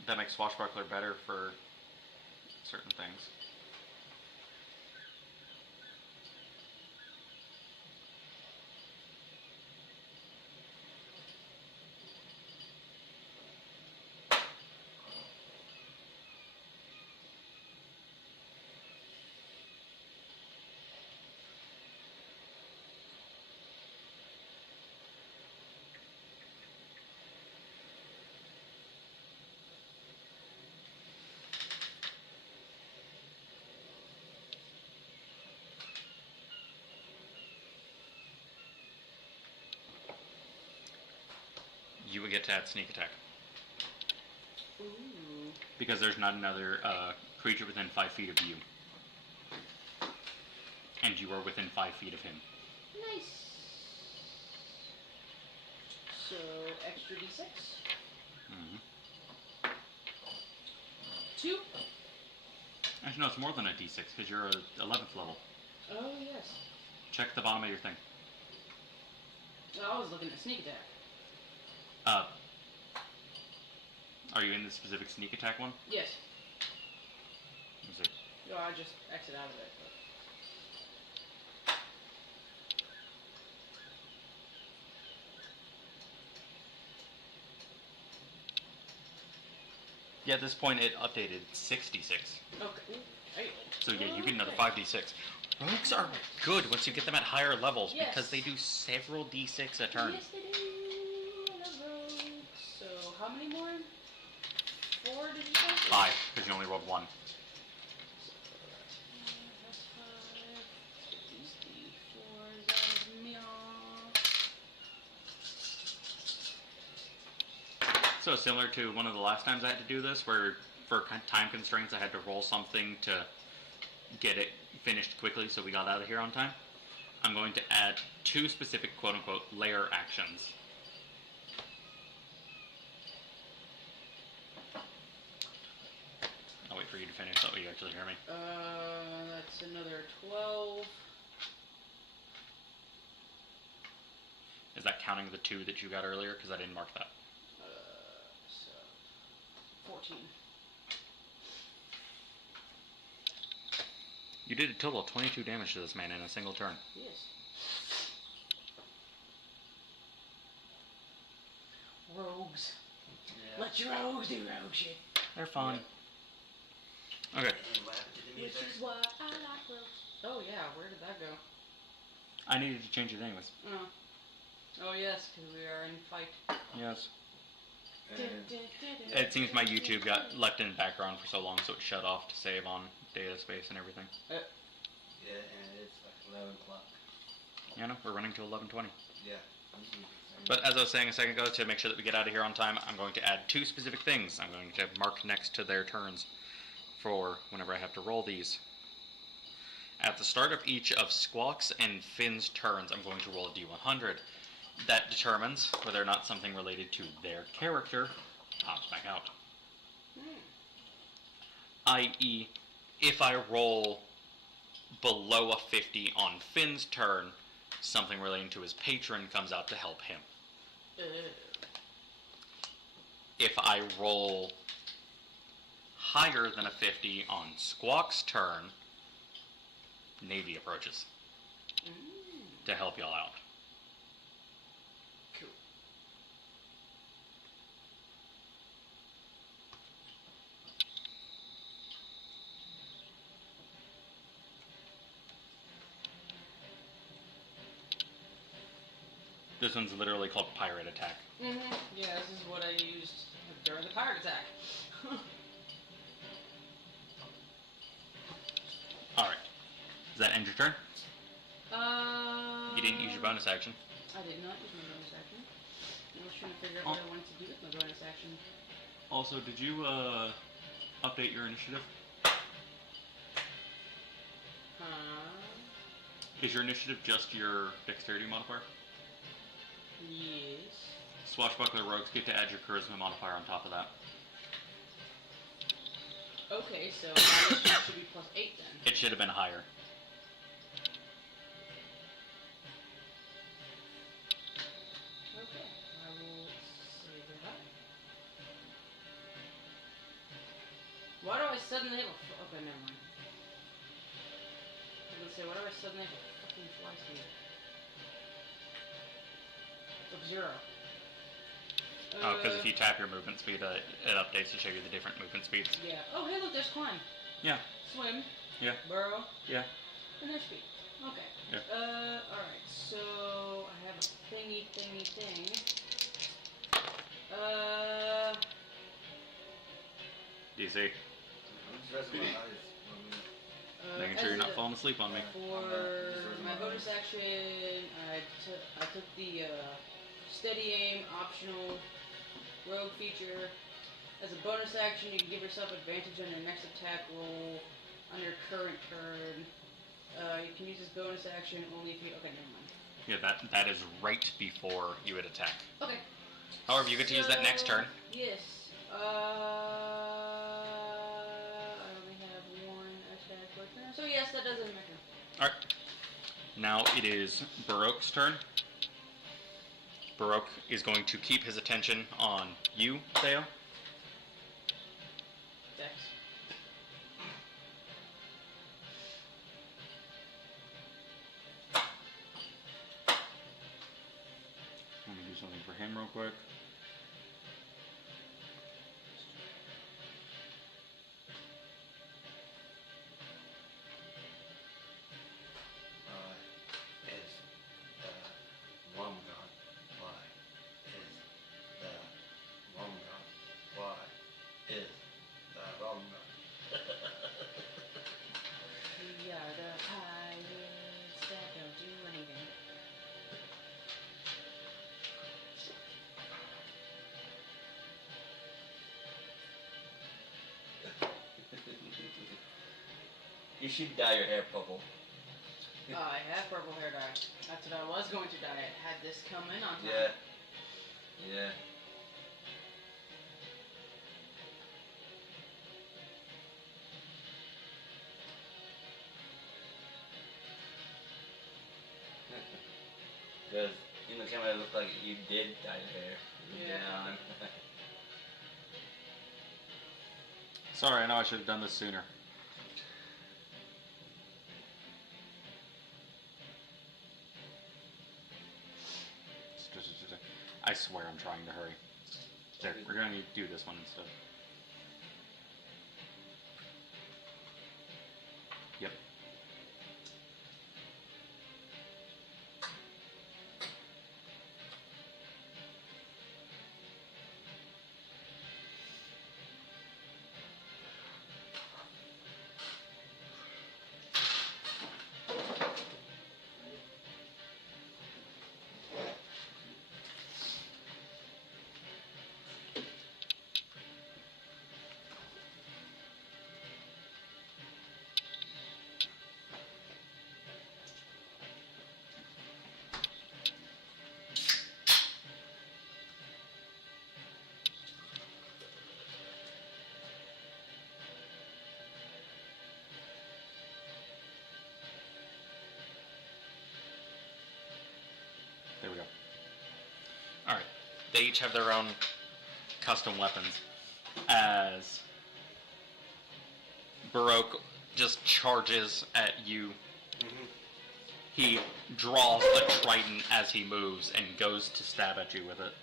That makes Swashbuckler better for certain things. You would get to add sneak attack. ooh. Because there's not another creature within 5 feet of you. And you are within 5 feet of him. Nice. So extra d6. Mm-hmm. 2. Actually, no, it's more than a d6 because you're a 11th level. Oh yes. Check the bottom of your thing. I was looking at sneak attack. Are you in the specific sneak attack one? Yes. Is there... No, I just exit out of it. Yeah, at this point it updated 66. Okay. Ooh, hey. So yeah, you get another Okay. 5d6. Rogues are good once you get them at higher levels Yes. because they do several d6 a turn. Yes, they do. I love rogues. So how many more? 4 did you say? 5, because you only rolled 1. That's 5. These D4s out of me. So similar to one of the last times I had to do this, where for time constraints I had to roll something to get it finished quickly so we got out of here on time. I'm going to add 2 specific quote-unquote layer actions. I'll wait for you to finish so you actually hear me. That's another 12. Is that counting the 2 that you got earlier? Because I didn't mark that. So 14. You did a total of 22 damage to this man in a single turn. Yes. Rogues. Yeah. Let your rogues do rogue shit. They're fine. Okay. And what happened to the Which music? is why I like rogues. Oh yeah, where did that go? I needed to change it anyways. Oh. Oh yes, because we are in fight. Yes. And It seems my YouTube got left in the background for so long, so it shut off to save on data space and everything. yeah, and it's like 11 o'clock. You know, we're running to 11:20. Yeah. But as I was saying a second ago, to make sure that we get out of here on time, I'm going to add 2 specific things. I'm going to mark next to their turns for whenever I have to roll these. At the start of each of Squawk's and Finn's turns, I'm going to roll a d100. That determines whether or not something related to their character pops back out. I.e., if I roll below a 50 on Finn's turn, something relating to his patron comes out to help him. If I roll higher than a 50 on Squawk's turn, Navy approaches to help y'all out. Cool. This one's literally called Pirate Attack. Yeah, this is what I used during the pirate attack. Alright. Does that end your turn? You didn't use your Uh, bonus action. I did not use my bonus action. I was trying to figure out what I wanted to do with my bonus action. Also, did you update your initiative? Is your initiative just your dexterity modifier? Yes. Swashbuckler rogues get to add your charisma modifier on top of that. Okay, so my initiative should be plus 8 then. It should have been higher. Okay, I will say that. Why do I suddenly have a okay, never mind. I was gonna say, why do I suddenly have a fucking fly speed? Of 0. Oh, because if you tap your movement speed, it updates to show you the different movement speeds. Yeah. Oh, hey, look, there's climb. Yeah. Swim. Yeah. Burrow. Yeah. And there's speed. Okay. Yeah. Alright, so I have a thingy. DC. I'm just resting my eyes. Making sure you're not falling asleep on me. For my bonus action, I took the steady aim optional rogue feature. As a bonus action, you can give yourself advantage on your next attack roll on your current turn. You can use this bonus action only if you. Okay, never mind. Yeah, that is right before you would attack. Okay. However, you get to use that next turn. Yes. I only have one attack per turn. So yes, that does end my turn. Alright. Now it is Baroque's turn. Baroque is going to keep his attention on you, Theo. Dex. Let me do something for him real quick. Is the worm gone? Why is the worm gone? Why is the worm gone? We are the pirates that don't do anything. You should dye your hair purple. I have purple hair dye. That's what I was going to dye. I had this come in on time. Yeah. Yeah. Because in the camera it looked like you did dye your hair. Yeah. Sorry, I know I should have done this sooner. I swear I'm trying to hurry. There, we're going to do this one instead. Yep. There we go. Alright. They each have their own custom weapons. As Baroque just charges at you. Mhm. He draws a trident as he moves and goes to stab at you with it.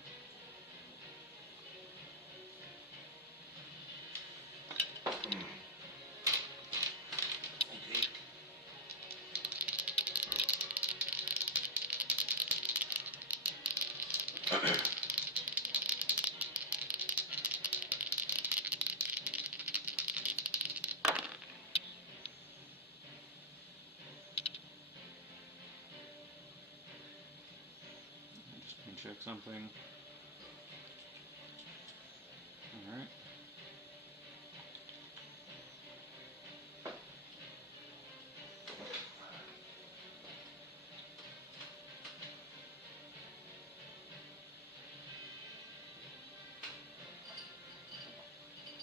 Okay. Just gonna check something. Alright.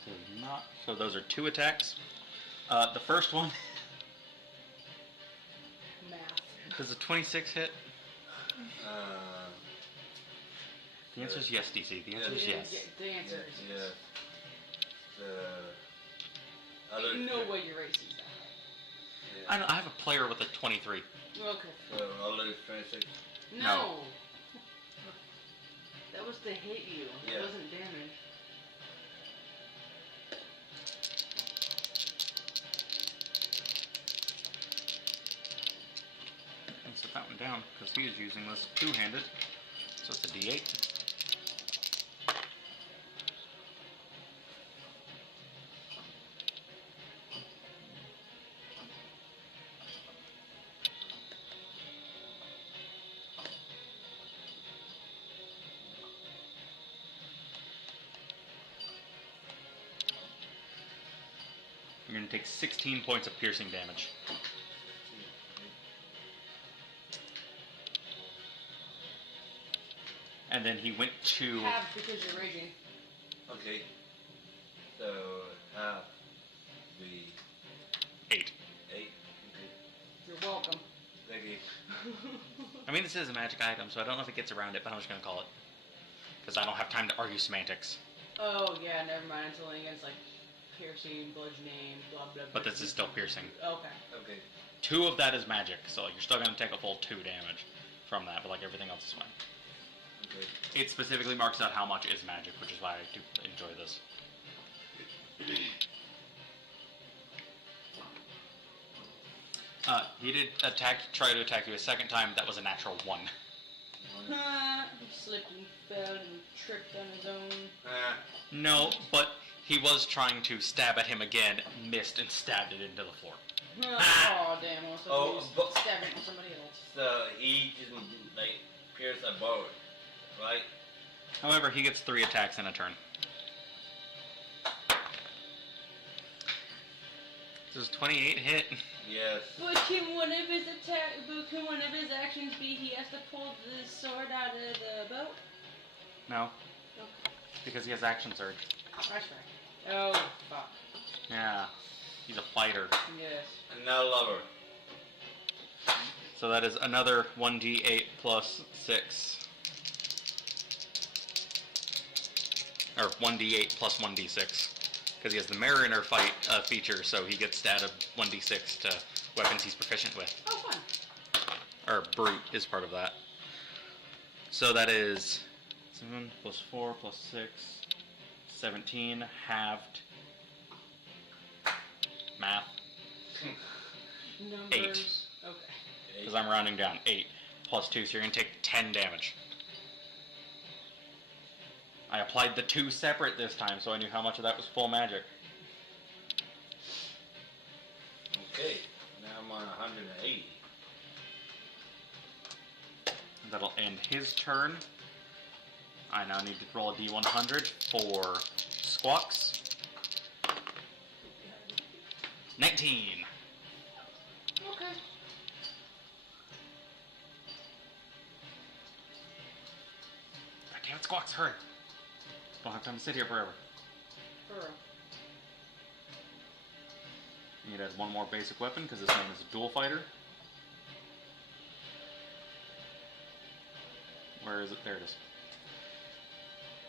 Does not. So those are 2 attacks. The first one Math. does a 26 hit. Uh, The answer is yes, DC. The answer is Yeah, yes. The answer is yeah. yes. The other. Ain't no way your race is that high. I know. I have a player with a 23. Okay. So I'll lose 26. No. That was to hit you. It Yeah. wasn't damage. And set that one down because he is using this two-handed. So it's a D8. You're going to take 16 points of piercing damage. And then he went to... Half because you're raging. Okay. So half the 8. 8. Okay. You're welcome. Thank you. I mean, this is a magic item, so I don't know if it gets around it, but I'm just going to call it. Because I don't have time to argue semantics. Oh yeah, never mind. Until it gets like piercing, bludgeoning, blah blah. But this is still piercing. Okay. Okay. 2 of that is magic, so you're still going to take a full 2 damage from that, but like everything else is fine. Okay. It specifically marks out how much is magic, which is why I do enjoy this. He did try to attack you a second time. That was a natural 1. He slipped and fell and tripped on his own. No, but he was trying to stab at him again, missed, and stabbed it into the floor. Oh damn! I was Oh, supposed to but- stab it with somebody else. So he just like pierced a bow, right? However, he gets 3 attacks in a turn. Does 28 hit? Yes. But can one of his actions be he has to pull the sword out of the boat? No, Okay. because he has action surge. That's right. Oh fuck. Yeah, he's a fighter. Yes. And now lover. So that is another 1d8 plus 6. Or 1d8 plus 1d6. Because he has the Mariner fight feature, so he gets added 1d6 to weapons he's proficient with. Oh fun. Or Brute is part of that. So that is 7 plus 4 plus 6, 17, halved. Math. Numbers. Okay. Because I'm rounding down. 8 plus 2, so you're going to take 10 damage. I applied the 2 separate this time, so I knew how much of that was full magic. Okay. Now I'm on 180. That'll end his turn. I now need to roll a d100 for Squawks. 19. Okay. God damn it, Squawks, hurry. Don't have time to sit here forever. For real. You need to add 1 more basic weapon, because this man is a dual fighter. Where is it? There it is.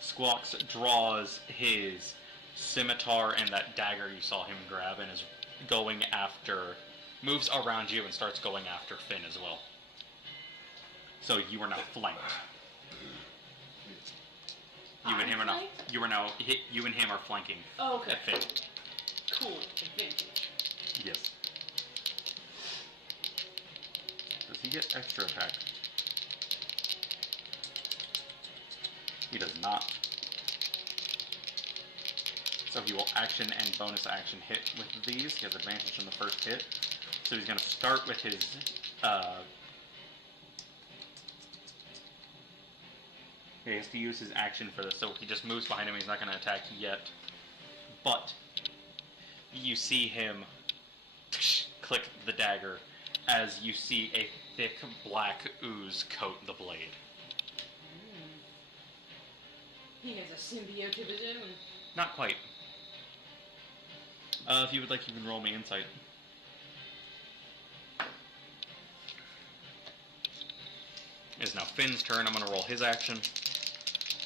Squawks draws his scimitar and that dagger you saw him grab in his going after, moves around you and starts going after Finn as well. So you are now flanked. You and him are now. flanked? You are now. You and him are flanking Oh, okay. at Finn. Cool. Advantage. Yes. Does he get extra attack? He does not. So he will action and bonus action hit with these. He has advantage in the first hit. So he's going to start with his. He has to use his action for this, so he just moves behind him. He's not going to attack yet. But you see him click the dagger as you see a thick black ooze coat the blade. He has a symbiote of his own. Not quite. If you would like, you can roll me insight. It is now Finn's turn. I'm going to roll his action.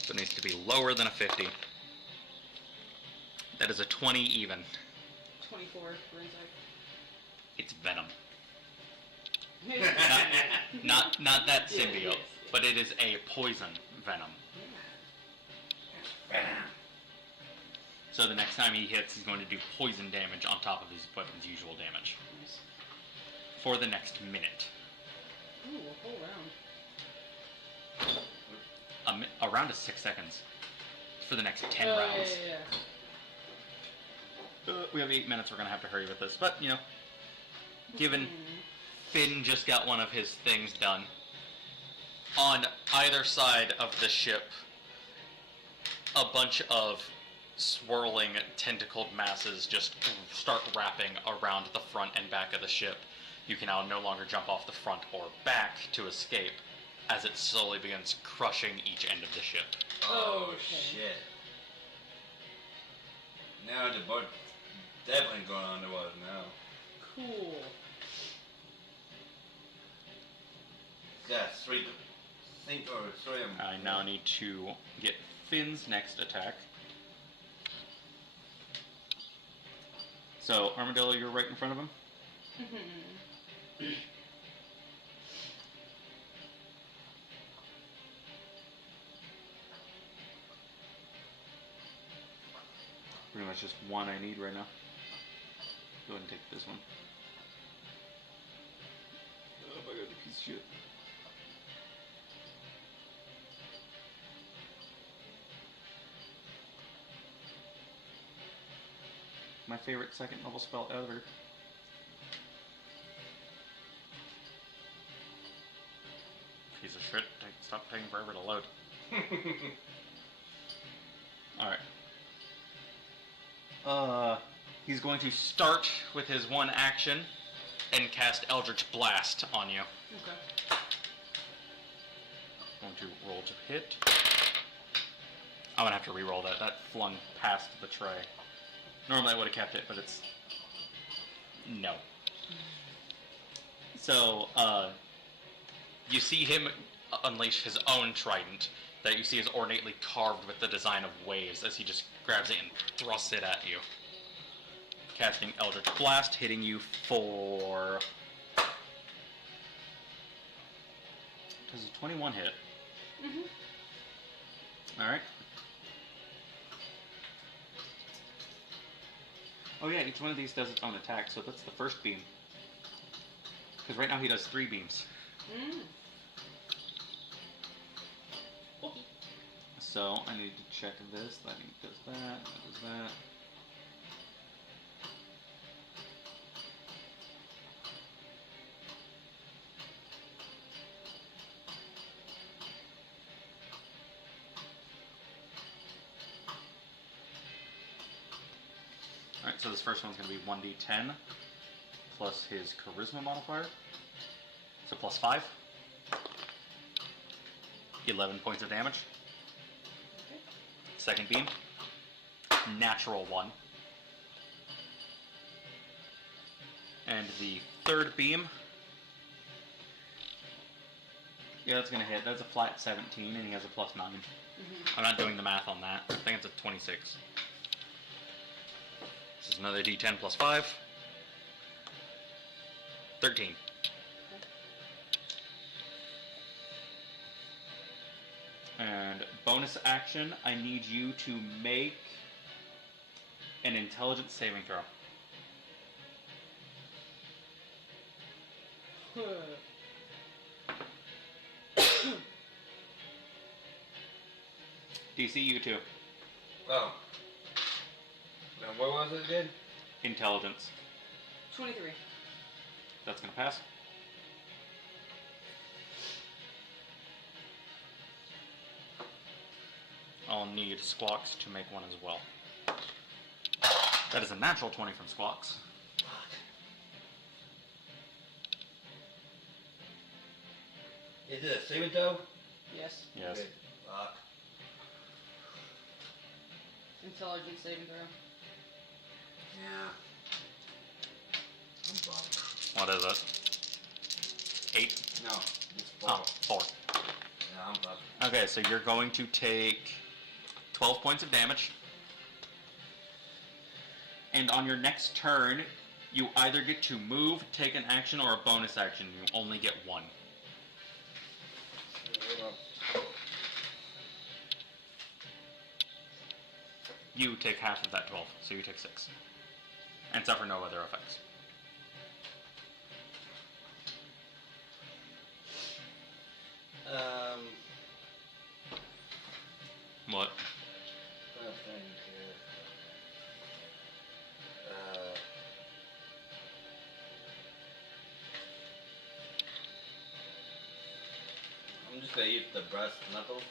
So it needs to be lower than a 50. That is a 20 even. 24 for insight. It's venom. Not that Yeah, symbiote, yes. but it is a poison venom. So the next time he hits, he's going to do poison damage on top of his weapon's usual damage. Nice. For the next minute. Ooh, a whole round. A round is 6 seconds. For the next 10 Oh, rounds. Yeah. We have 8 minutes, we're going to have to hurry with this. But, you know, given Mhm. Finn just got one of his things done, on either side of the ship, a bunch of swirling tentacled masses just start wrapping around the front and back of the ship. You can now no longer jump off the front or back to escape, as it slowly begins crushing each end of the ship. Oh, Okay. shit. Now the boat definitely going underwater now. Cool. Yeah, three sink or swim. I now need to get Finn's next attack. So, Armadillo, you're right in front of him? Mhm. Pretty much just one I need right now. Go ahead and take this one. Oh my god, piece of shit. My favorite second level spell ever. Piece of shit. Stop taking forever to load. Alright. He's going to start with his one action and cast Eldritch Blast on you. Okay. Going to roll to hit. I'm gonna have to re-roll that. That flung past the tray. Normally I would have kept it, but it's... no. So, you see him unleash his own trident that you see is ornately carved with the design of waves as he just grabs it and thrusts it at you. Casting Eldritch Blast, hitting you for... does a 21 hit? Mhm. Alright. Oh yeah, each one of these does its own attack, so that's the first beam. Because right now he does 3 beams. Mm. Okay. So I need to check this. That does that. That does that. Alright, so this first one's going to be 1d10 plus his charisma modifier. So plus 5. 11 points of damage. Okay. Second beam. Natural 1. And the third beam. Yeah, that's going to hit. That's a flat 17, and he has a plus 9. Mhm. I'm not doing the math on that. I think it's a 26. This is another d10 plus 5. 13. And bonus action, I need you to make an intelligence saving throw. DC, you too. Oh. Now, what was it again? Intelligence. 23. That's gonna pass. I'll need Squawks to make one as well. That is a natural 20 from Squawks. Is it a saving throw? Yes. Yes. Okay. Fuck. Intelligence saving throw. Yeah. I'm bummed. What is it? 8? No, it's 4. Oh, 4. Yeah, I'm bummed. Okay, so you're going to take 12 points of damage. And on your next turn, you either get to move, take an action, or a bonus action. You only get one. Hold You take half of that 12, so you take 6. And suffer no other effects. on. What? Trying to think here. I'm just gonna use the brass knuckles.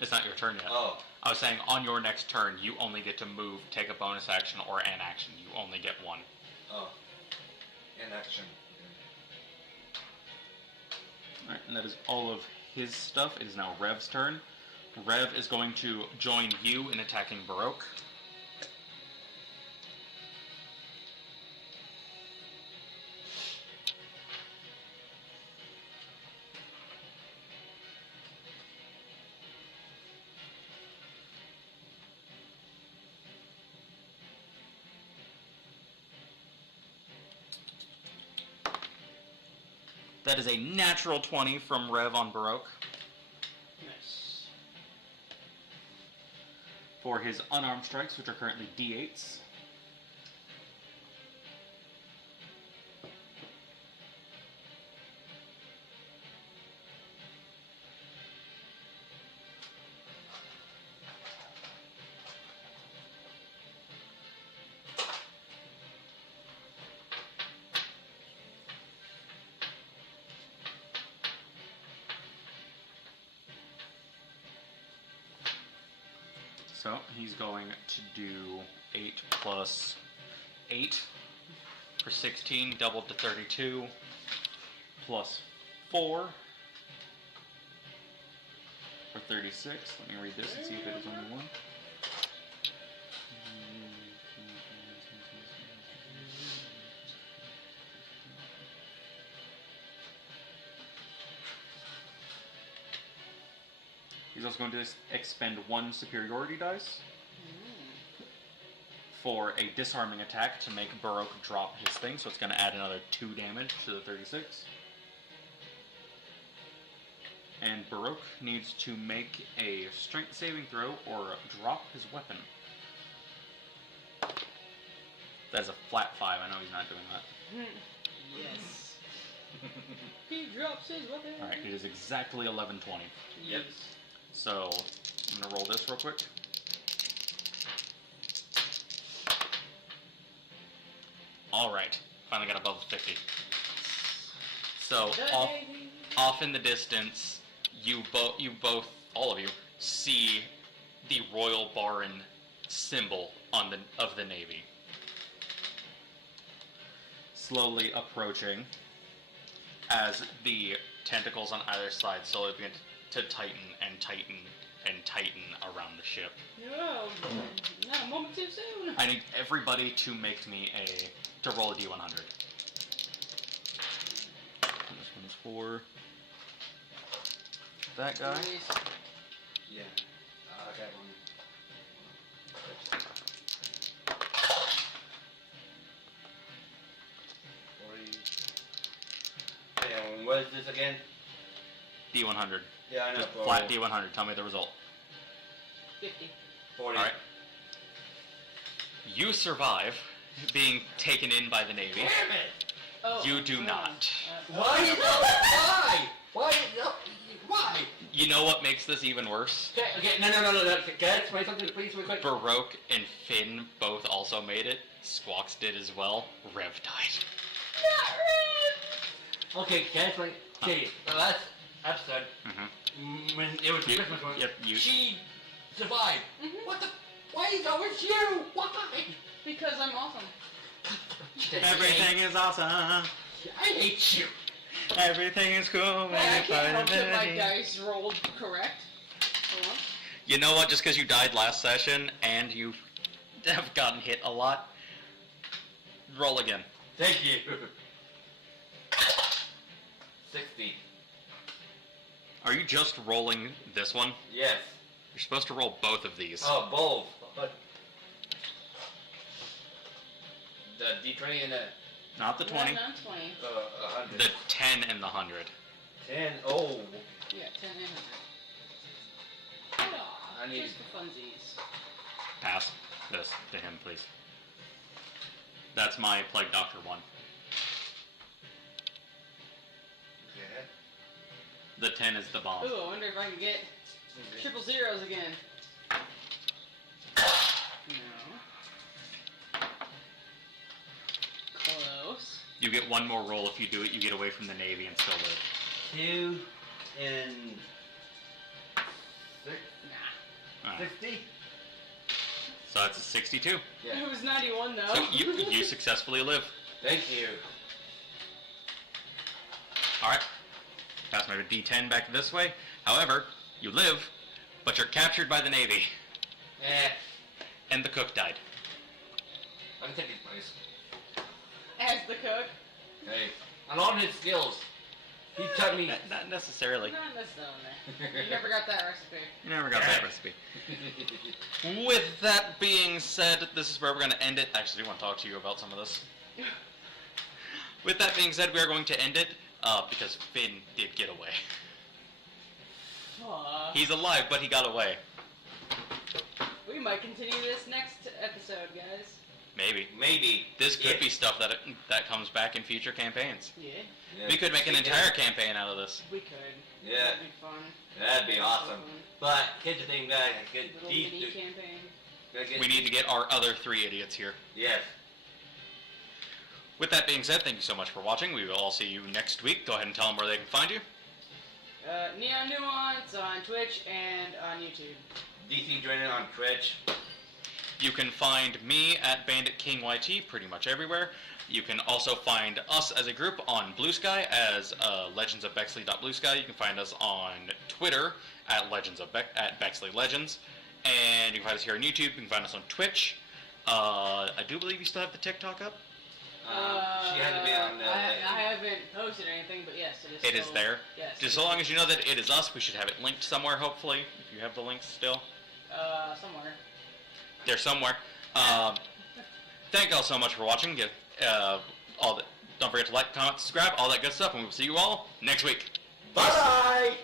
It's not your turn yet. Oh, I was saying on your next turn, you only get to move, take a bonus action, or an action. You only get one. oh. In action. Alright, and that is all of his stuff. It is now Rev's turn. Rev is going to join you in attacking Baroque. That is a natural 20 from Rev on Baroque. Nice. For his unarmed strikes, which are currently D8s. So he's going to do 8 plus 8 for 16, doubled to 32, plus 4 for 36. Let me read this and see if it is only one. He's also going to expend 1 superiority dice for a disarming attack to make Baroque drop his thing, so it's going to add another 2 damage to the 36. And Baroque needs to make a strength saving throw or drop his weapon. That's a flat 5, I know he's not doing that. Yes. He drops his weapon. Alright, it is exactly 11:20. Yep. So, I'm going to roll this real quick. Alright, finally got above 50. So, off in the distance, you both, all of you, see the Royal Baron symbol on of the Navy. Slowly approaching as the tentacles on either side slowly begin to tighten and tighten and tighten around the ship. No, not a moment too soon. I need everybody to make me to roll a d100. This one's for that guy. Nice. Yeah. I got one. what is this again? D100. Yeah, I know. Just flat D100. Tell me the result. 50. 40. Alright. You survive being taken in by the Navy. Damn it! Oh, You do oh, not. Why? Why? Why? No, why? You know what makes this even worse? Okay, no. Can I explain something, please, real quick? Baroque and Finn both also made it. Squawks did as well. Rev died. Okay, can I explain? Okay, the last episode, Mm-hmm. when it was the You- Christmas one, yep, you- she survived. Mhm. What the? Why is it always you? Why? Because I'm awesome. Everything is awesome. I hate you. Everything is cool. when Hey, I you can't find help that my melody. dice rolled correct. Hold on. You know what? Just because you died last session and you have gotten hit a lot, roll again. Thank you. 60. Are you just rolling this one? Yes. You're supposed to roll both of these. Oh, both. But the D20 and the Not the 20. Not 20. 100. The 10 and the 100. 10. Oh. Yeah, 10 and 100. I need- Just for funsies. Pass this to him, please. That's my Plague Doctor one. Okay. The 10 is the bomb. Ooh, I wonder if I can get triple zeros again. No. Close. You get one more roll. If you do it, you get away from the Navy and still live. 2 and 6. Nah. Alright. 60? So that's a 62. Yeah. It was 91 though. So you successfully live. Thank you. Alright. Pass my D10 back this way. However, you live, but you're captured by the Navy. Eh. And the cook died. I can take his place. As the cook. Hey. I love his skills. He taught me. Not necessarily. Not necessarily. You never got that recipe. You never got that recipe. With that being said, this is where we're going to end it. Actually, I want to talk to you about some of this. With that being said, we are going to end it because Finn did get away. Aw. He's alive, but he got away. We might continue this next episode, guys. Maybe. Maybe. This could Yeah. be stuff that comes back in future campaigns. Yeah, Yeah. We could make an entire campaign out of this. we could. Yeah. That'd be fun. That'd be awesome. Fun. But here's the thing, guys. Get Little deep. mini campaign. We need to get our other 3 idiots here. Yes. With that being said, thank you so much for watching. We will all see you next week. Go ahead and tell them where they can find you. Neon Nuance on Twitch and on YouTube. DC Drennan on Twitch. You can find me at Bandit King YT pretty much everywhere. You can also find us as a group on Blue Sky as legendsofbexley.bluesky. You can find us on Twitter at Bexley Legends. And you can find us here on YouTube. You can find us on Twitch. I do believe you still have the TikTok up. She had to be on I haven't posted anything, but yes, it is. It is still- there. Yes. Just so long as you know that it is us, we should have it linked somewhere, hopefully, if you have the links still. Somewhere. They're somewhere. Thank you all so much for watching. Don't forget to like, comment, subscribe, all that good stuff, and we'll see you all next week. Bye.